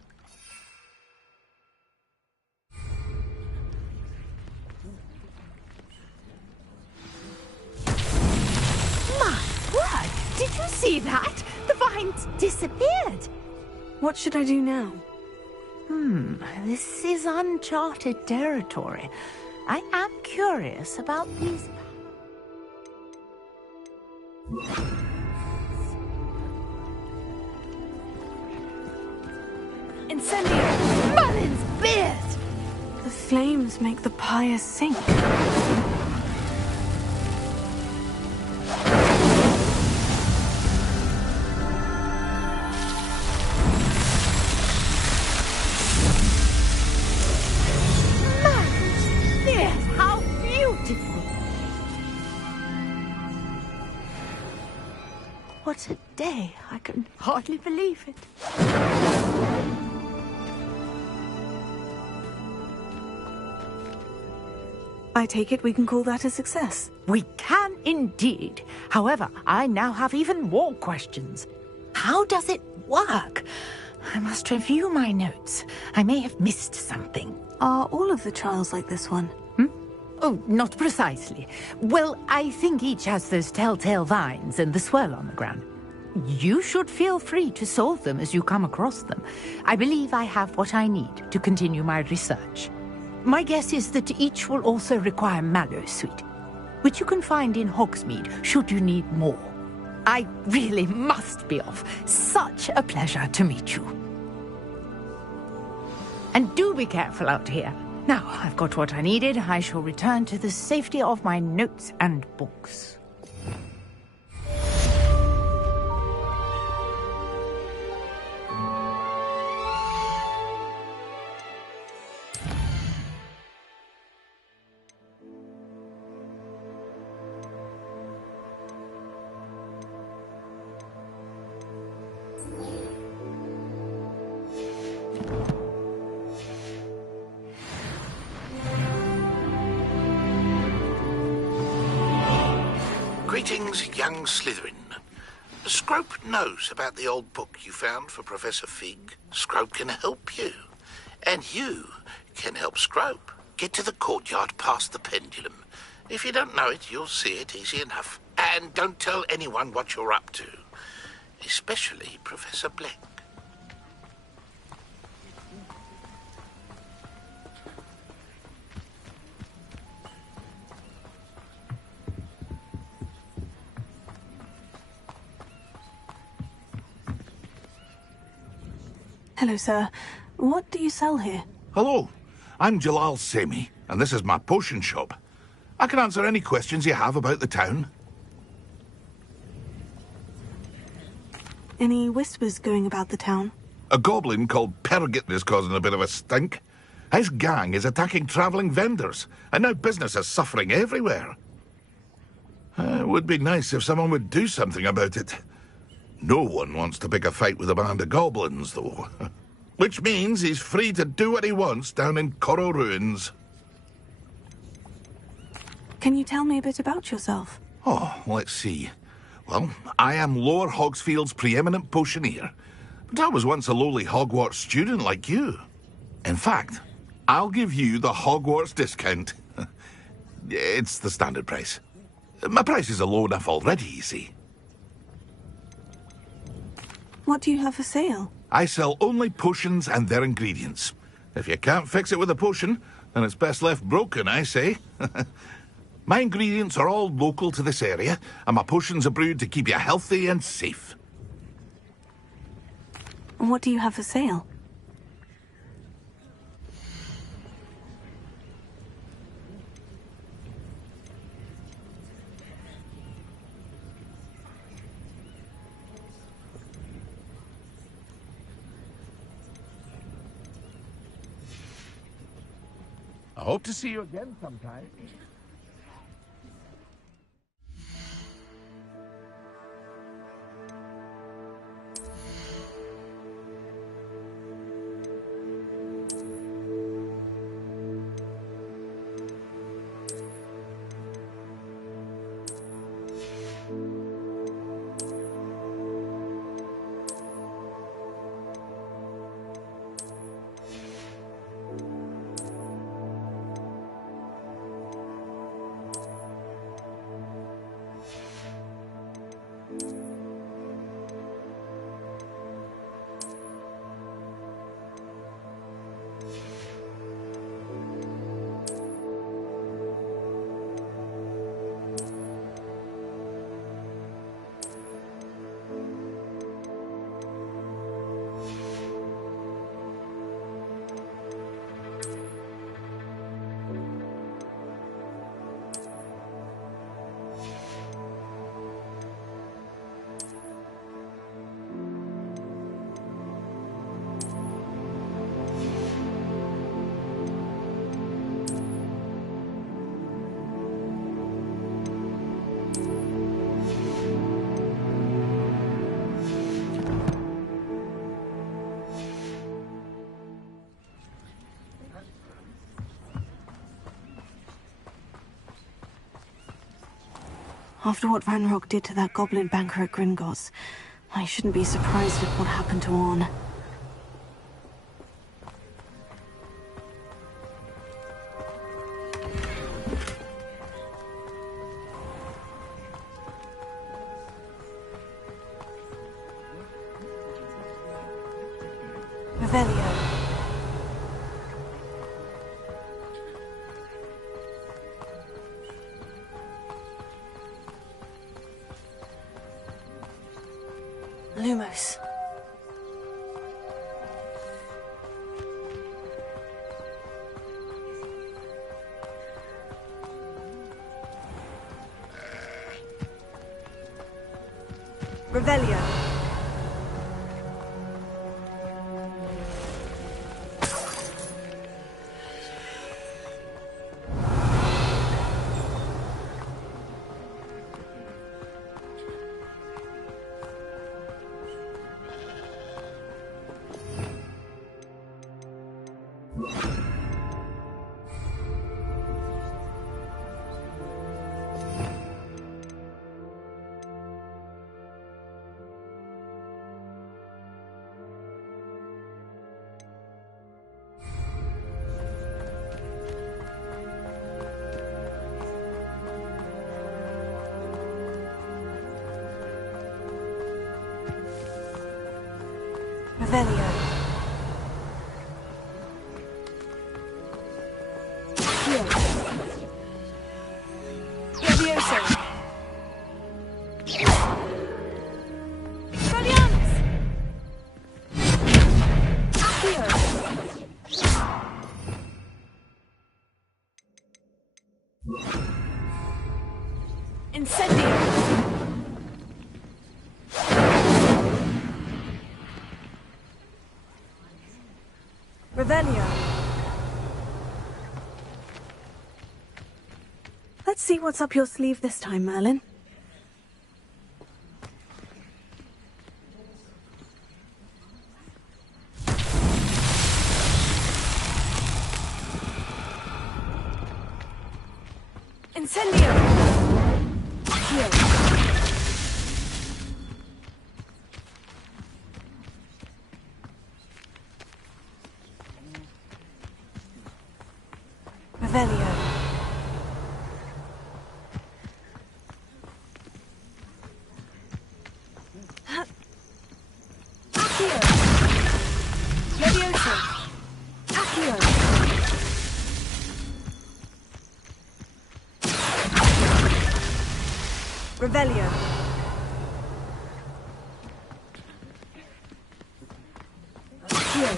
My word! Did you see that? The vines disappeared. What should I do now? This is uncharted territory. I am curious about these... Incendio! Merlin's beard! The flames make the pyre sink. How beautiful! What a day. I can hardly believe it. I take it we can call that a success. We can indeed. However, I now have even more questions. How does it work? I must review my notes. I may have missed something. Are all of the trials like this one? Oh, not precisely. Well, I think each has those telltale vines and the swirl on the ground. You should feel free to solve them as you come across them. I believe I have what I need to continue my research. My guess is that each will also require mallow sweet, which you can find in Hogsmeade should you need more. I really must be off. Such a pleasure to meet you. And do be careful out here. Now, I've got what I needed. I shall return to the safety of my notes and books. Greetings, young Slytherin. Scrope knows about the old book you found for Professor Fig. Scrope can help you. And you can help Scrope. Get to the courtyard past the pendulum. If you don't know it, you'll see it easy enough. And don't tell anyone what you're up to. Especially Professor Black. Hello, sir. What do you sell here? Hello, I'm Jalal Semi, and this is my potion shop. I can answer any questions you have about the town. Any whispers going about the town? A goblin called Pergit is causing a bit of a stink. His gang is attacking travelling vendors, and now business is suffering everywhere. It would be nice if someone would do something about it. No one wants to pick a fight with a band of goblins, though. Which means he's free to do what he wants down in Coral Ruins. Can you tell me a bit about yourself? Oh, let's see. Well, I am Lower Hogsfield's preeminent potioneer. But I was once a lowly Hogwarts student like you. In fact, I'll give you the Hogwarts discount. It's the standard price. My prices are low enough already, you see. What do you have for sale? I sell only potions and their ingredients. If you can't fix it with a potion, then it's best left broken, I say. My ingredients are all local to this area, and my potions are brewed to keep you healthy and safe. What do you have for sale? I hope to see you again sometime. After what Ranrock did to that goblin banker at Gringotts, I shouldn't be surprised at what happened to Orn. Revelio. Lumos. Revelio. Revelio. Levioso. Guardianes. Accio. Incendio. Revelio. Let's see what's up your sleeve this time, Merlin. Incendio. Heal. Revelio. Accio. Levioso. Accio. Revelio. Accio.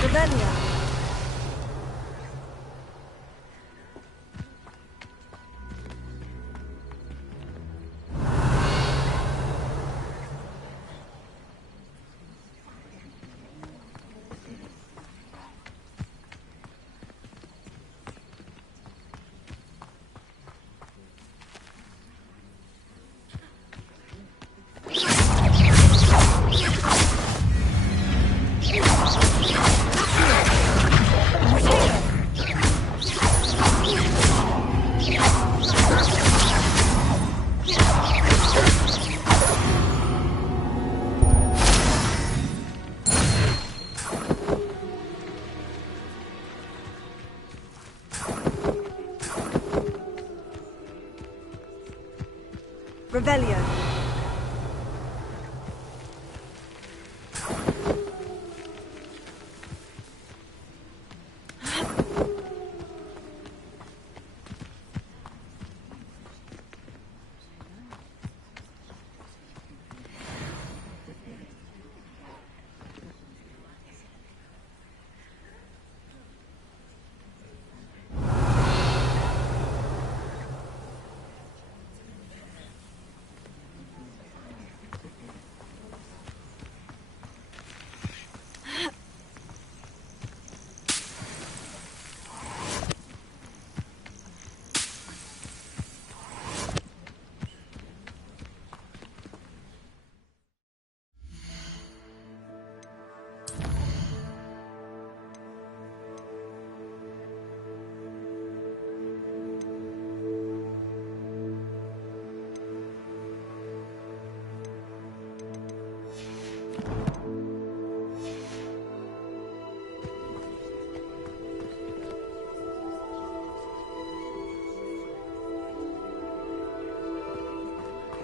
Revelio. Revelio.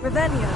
Revelio.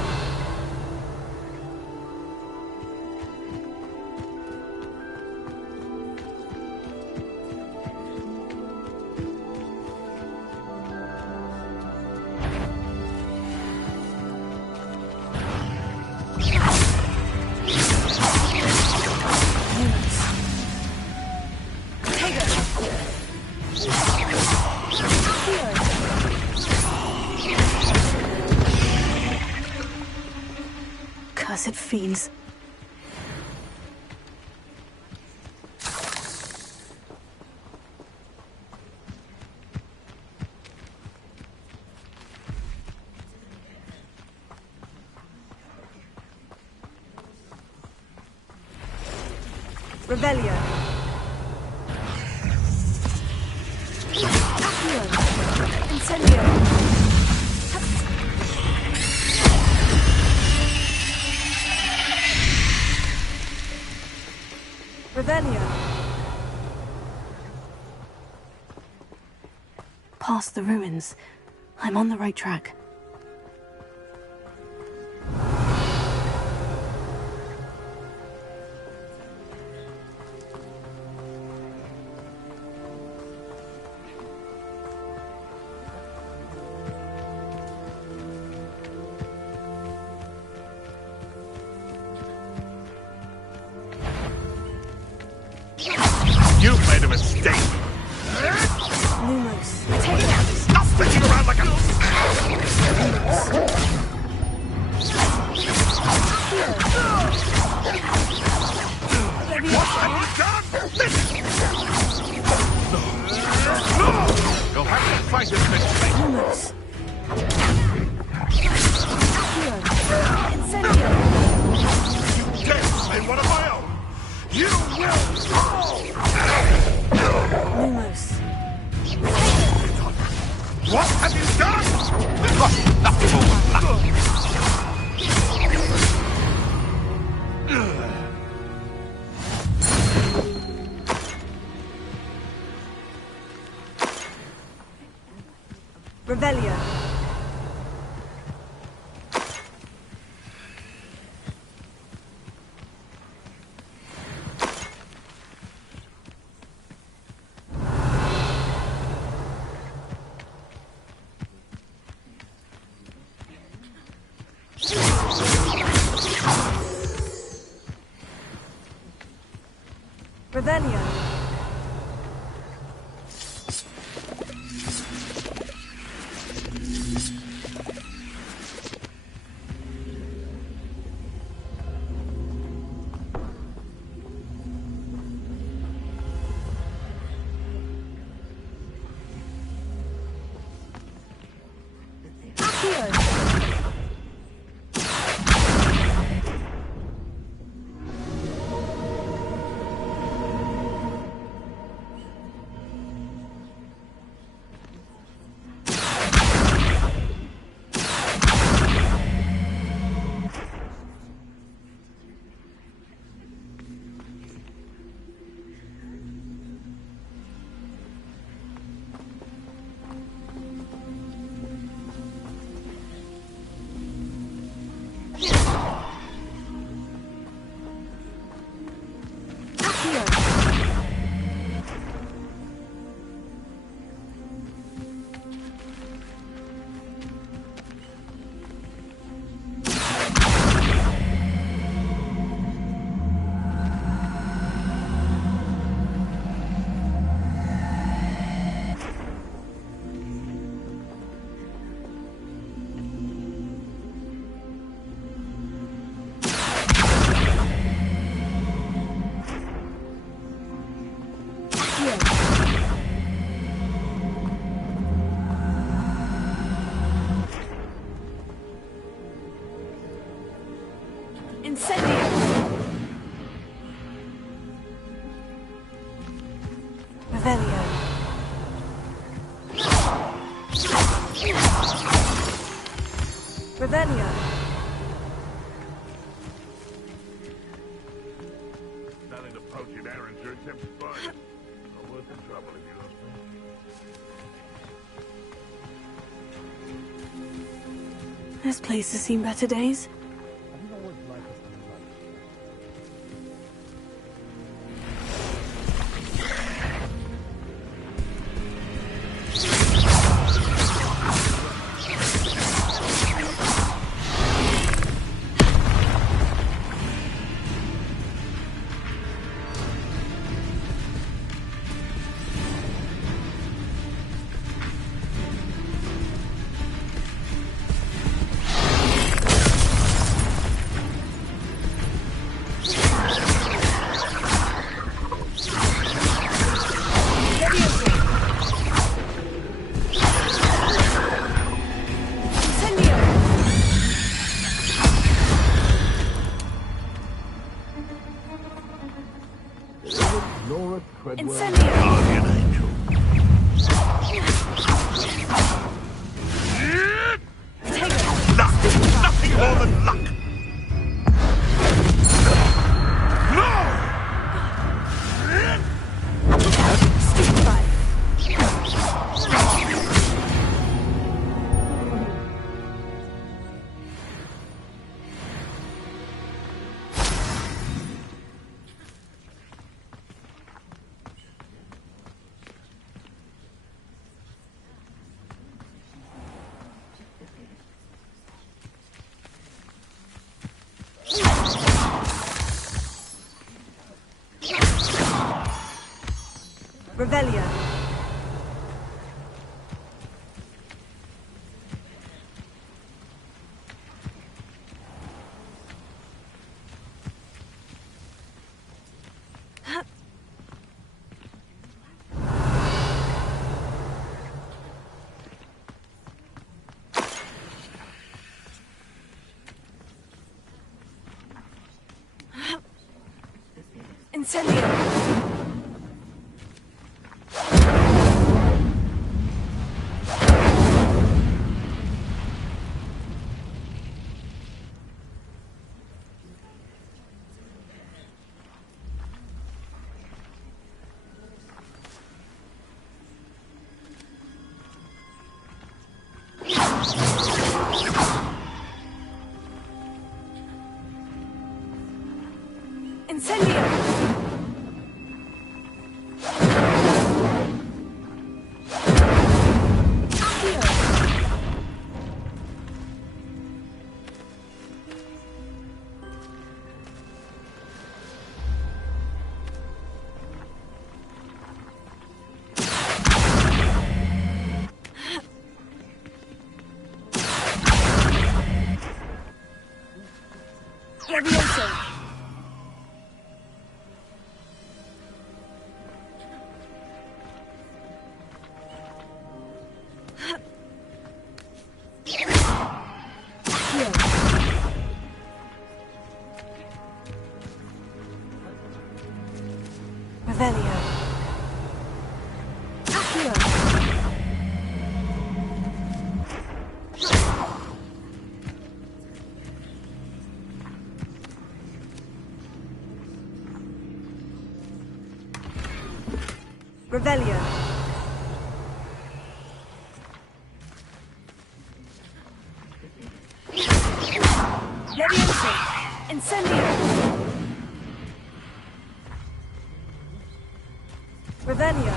Cursed fiends. Revelio. Accio. Incendio. Revelio. Past the ruins. I'm on the right track. You've made a mistake. Lumos. Stop fishing around like a... What have you done? No! You'll have to fight this mistake. Lumos. Incendio. You dare slay one of my own. You will fall! Lumos. What have you done? Revelio. Revelio. Accio. Revelio. Revelio. Not an approaching errand sure except fun. Not worth the trouble if you ask me. This place has seen better days. Revelio. Incendio. Incendio! Levioso! Revelio. Accio. Revelio. Levioso. Incendio. Revelio.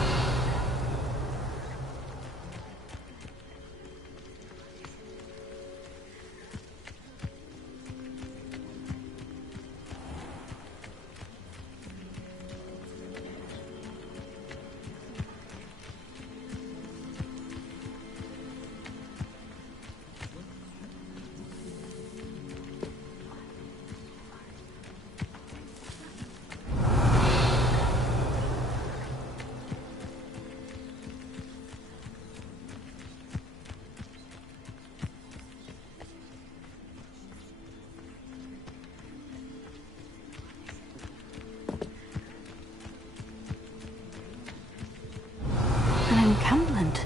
An encampment.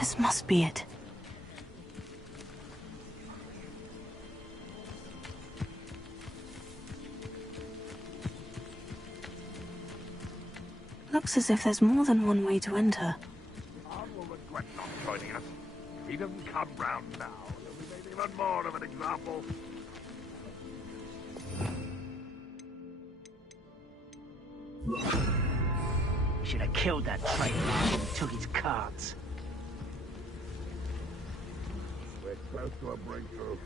This must be it. Looks as if there's more than one way to enter. Arm will regret not joining us. He doesn't come round now. We may be even more of an example. Should have killed that traitor and took his cards. We're close to a breakthrough.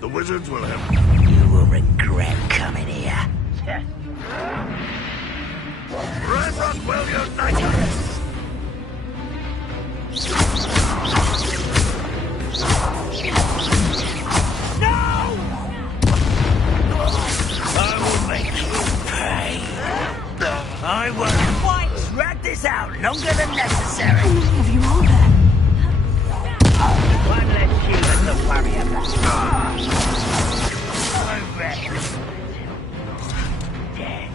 The wizards will have... You will regret coming here. Ramrock will unite us! No! I will make you pay. I won't quite drag this out longer than necessary. How many of you are there? One less human to worry about. I reckon. Dead.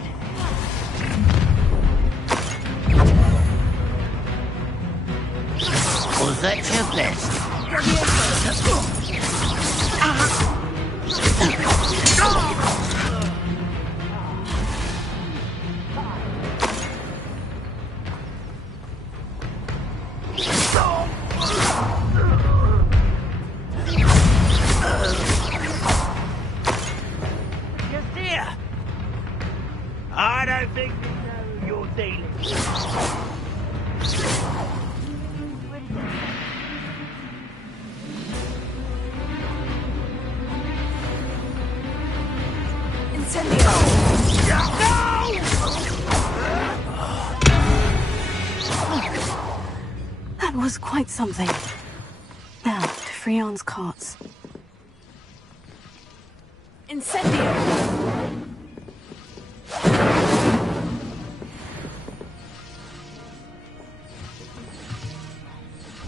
Was that your best? I don't think you know who you're dealing with. That was quite something. Now, to Freon's carts. Incendio!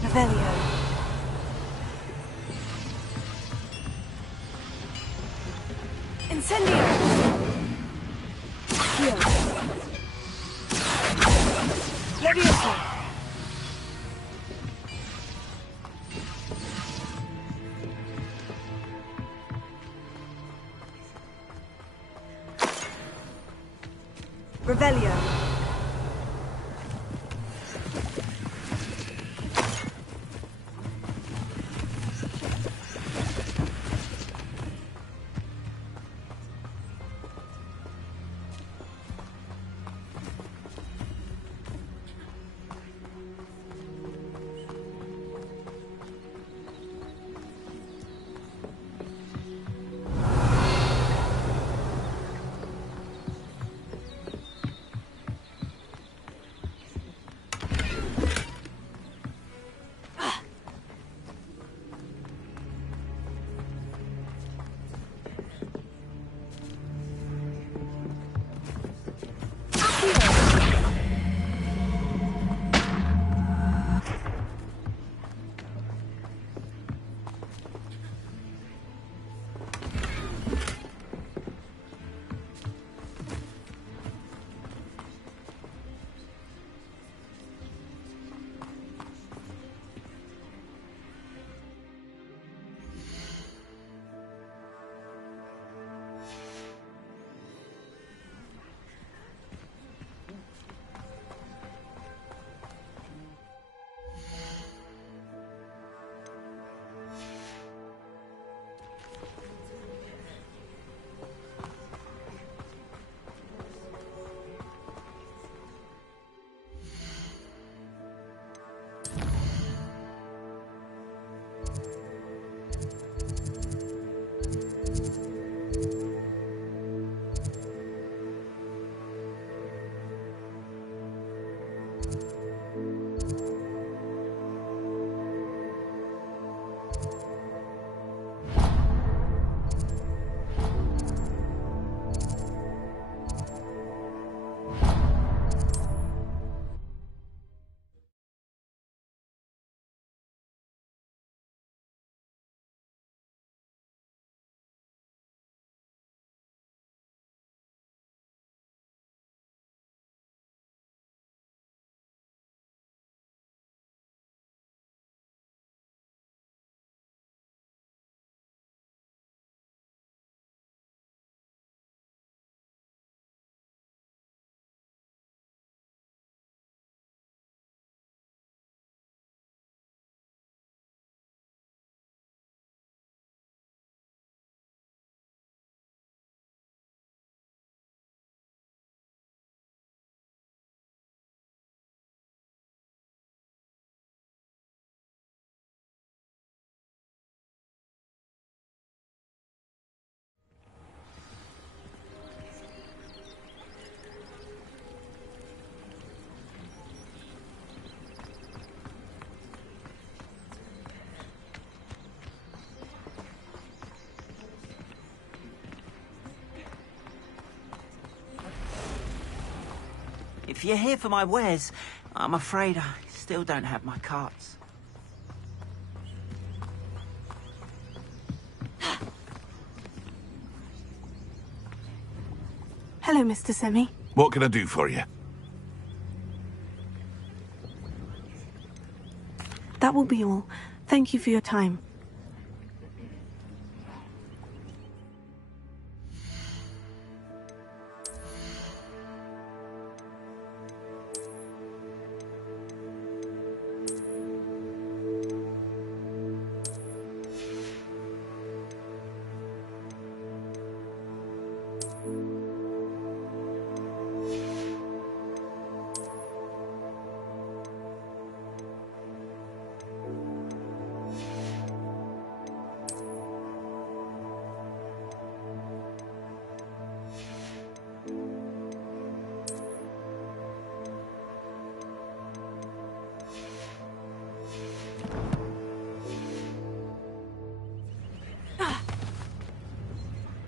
Revelio. Incendio! Leviosa! Revelio. If you're here for my wares, I'm afraid I still don't have my carts. Hello, Mr. Semi. What can I do for you? That will be all. Thank you for your time.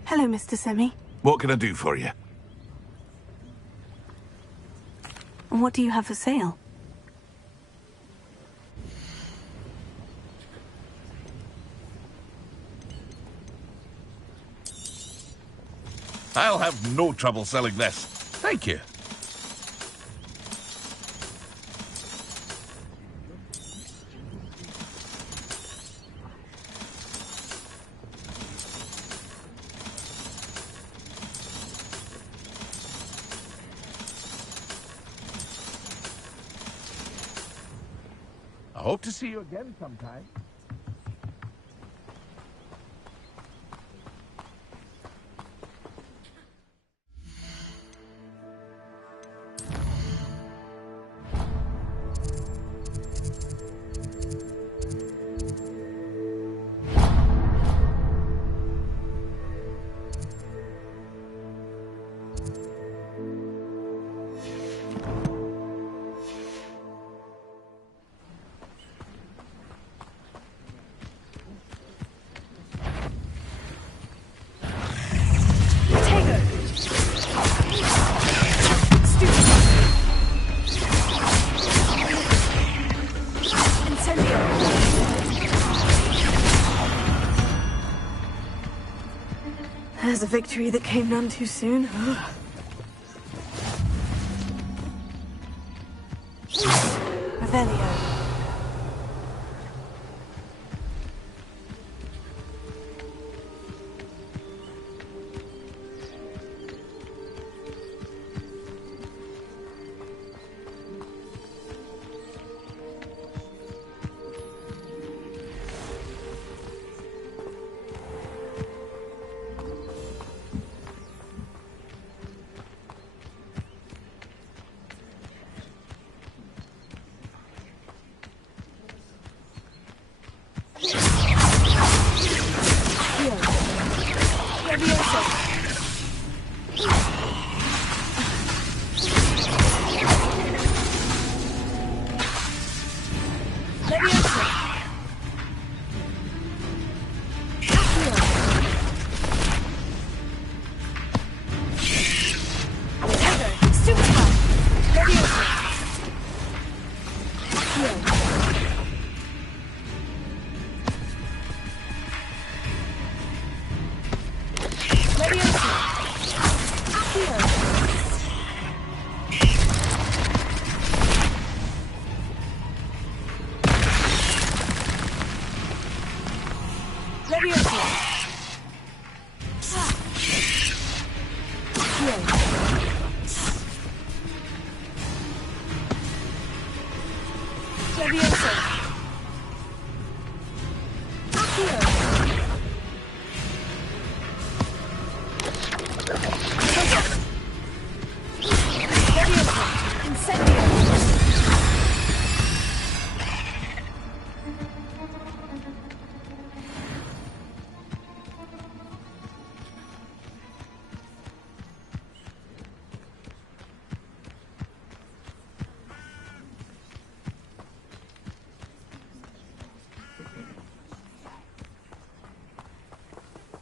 Hello, Mr. Semi. What can I do for you? And what do you have for sale? I'll have no trouble selling this. Thank you. I hope to see you again sometime. There's a victory that came none too soon. Revelio.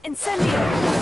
Incendio!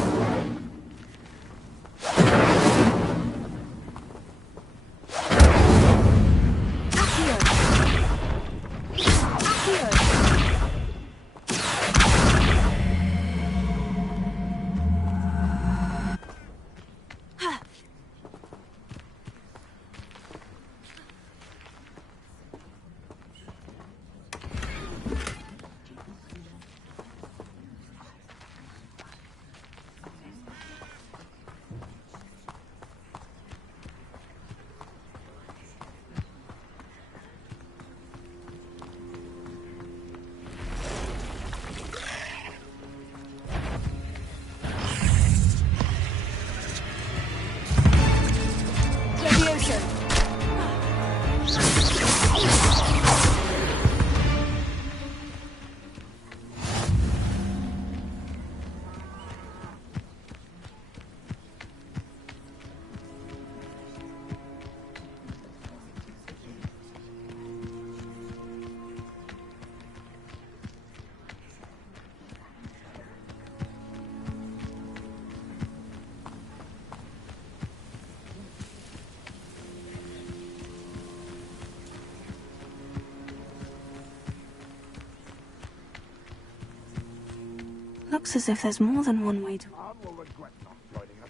looks as if there's more than one way to... Khan will regret not joining us.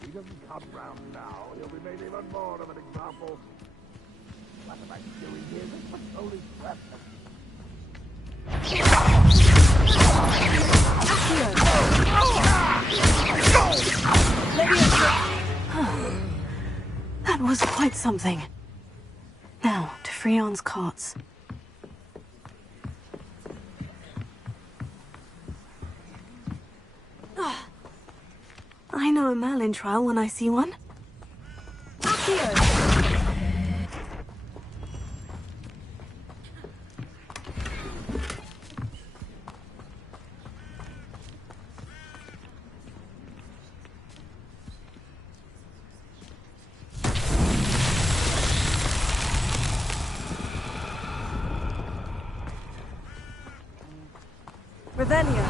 If he doesn't come round now, he'll be made even more of an example. What am I doing here? This patrol is worthless. That was quite something. Now, to Freon's carts. I know a Merlin trial when I see one. Revelio.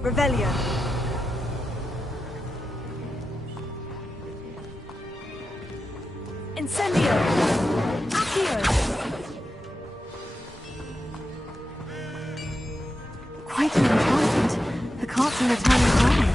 Revelio. Incendio. Accio. Quite an enchantment. The carts are returning home.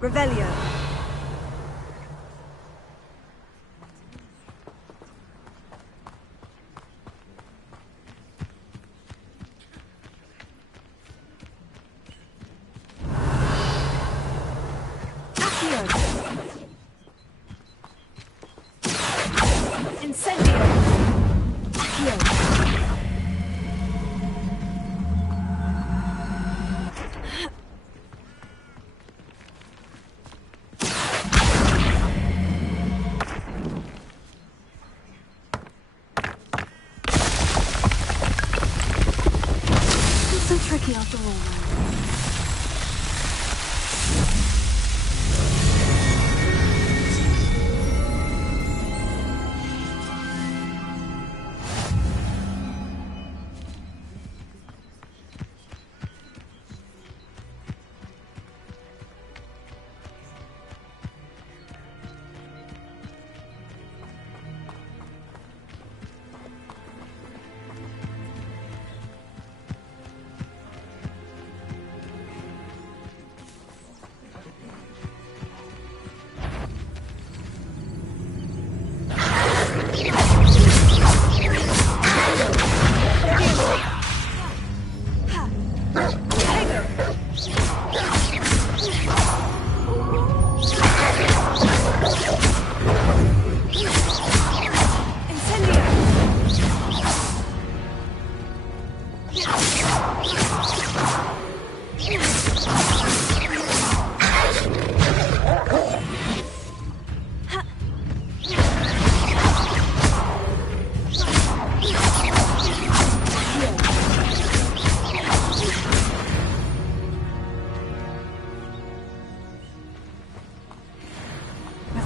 Revelio. Incendio. Accio. So tricky after all.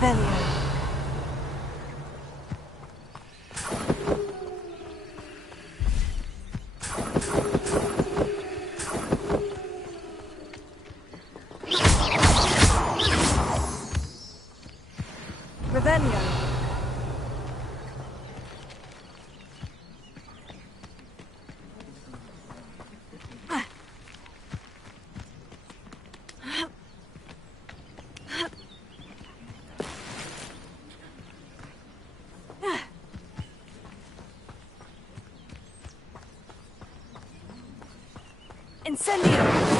Revelio. Revelio. Incendio!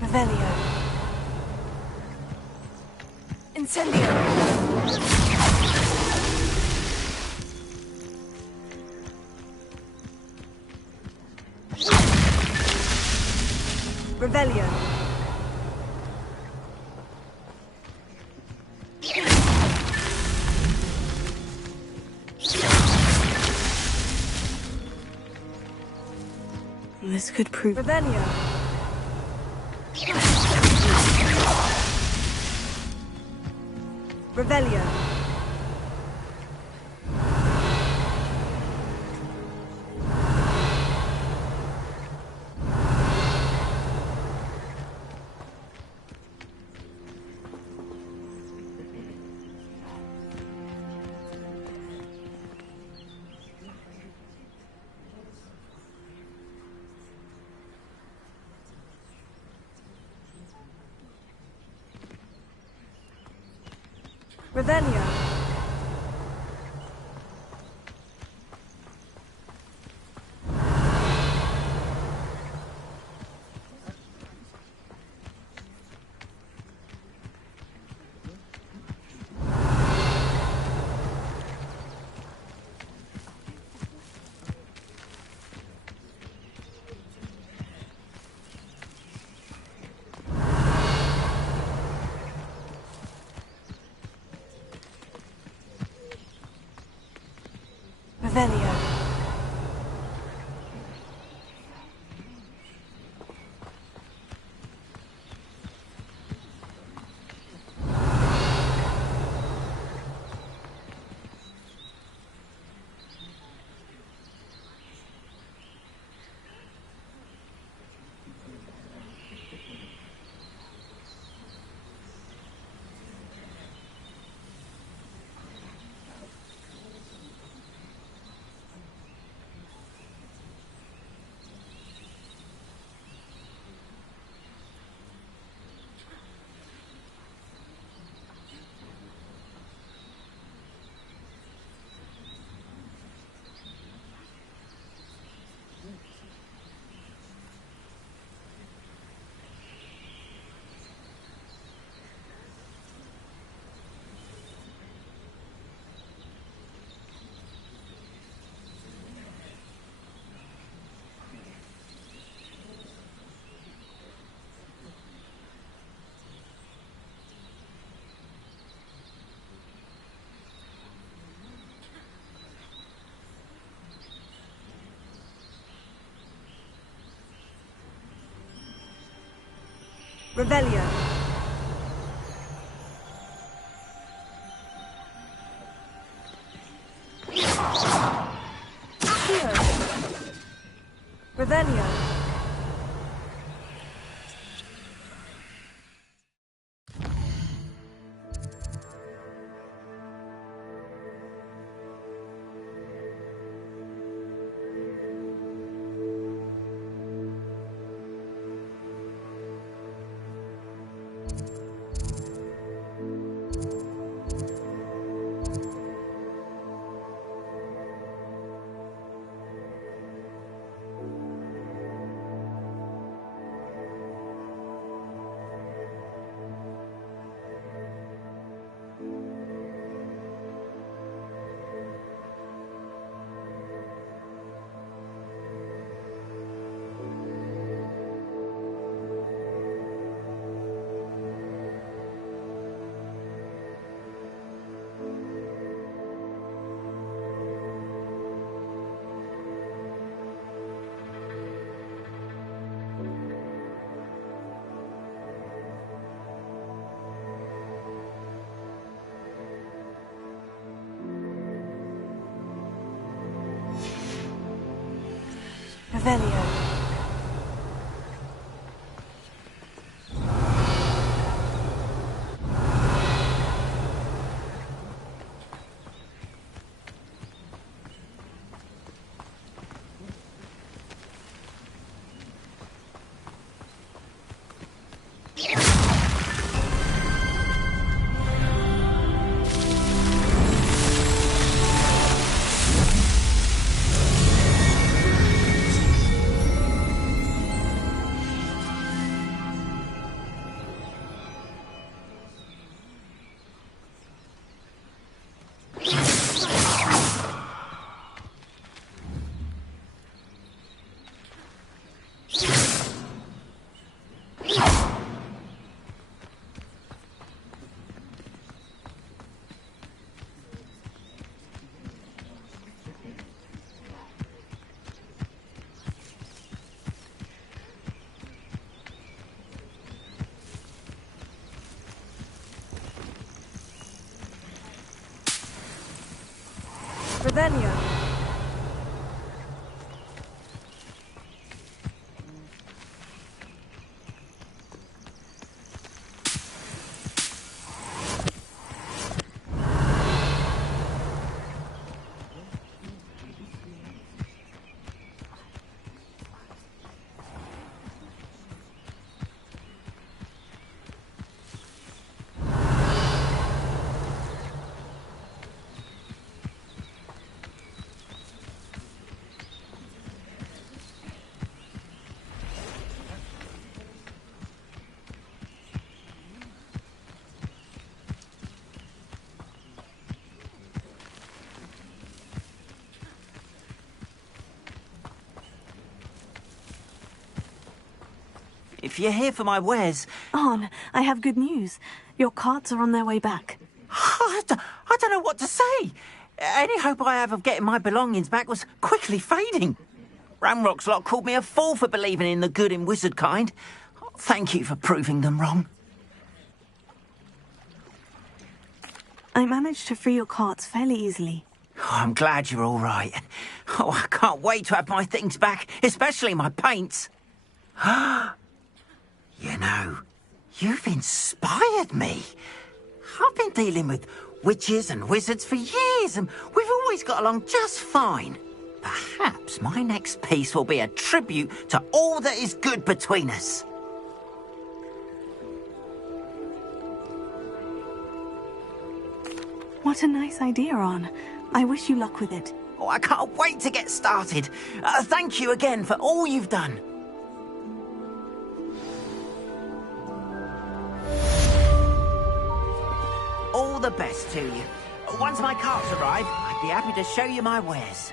Revelio. Incendio. Revelio. This could prove Revelio. Revelio. Revelio. Revelio. Revelio. Revelio. Revelio. Revelio. If you're here for my wares... Arn, I have good news. Your carts are on their way back. I don't know what to say. Any hope I have of getting my belongings back was quickly fading. Ramrock's lot called me a fool for believing in the good in wizard kind. Thank you for proving them wrong. I managed to free your carts fairly easily. Oh, I'm glad you're all right. Oh, I can't wait to have my things back, especially my paints. You know, you've inspired me. I've been dealing with witches and wizards for years, and we've always got along just fine. Perhaps my next piece will be a tribute to all that is good between us. What a nice idea, Arn. I wish you luck with it. Oh, I can't wait to get started. Thank you again for all you've done. All the best to you. Once my carts arrive, I'd be happy to show you my wares.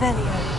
Revelio.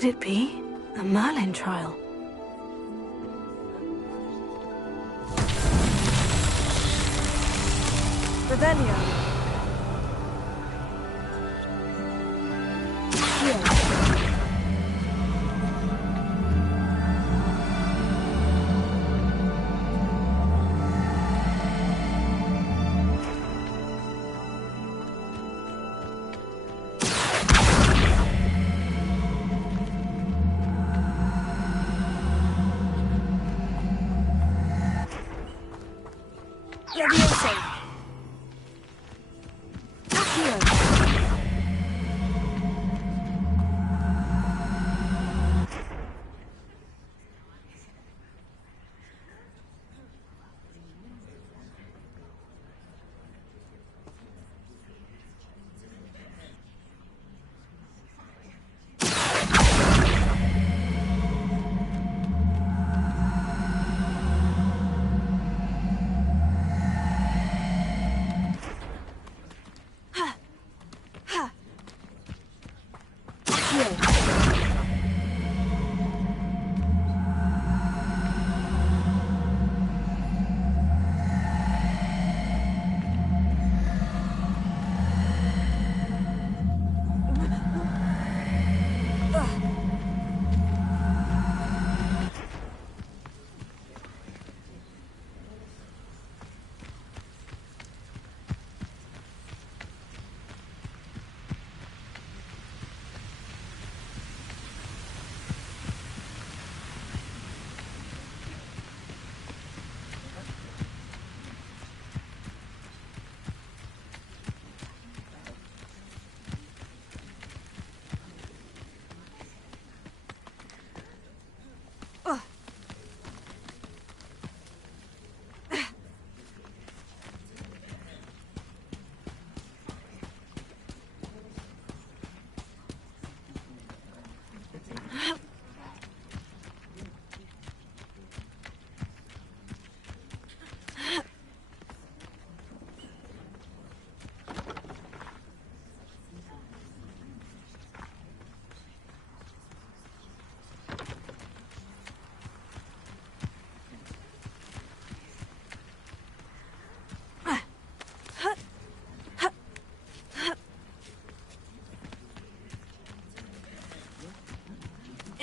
Could it be a Merlin trial? Revelio.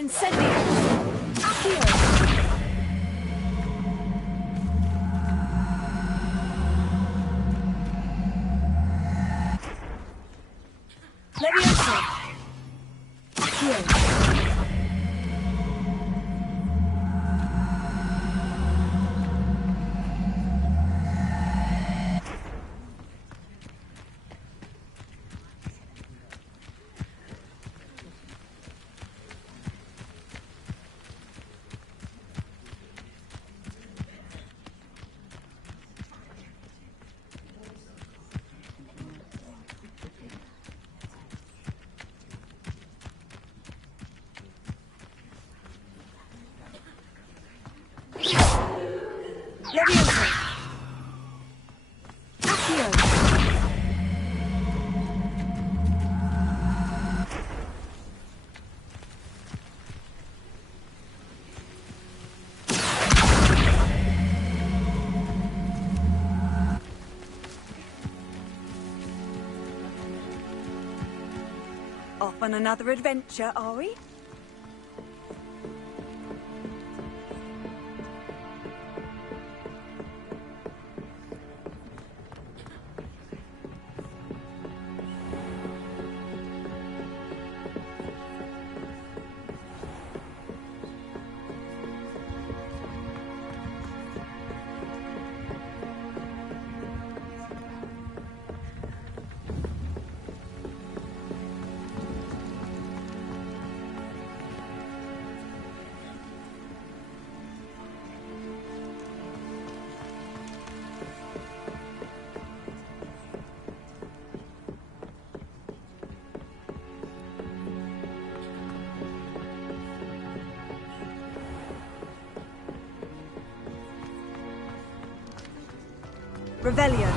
Incendio! Accio! Leviosa! Accio! Off on another adventure, are we? Revelio.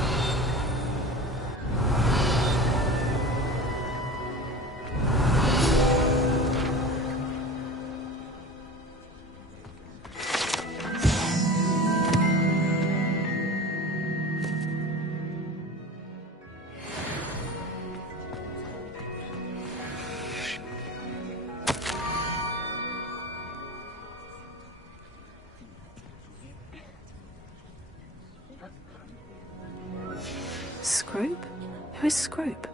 Scrope? Who is Scrope?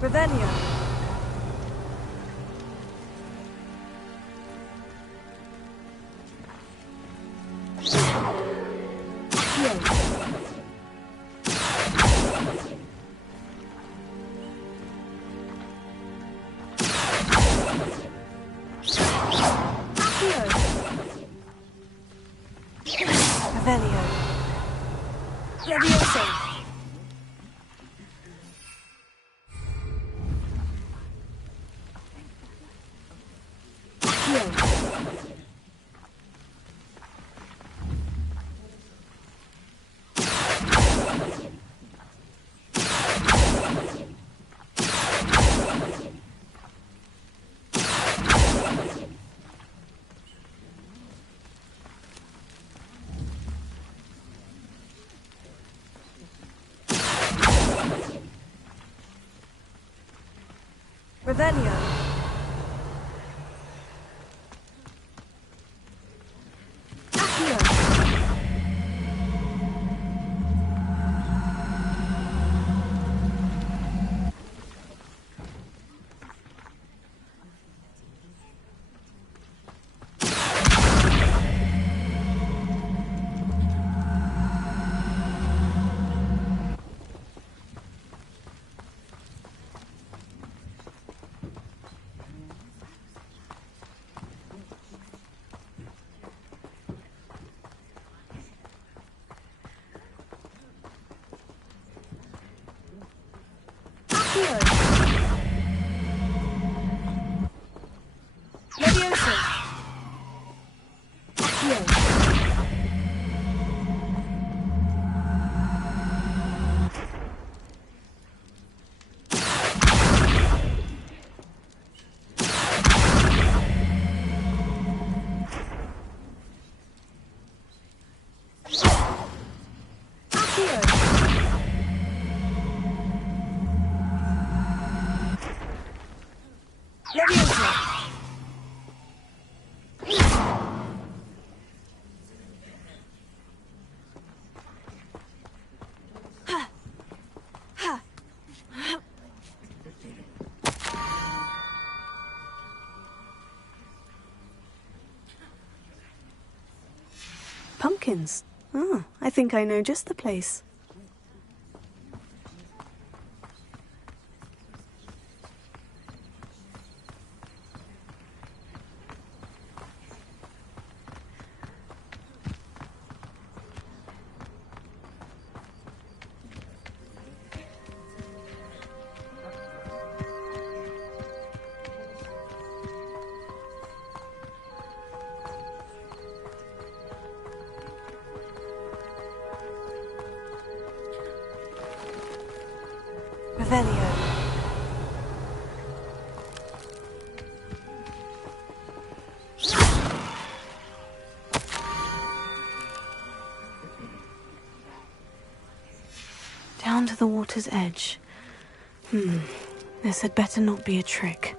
Revelio. Revelio. Leviosa. Revelio. Accio. Pumpkins. Ah, I think I know just the place. Down to the water's edge. This had better not be a trick.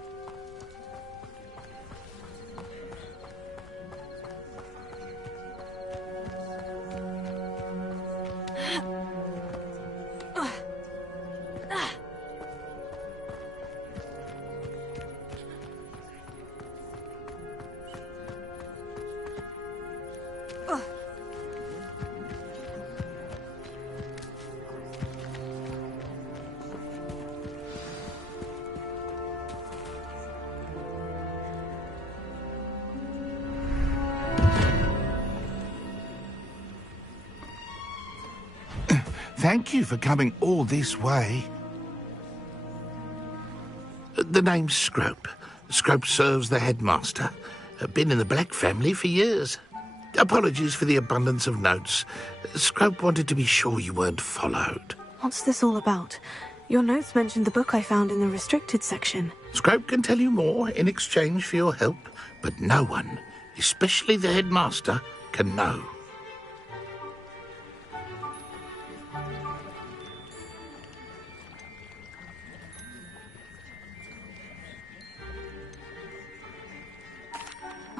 Thank you for coming all this way. The name's Scrope. Scrope serves the headmaster. Been in the Black family for years. Apologies for the abundance of notes. Scrope wanted to be sure you weren't followed. What's this all about? Your notes mentioned the book I found in the restricted section. Scrope can tell you more in exchange for your help, but no one, especially the headmaster, can know.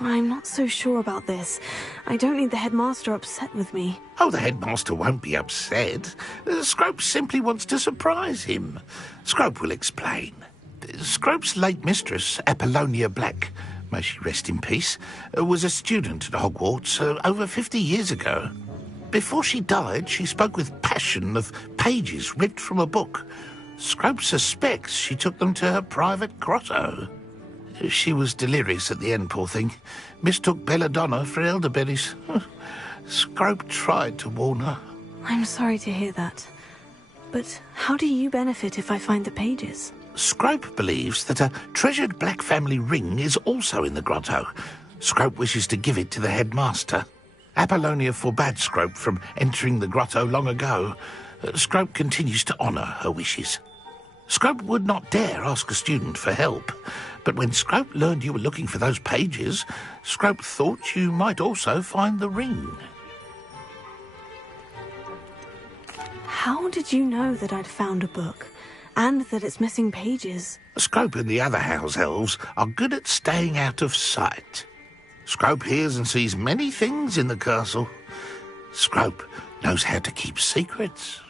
I'm not so sure about this. I don't need the headmaster upset with me. Oh, the headmaster won't be upset. Scrope simply wants to surprise him. Scrope will explain. Scrope's late mistress, Apollonia Black, may she rest in peace, was a student at Hogwarts over 50 years ago. Before she died, she spoke with passion of pages ripped from a book. Scrope suspects she took them to her private grotto. She was delirious at the end, poor thing. Mistook belladonna for elderberries. Scrope tried to warn her. I'm sorry to hear that. But how do you benefit if I find the pages? Scrope believes that a treasured Black family ring is also in the grotto. Scrope wishes to give it to the headmaster. Apollonia forbade Scrope from entering the grotto long ago. Scrope continues to honour her wishes. Scrope would not dare ask a student for help, but when Scrope learned you were looking for those pages, Scrope thought you might also find the ring. How did you know that I'd found a book, and that it's missing pages? Scrope and the other house elves are good at staying out of sight. Scrope hears and sees many things in the castle. Scrope knows how to keep secrets.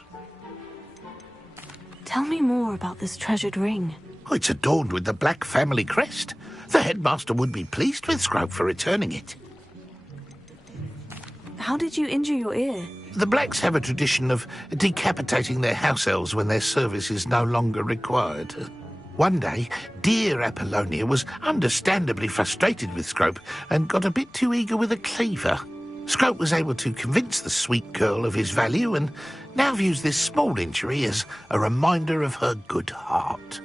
Tell me more about this treasured ring. Oh, it's adorned with the Black family crest. The headmaster would be pleased with Scrope for returning it. How did you injure your ear? The Blacks have a tradition of decapitating their house elves when their service is no longer required. One day, dear Apollonia was understandably frustrated with Scrope and got a bit too eager with a cleaver. Scrope was able to convince the sweet girl of his value and now views this small injury as a reminder of her good heart.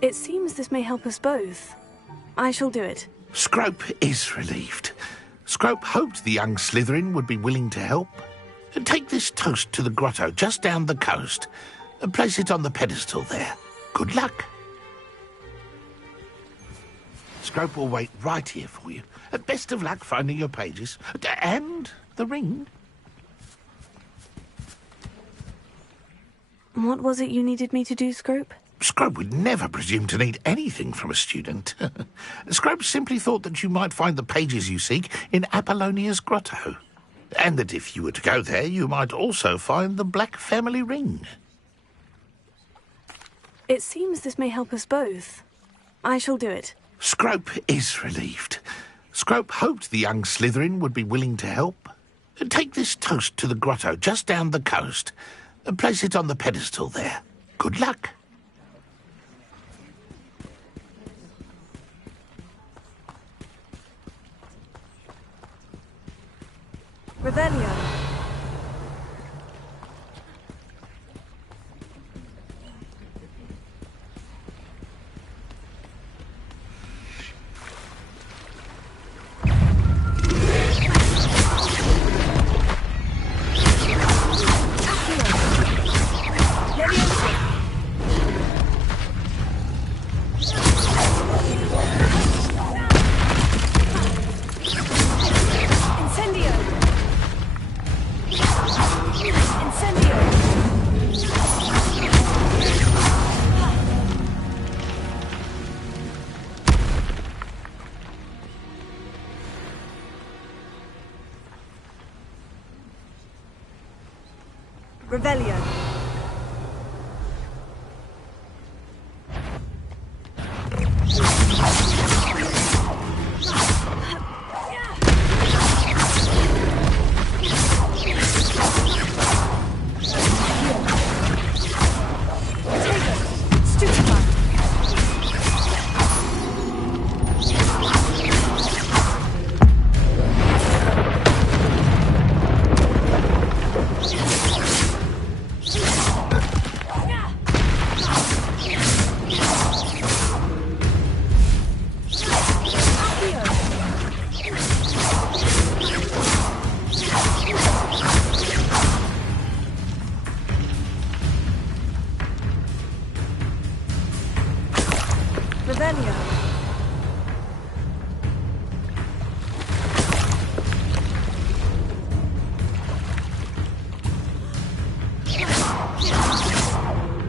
It seems this may help us both. I shall do it. Scrope is relieved. Scrope hoped the young Slytherin would be willing to help. Take this toast to the grotto just down the coast and place it on the pedestal there. Good luck. Scrope will wait right here for you. Best of luck finding your pages. And the ring. What was it you needed me to do, Scrope? Scrope would never presume to need anything from a student. Scrope simply thought that you might find the pages you seek in Apollonia's grotto. And that if you were to go there, you might also find the Black family ring. It seems this may help us both. I shall do it. Scrope is relieved. Scrope hoped the young Slytherin would be willing to help. Take this toast to the grotto just down the coast and place it on the pedestal there. Good luck. Revelio. Revelio.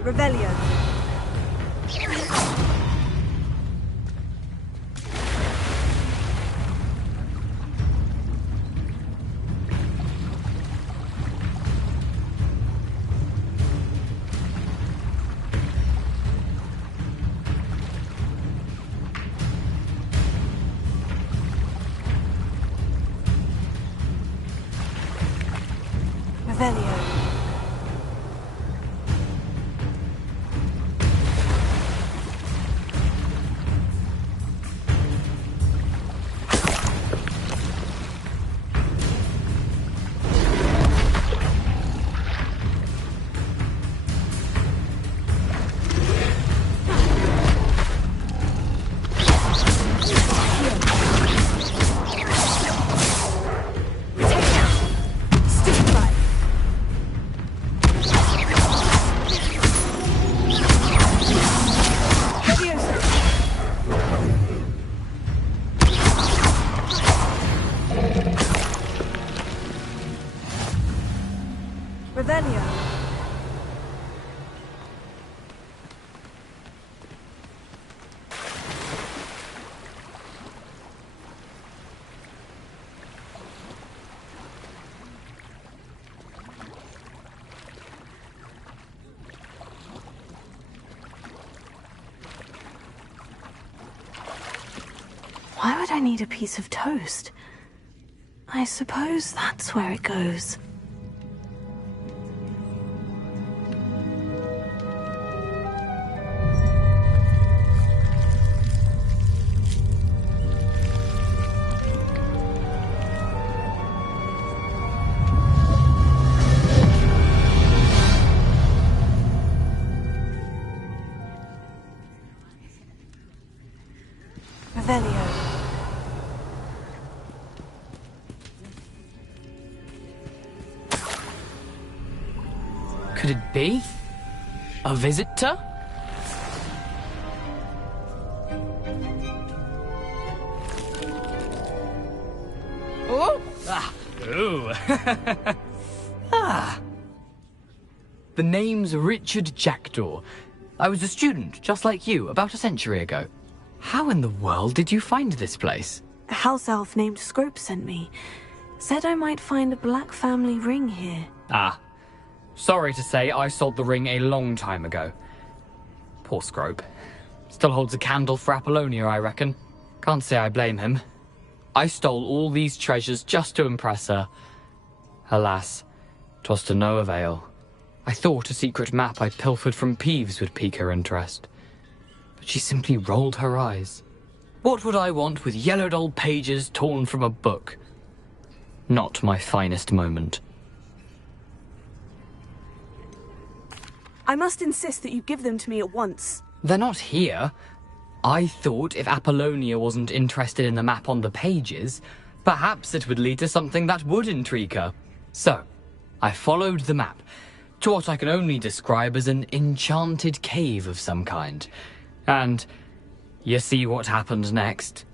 Revelio. Revelio. Revelio. Why would I need a piece of toast? I suppose that's where it goes. Revelio. Could it be? A visitor? Oh! Ah! Ooh! Ah! The name's Richard Jackdaw. I was a student, just like you, about a century ago. How in the world did you find this place? A house elf named Scrope sent me. Said I might find a black family ring here. Ah. Sorry to say, I sold the ring a long time ago. Poor Scrope. Still holds a candle for Apollonia, I reckon. Can't say I blame him. I stole all these treasures just to impress her. Alas, 'twas to no avail. I thought a secret map I pilfered from Peeves would pique her interest. But she simply rolled her eyes. What would I want with yellowed old pages torn from a book? Not my finest moment. I must insist that you give them to me at once. They're not here. I thought if Apollonia wasn't interested in the map on the pages, perhaps it would lead to something that would intrigue her. So, I followed the map to what I can only describe as an enchanted cave of some kind. And you see what happened next?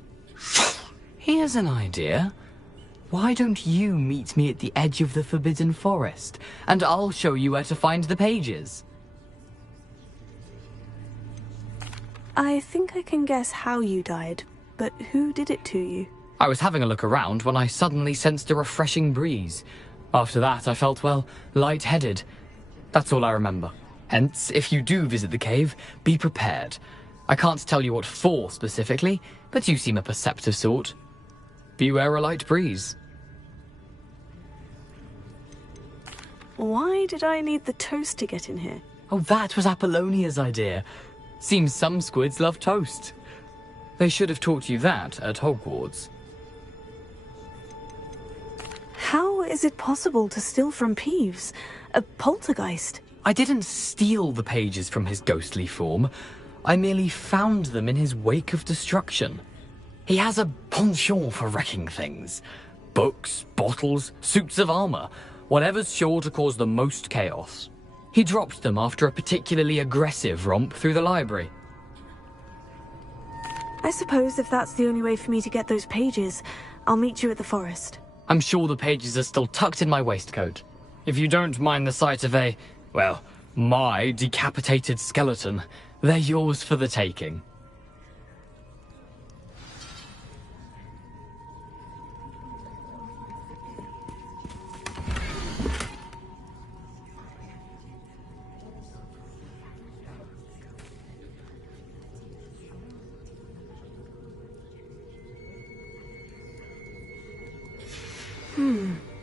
Here's an idea. Why don't you meet me at the edge of the Forbidden Forest, and I'll show you where to find the pages? I think I can guess how you died, but who did it to you? I was having a look around when I suddenly sensed a refreshing breeze. After that, I felt, well, lightheaded. That's all I remember. Hence, if you do visit the cave, be prepared. I can't tell you what for specifically, but you seem a perceptive sort. Beware a light breeze. Why did I need the toast to get in here? Oh, that was Apollonia's idea. Seems some squids love toast. They should have taught you that at Hogwarts. How is it possible to steal from Peeves? A poltergeist? I didn't steal the pages from his ghostly form. I merely found them in his wake of destruction. He has a penchant for wrecking things. Books, bottles, suits of armor, whatever's sure to cause the most chaos. He dropped them after a particularly aggressive romp through the library. I suppose if that's the only way for me to get those pages, I'll meet you at the forest. I'm sure the pages are still tucked in my waistcoat. If you don't mind the sight of a, well, my decapitated skeleton, they're yours for the taking.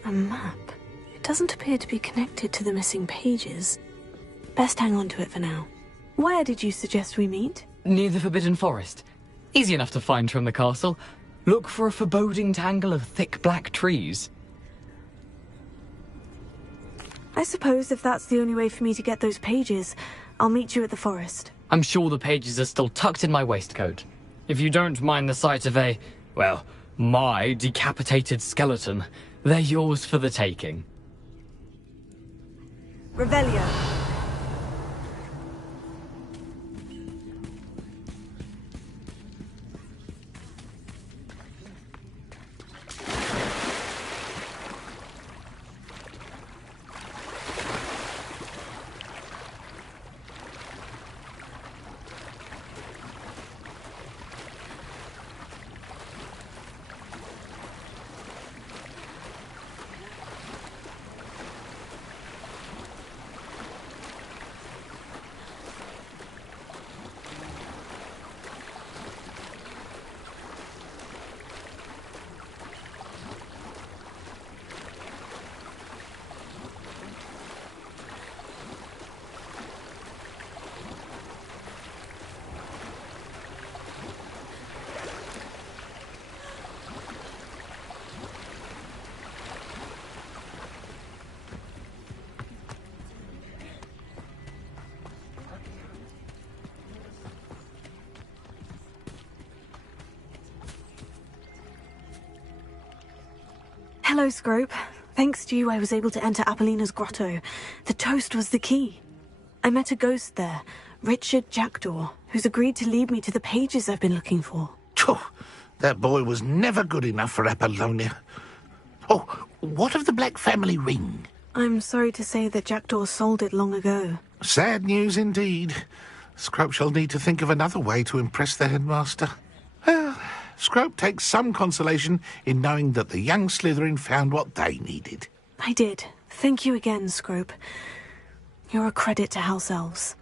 A map. It doesn't appear to be connected to the missing pages. Best hang on to it for now. Where did you suggest we meet? Near the Forbidden Forest. Easy enough to find from the castle. Look for a foreboding tangle of thick black trees. I suppose if that's the only way for me to get those pages, I'll meet you at the forest. I'm sure the pages are still tucked in my waistcoat. If you don't mind the sight of a, well, my decapitated skeleton, they're yours for the taking. Revelio. Hello, Scrope. Thanks to you, I was able to enter Apollina's grotto. The toast was the key. I met a ghost there, Richard Jackdaw, who's agreed to lead me to the pages I've been looking for. That boy was never good enough for Apollonia. Oh, what of the Black family ring? I'm sorry to say that Jackdaw sold it long ago. Sad news indeed. Scrope shall need to think of another way to impress the headmaster. Well, Scrope takes some consolation in knowing that the young Slytherin found what they needed. I did. Thank you again, Scrope. You're a credit to House Elves.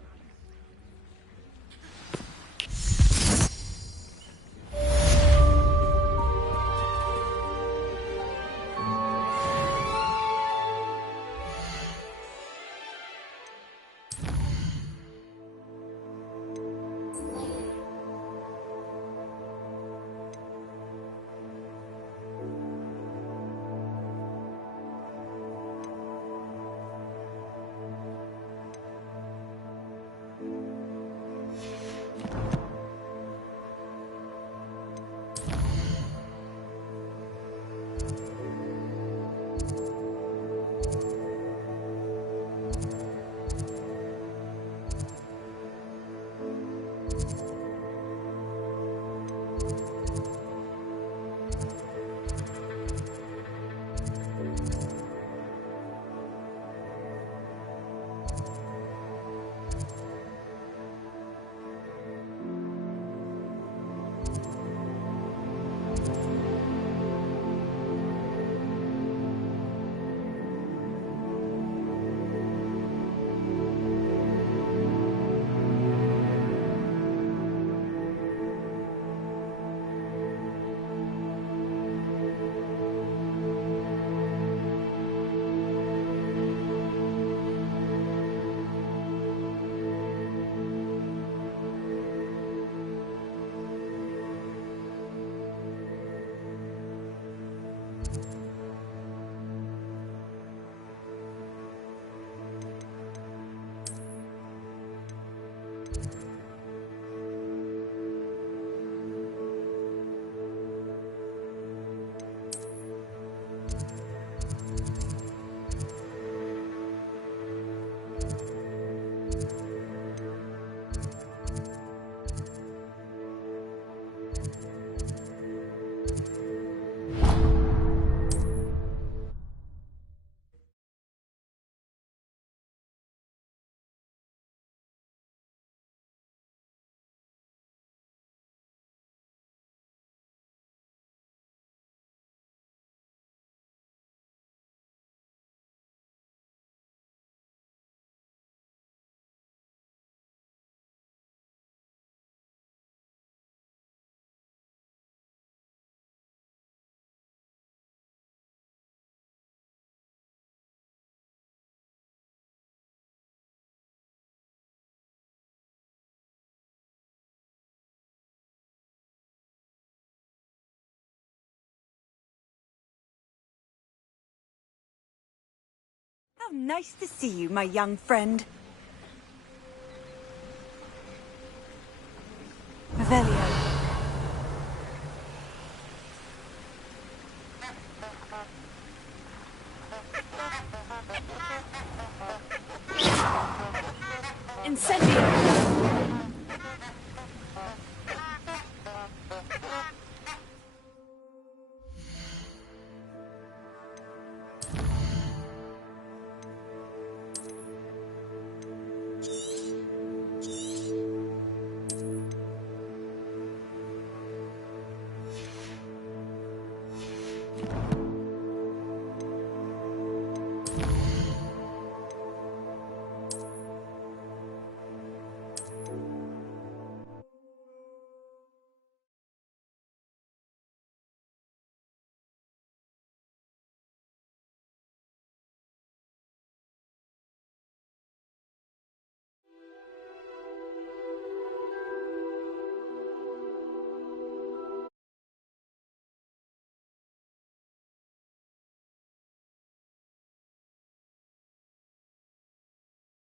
How nice to see you, my young friend. Revelio. Incendio.